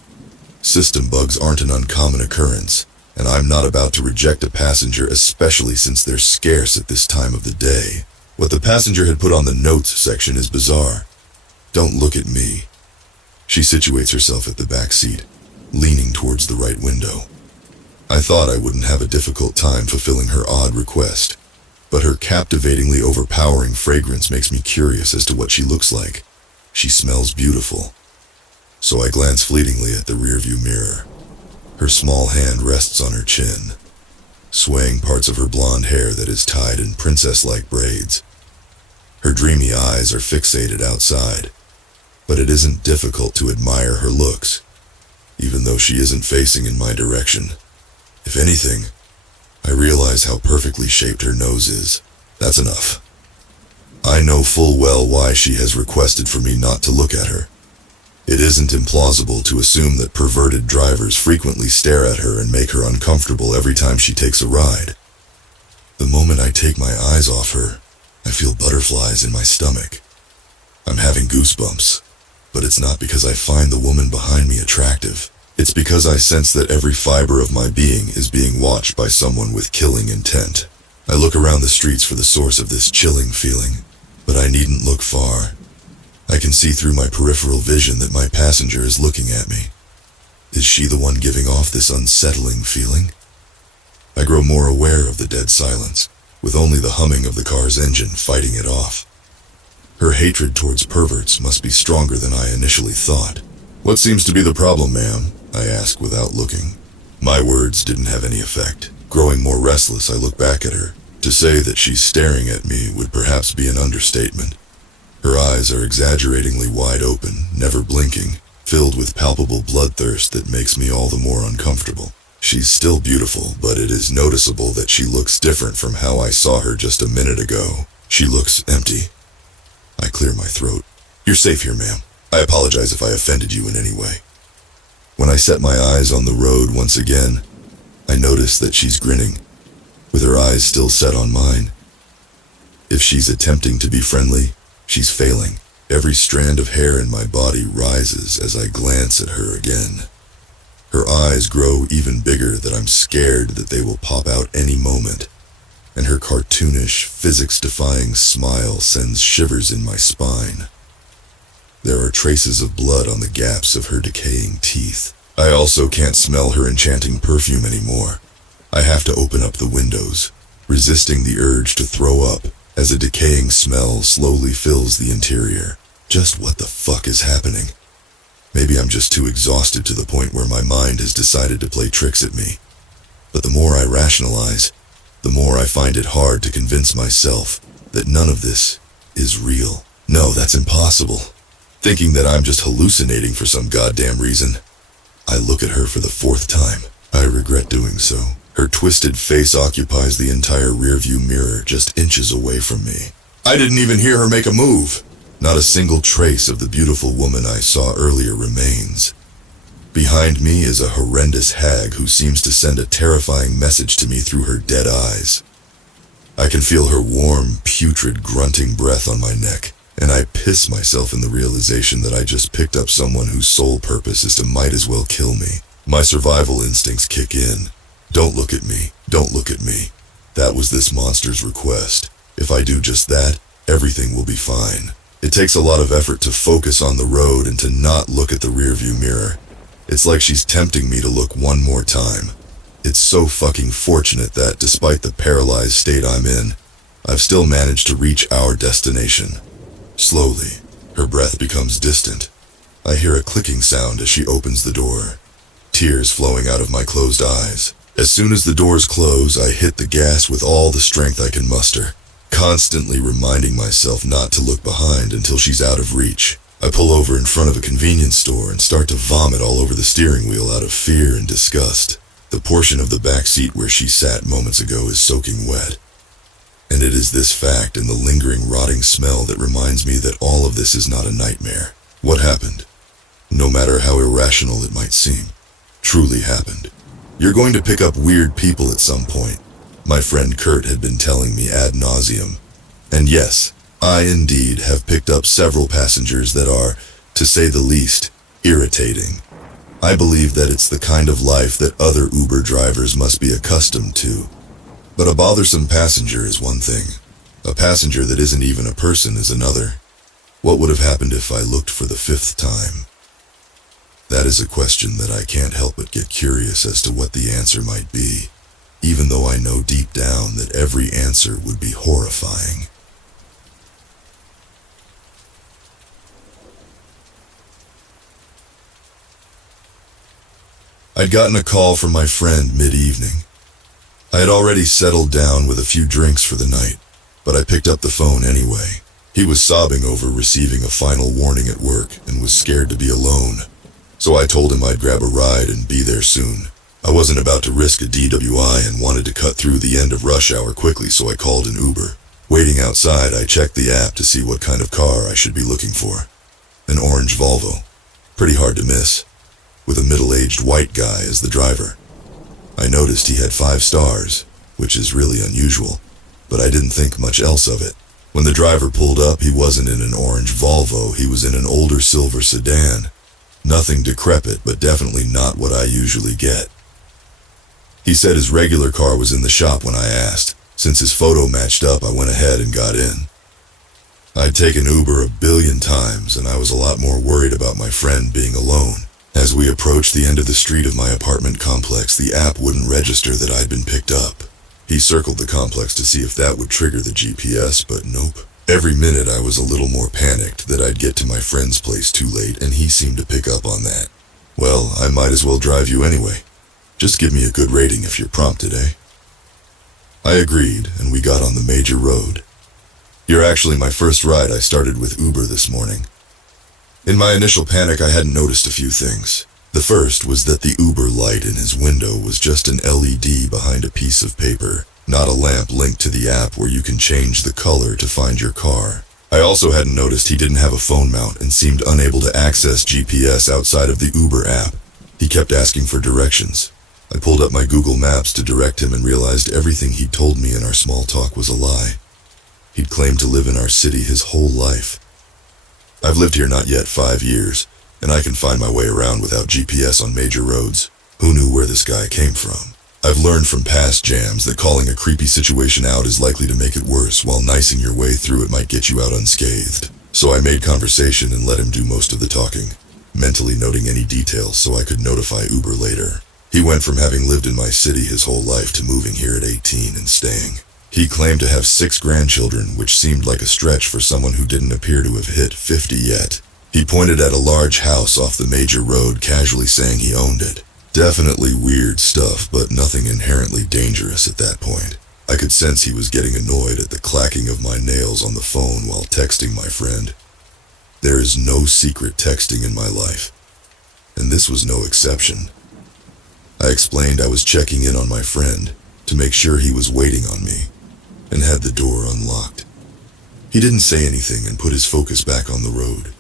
System bugs aren't an uncommon occurrence, and I'm not about to reject a passenger, especially since they're scarce at this time of the day. What the passenger had put on the notes section is bizarre. Don't look at me. She situates herself at the back seat, leaning towards the right window. I thought I wouldn't have a difficult time fulfilling her odd request, but her captivatingly overpowering fragrance makes me curious as to what she looks like. She smells beautiful. So I glance fleetingly at the rearview mirror. Her small hand rests on her chin, swaying parts of her blonde hair that is tied in princess-like braids. Her dreamy eyes are fixated outside, but it isn't difficult to admire her looks, even though she isn't facing in my direction. If anything, I realize how perfectly shaped her nose is. That's enough. I know full well why she has requested for me not to look at her. It isn't implausible to assume that perverted drivers frequently stare at her and make her uncomfortable every time she takes a ride. The moment I take my eyes off her, I feel butterflies in my stomach. I'm having goosebumps, but it's not because I find the woman behind me attractive. It's because I sense that every fiber of my being is being watched by someone with killing intent. I look around the streets for the source of this chilling feeling, but I needn't look far. I can see through my peripheral vision that my passenger is looking at me. Is she the one giving off this unsettling feeling? I grow more aware of the dead silence, with only the humming of the car's engine fighting it off. Her hatred towards perverts must be stronger than I initially thought. "What seems to be the problem, ma'am?" I ask without looking. My words didn't have any effect. Growing more restless, I look back at her. To say that she's staring at me would perhaps be an understatement. Her eyes are exaggeratingly wide open, never blinking, filled with palpable bloodthirst that makes me all the more uncomfortable. She's still beautiful, but it is noticeable that she looks different from how I saw her just a minute ago. She looks empty. I clear my throat. "You're safe here, ma'am. I apologize if I offended you in any way." When I set my eyes on the road once again, I notice that she's grinning, with her eyes still set on mine. If she's attempting to be friendly, she's failing. Every strand of hair in my body rises as I glance at her again. Her eyes grow even bigger that I'm scared that they will pop out any moment, and her cartoonish, physics-defying smile sends shivers in my spine. There are traces of blood on the gaps of her decaying teeth. I also can't smell her enchanting perfume anymore. I have to open up the windows, resisting the urge to throw up as a decaying smell slowly fills the interior. Just what the fuck is happening? Maybe I'm just too exhausted to the point where my mind has decided to play tricks at me. But the more I rationalize, the more I find it hard to convince myself that none of this is real. No, that's impossible. Thinking that I'm just hallucinating for some goddamn reason. I look at her for the fourth time. I regret doing so. Her twisted face occupies the entire rearview mirror just inches away from me. I didn't even hear her make a move. Not a single trace of the beautiful woman I saw earlier remains. Behind me is a horrendous hag who seems to send a terrifying message to me through her dead eyes. I can feel her warm, putrid, grunting breath on my neck, and I piss myself in the realization that I just picked up someone whose sole purpose is to might as well kill me. My survival instincts kick in. Don't look at me. Don't look at me. That was this monster's request. If I do just that, everything will be fine. It takes a lot of effort to focus on the road and to not look at the rearview mirror. It's like she's tempting me to look one more time. It's so fucking fortunate that, despite the paralyzed state I'm in, I've still managed to reach our destination. Slowly, her breath becomes distant. I hear a clicking sound as she opens the door. Tears flowing out of my closed eyes. As soon as the doors close, I hit the gas with all the strength I can muster, constantly reminding myself not to look behind until she's out of reach. I pull over in front of a convenience store and start to vomit all over the steering wheel out of fear and disgust. The portion of the back seat where she sat moments ago is soaking wet. And it is this fact and the lingering rotting smell that reminds me that all of this is not a nightmare. What happened, no matter how irrational it might seem, truly happened. You're going to pick up weird people at some point. My friend Kurt had been telling me ad nauseum. And yes, I indeed have picked up several passengers that are, to say the least, irritating. I believe that it's the kind of life that other Uber drivers must be accustomed to. But a bothersome passenger is one thing. A passenger that isn't even a person is another. What would have happened if I looked for the fifth time? That is a question that I can't help but get curious as to what the answer might be, even though I know deep down that every answer would be horrifying. I'd gotten a call from my friend mid-evening. I had already settled down with a few drinks for the night, but I picked up the phone anyway. He was sobbing over receiving a final warning at work and was scared to be alone. So I told him I'd grab a ride and be there soon. I wasn't about to risk a DWI and wanted to cut through the end of rush hour quickly, so I called an Uber. Waiting outside, I checked the app to see what kind of car I should be looking for. An orange Volvo. Pretty hard to miss, with a middle-aged white guy as the driver. I noticed he had 5 stars, which is really unusual, but I didn't think much else of it. When the driver pulled up, he wasn't in an orange Volvo, he was in an older silver sedan. Nothing decrepit, but definitely not what I usually get. He said his regular car was in the shop when I asked. Since his photo matched up, I went ahead and got in. I'd taken Uber a billion times, and I was a lot more worried about my friend being alone. As we approached the end of the street of my apartment complex, the app wouldn't register that I'd been picked up. He circled the complex to see if that would trigger the GPS, but nope. Every minute I was a little more panicked that I'd get to my friend's place too late, and he seemed to pick up on that. Well, I might as well drive you anyway. Just give me a good rating if you're prompted, eh? I agreed, and we got on the major road. You're actually my first ride I started with Uber this morning. In my initial panic, I hadn't noticed a few things. The first was that the Uber light in his window was just an LED behind a piece of paper, not a lamp linked to the app where you can change the color to find your car. I also hadn't noticed he didn't have a phone mount and seemed unable to access GPS outside of the Uber app. He kept asking for directions. I pulled up my Google Maps to direct him and realized everything he'd told me in our small talk was a lie. He'd claimed to live in our city his whole life. I've lived here not yet 5 years, and I can find my way around without GPS on major roads. Who knew where this guy came from? I've learned from past jams that calling a creepy situation out is likely to make it worse, while nicing your way through it might get you out unscathed. So I made conversation and let him do most of the talking, mentally noting any details so I could notify Uber later. He went from having lived in my city his whole life to moving here at 18 and staying. He claimed to have 6 grandchildren, which seemed like a stretch for someone who didn't appear to have hit 50 yet. He pointed at a large house off the major road, casually saying he owned it. Definitely weird stuff, but nothing inherently dangerous at that point. I could sense he was getting annoyed at the clacking of my nails on the phone while texting my friend. There is no secret texting in my life, and this was no exception. I explained I was checking in on my friend to make sure he was waiting on me, and had the door unlocked. He didn't say anything and put his focus back on the road.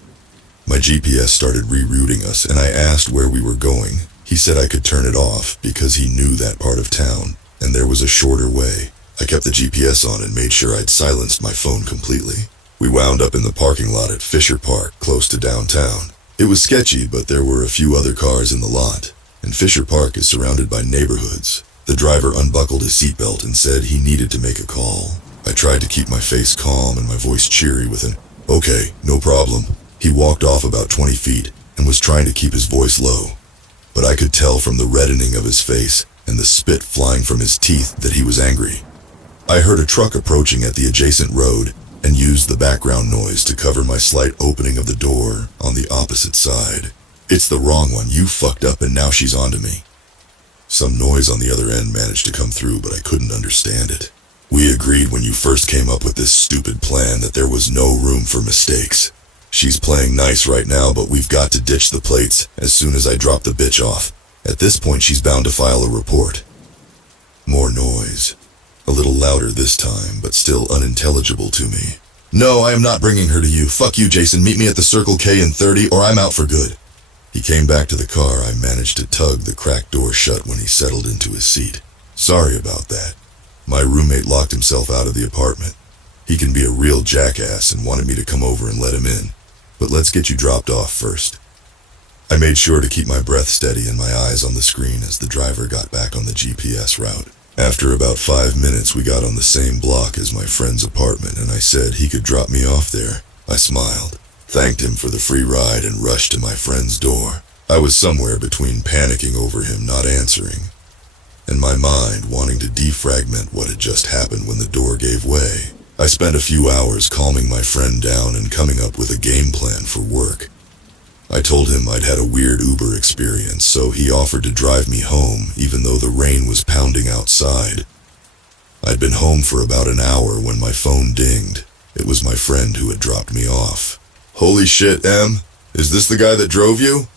My GPS started rerouting us, and I asked where we were going. He said I could turn it off because he knew that part of town, and there was a shorter way. I kept the GPS on and made sure I'd silenced my phone completely. We wound up in the parking lot at Fisher Park, close to downtown. It was sketchy, but there were a few other cars in the lot, and Fisher Park is surrounded by neighborhoods. The driver unbuckled his seatbelt and said he needed to make a call. I tried to keep my face calm and my voice cheery with an, "Okay, no problem." He walked off about 20 feet and was trying to keep his voice low, but I could tell from the reddening of his face and the spit flying from his teeth that he was angry. I heard a truck approaching at the adjacent road and used the background noise to cover my slight opening of the door on the opposite side. "It's the wrong one, you fucked up and now she's onto me." Some noise on the other end managed to come through, but I couldn't understand it. "We agreed when you first came up with this stupid plan that there was no room for mistakes. She's playing nice right now, but we've got to ditch the plates as soon as I drop the bitch off. At this point, she's bound to file a report." More noise. A little louder this time, but still unintelligible to me. "No, I am not bringing her to you. Fuck you, Jason. Meet me at the Circle K in 30 or I'm out for good." He came back to the car. I managed to tug the cracked door shut when he settled into his seat. "Sorry about that. My roommate locked himself out of the apartment. He can be a real jackass and wanted me to come over and let him in. But let's get you dropped off first." I made sure to keep my breath steady and my eyes on the screen as the driver got back on the GPS route. After about 5 minutes, we got on the same block as my friend's apartment, and I said he could drop me off there. I smiled, thanked him for the free ride, and rushed to my friend's door. I was somewhere between panicking over him not answering and my mind wanting to defragment what had just happened when the door gave way. I spent a few hours calming my friend down and coming up with a game plan for work. I told him I'd had a weird Uber experience, so he offered to drive me home even though the rain was pounding outside. I'd been home for about an hour when my phone dinged. It was my friend who had dropped me off. "Holy shit, Em, is this the guy that drove you?"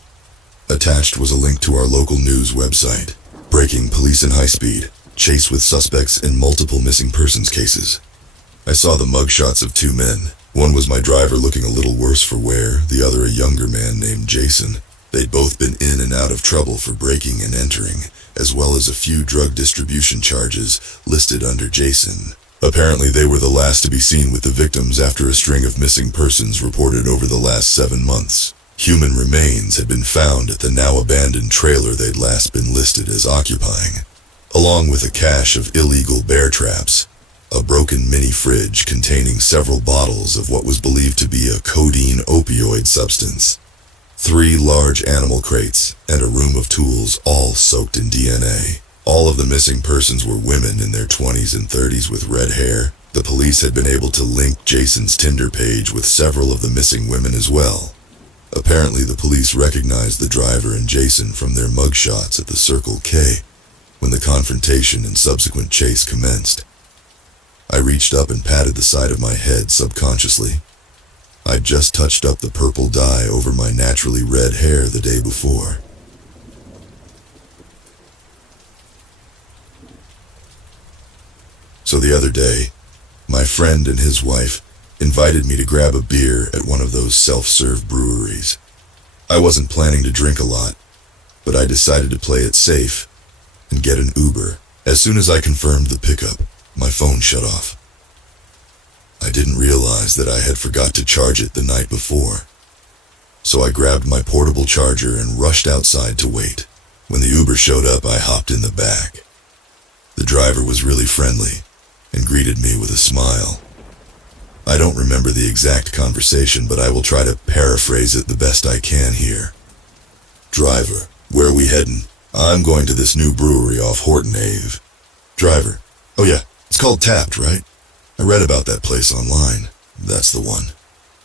Attached was a link to our local news website. Breaking police in high speed, chase with suspects in multiple missing persons cases. I saw the mugshots of 2 men. One was my driver looking a little worse for wear, the other a younger man named Jason. They'd both been in and out of trouble for breaking and entering, as well as a few drug distribution charges listed under Jason. Apparently they were the last to be seen with the victims after a string of missing persons reported over the last 7 months. Human remains had been found at the now abandoned trailer they'd last been listed as occupying, along with a cache of illegal bear traps, a broken mini fridge containing several bottles of what was believed to be a codeine opioid substance, 3 large animal crates, and a room of tools all soaked in DNA. All of the missing persons were women in their 20s and 30s with red hair. The police had been able to link Jason's Tinder page with several of the missing women as well. Apparently the police recognized the driver and Jason from their mugshots at the Circle K when the confrontation and subsequent chase commenced. I reached up and patted the side of my head subconsciously. I'd just touched up the purple dye over my naturally red hair the day before. So the other day, my friend and his wife invited me to grab a beer at one of those self-serve breweries. I wasn't planning to drink a lot, but I decided to play it safe and get an Uber. As soon as I confirmed the pickup, my phone shut off. I didn't realize that I had forgot to charge it the night before, so I grabbed my portable charger and rushed outside to wait. When the Uber showed up, I hopped in the back. The driver was really friendly and greeted me with a smile. I don't remember the exact conversation, but I will try to paraphrase it the best I can here. "Driver, where are we heading?" "I'm going to this new brewery off Horton Ave." Driver, "Oh yeah, it's called Tapped, right? I read about that place online." "That's the one."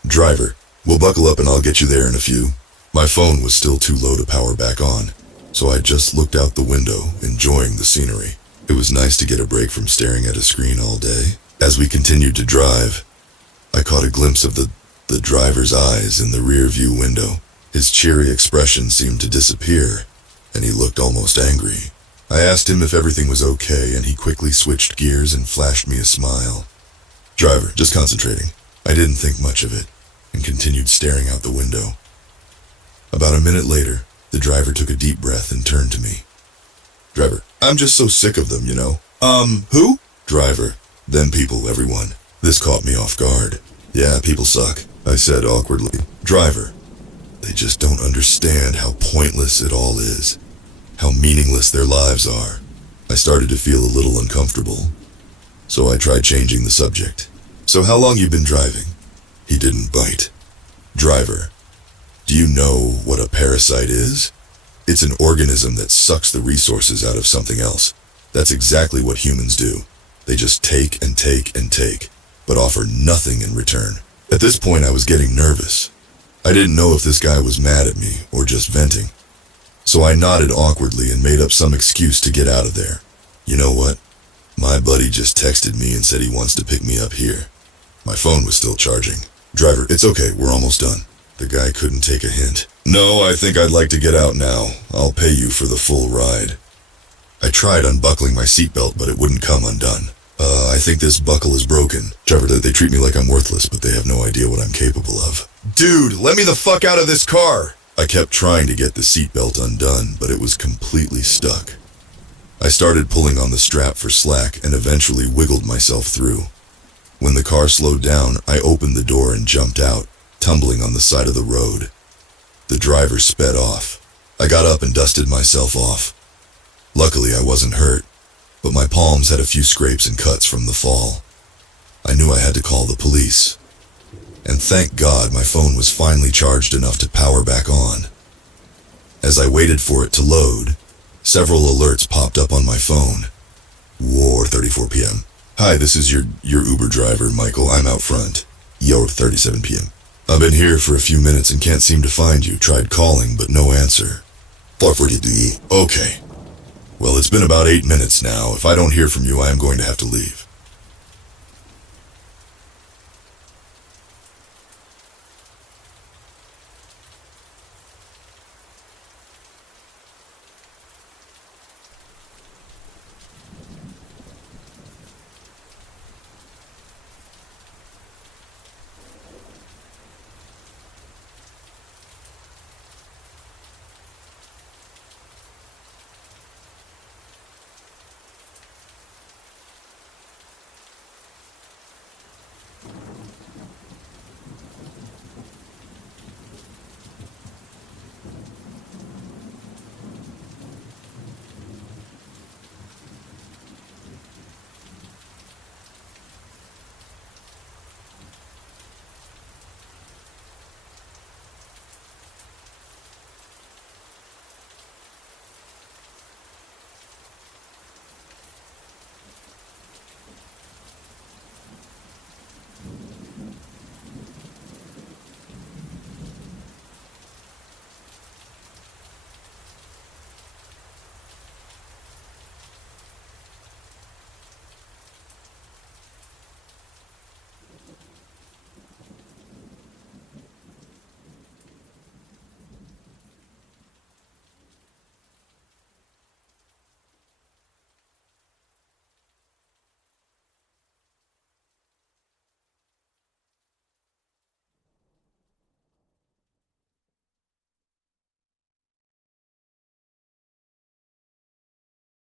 Driver, "We'll buckle up and I'll get you there in a few." My phone was still too low to power back on, so I just looked out the window, enjoying the scenery. It was nice to get a break from staring at a screen all day. As we continued to drive, I caught a glimpse of the driver's eyes in the rear view window. His cheery expression seemed to disappear, and he looked almost angry. I asked him if everything was okay, and he quickly switched gears and flashed me a smile. "Driver, just concentrating." I didn't think much of it, and continued staring out the window. About a minute later, the driver took a deep breath and turned to me. "Driver, I'm just so sick of them, you know." Who?" "Driver, them people, everyone." This caught me off guard. "Yeah, people suck," I said awkwardly. "Driver, they just don't understand how pointless it all is, how meaningless their lives are." I started to feel a little uncomfortable, so I tried changing the subject. "So how long you been driving?" He didn't bite. "Driver, do you know what a parasite is? It's an organism that sucks the resources out of something else. That's exactly what humans do. They just take and take and take, but offer nothing in return." At this point, I was getting nervous. I didn't know if this guy was mad at me or just venting. So I nodded awkwardly and made up some excuse to get out of there. "You know what? My buddy just texted me and said he wants to pick me up here." My phone was still charging. "Driver, it's okay, we're almost done." The guy couldn't take a hint. "No, I think I'd like to get out now. I'll pay you for the full ride." I tried unbuckling my seatbelt, but it wouldn't come undone. I think this buckle is broken." "Driver, they treat me like I'm worthless, but they have no idea what I'm capable of." "Dude, let me the fuck out of this car!" I kept trying to get the seatbelt undone, but it was completely stuck. I started pulling on the strap for slack and eventually wiggled myself through. When the car slowed down, I opened the door and jumped out, tumbling on the side of the road. The driver sped off. I got up and dusted myself off. Luckily, I wasn't hurt, but my palms had a few scrapes and cuts from the fall. I knew I had to call the police. And thank God my phone was finally charged enough to power back on. As I waited for it to load, several alerts popped up on my phone. 4:34 p.m. "Hi, this is your Uber driver, Michael. I'm out front. 37 p.m. I've been here for a few minutes and can't seem to find you. Tried calling, but no answer. 4:43. Okay. Well, it's been about 8 minutes now. If I don't hear from you, I am going to have to leave."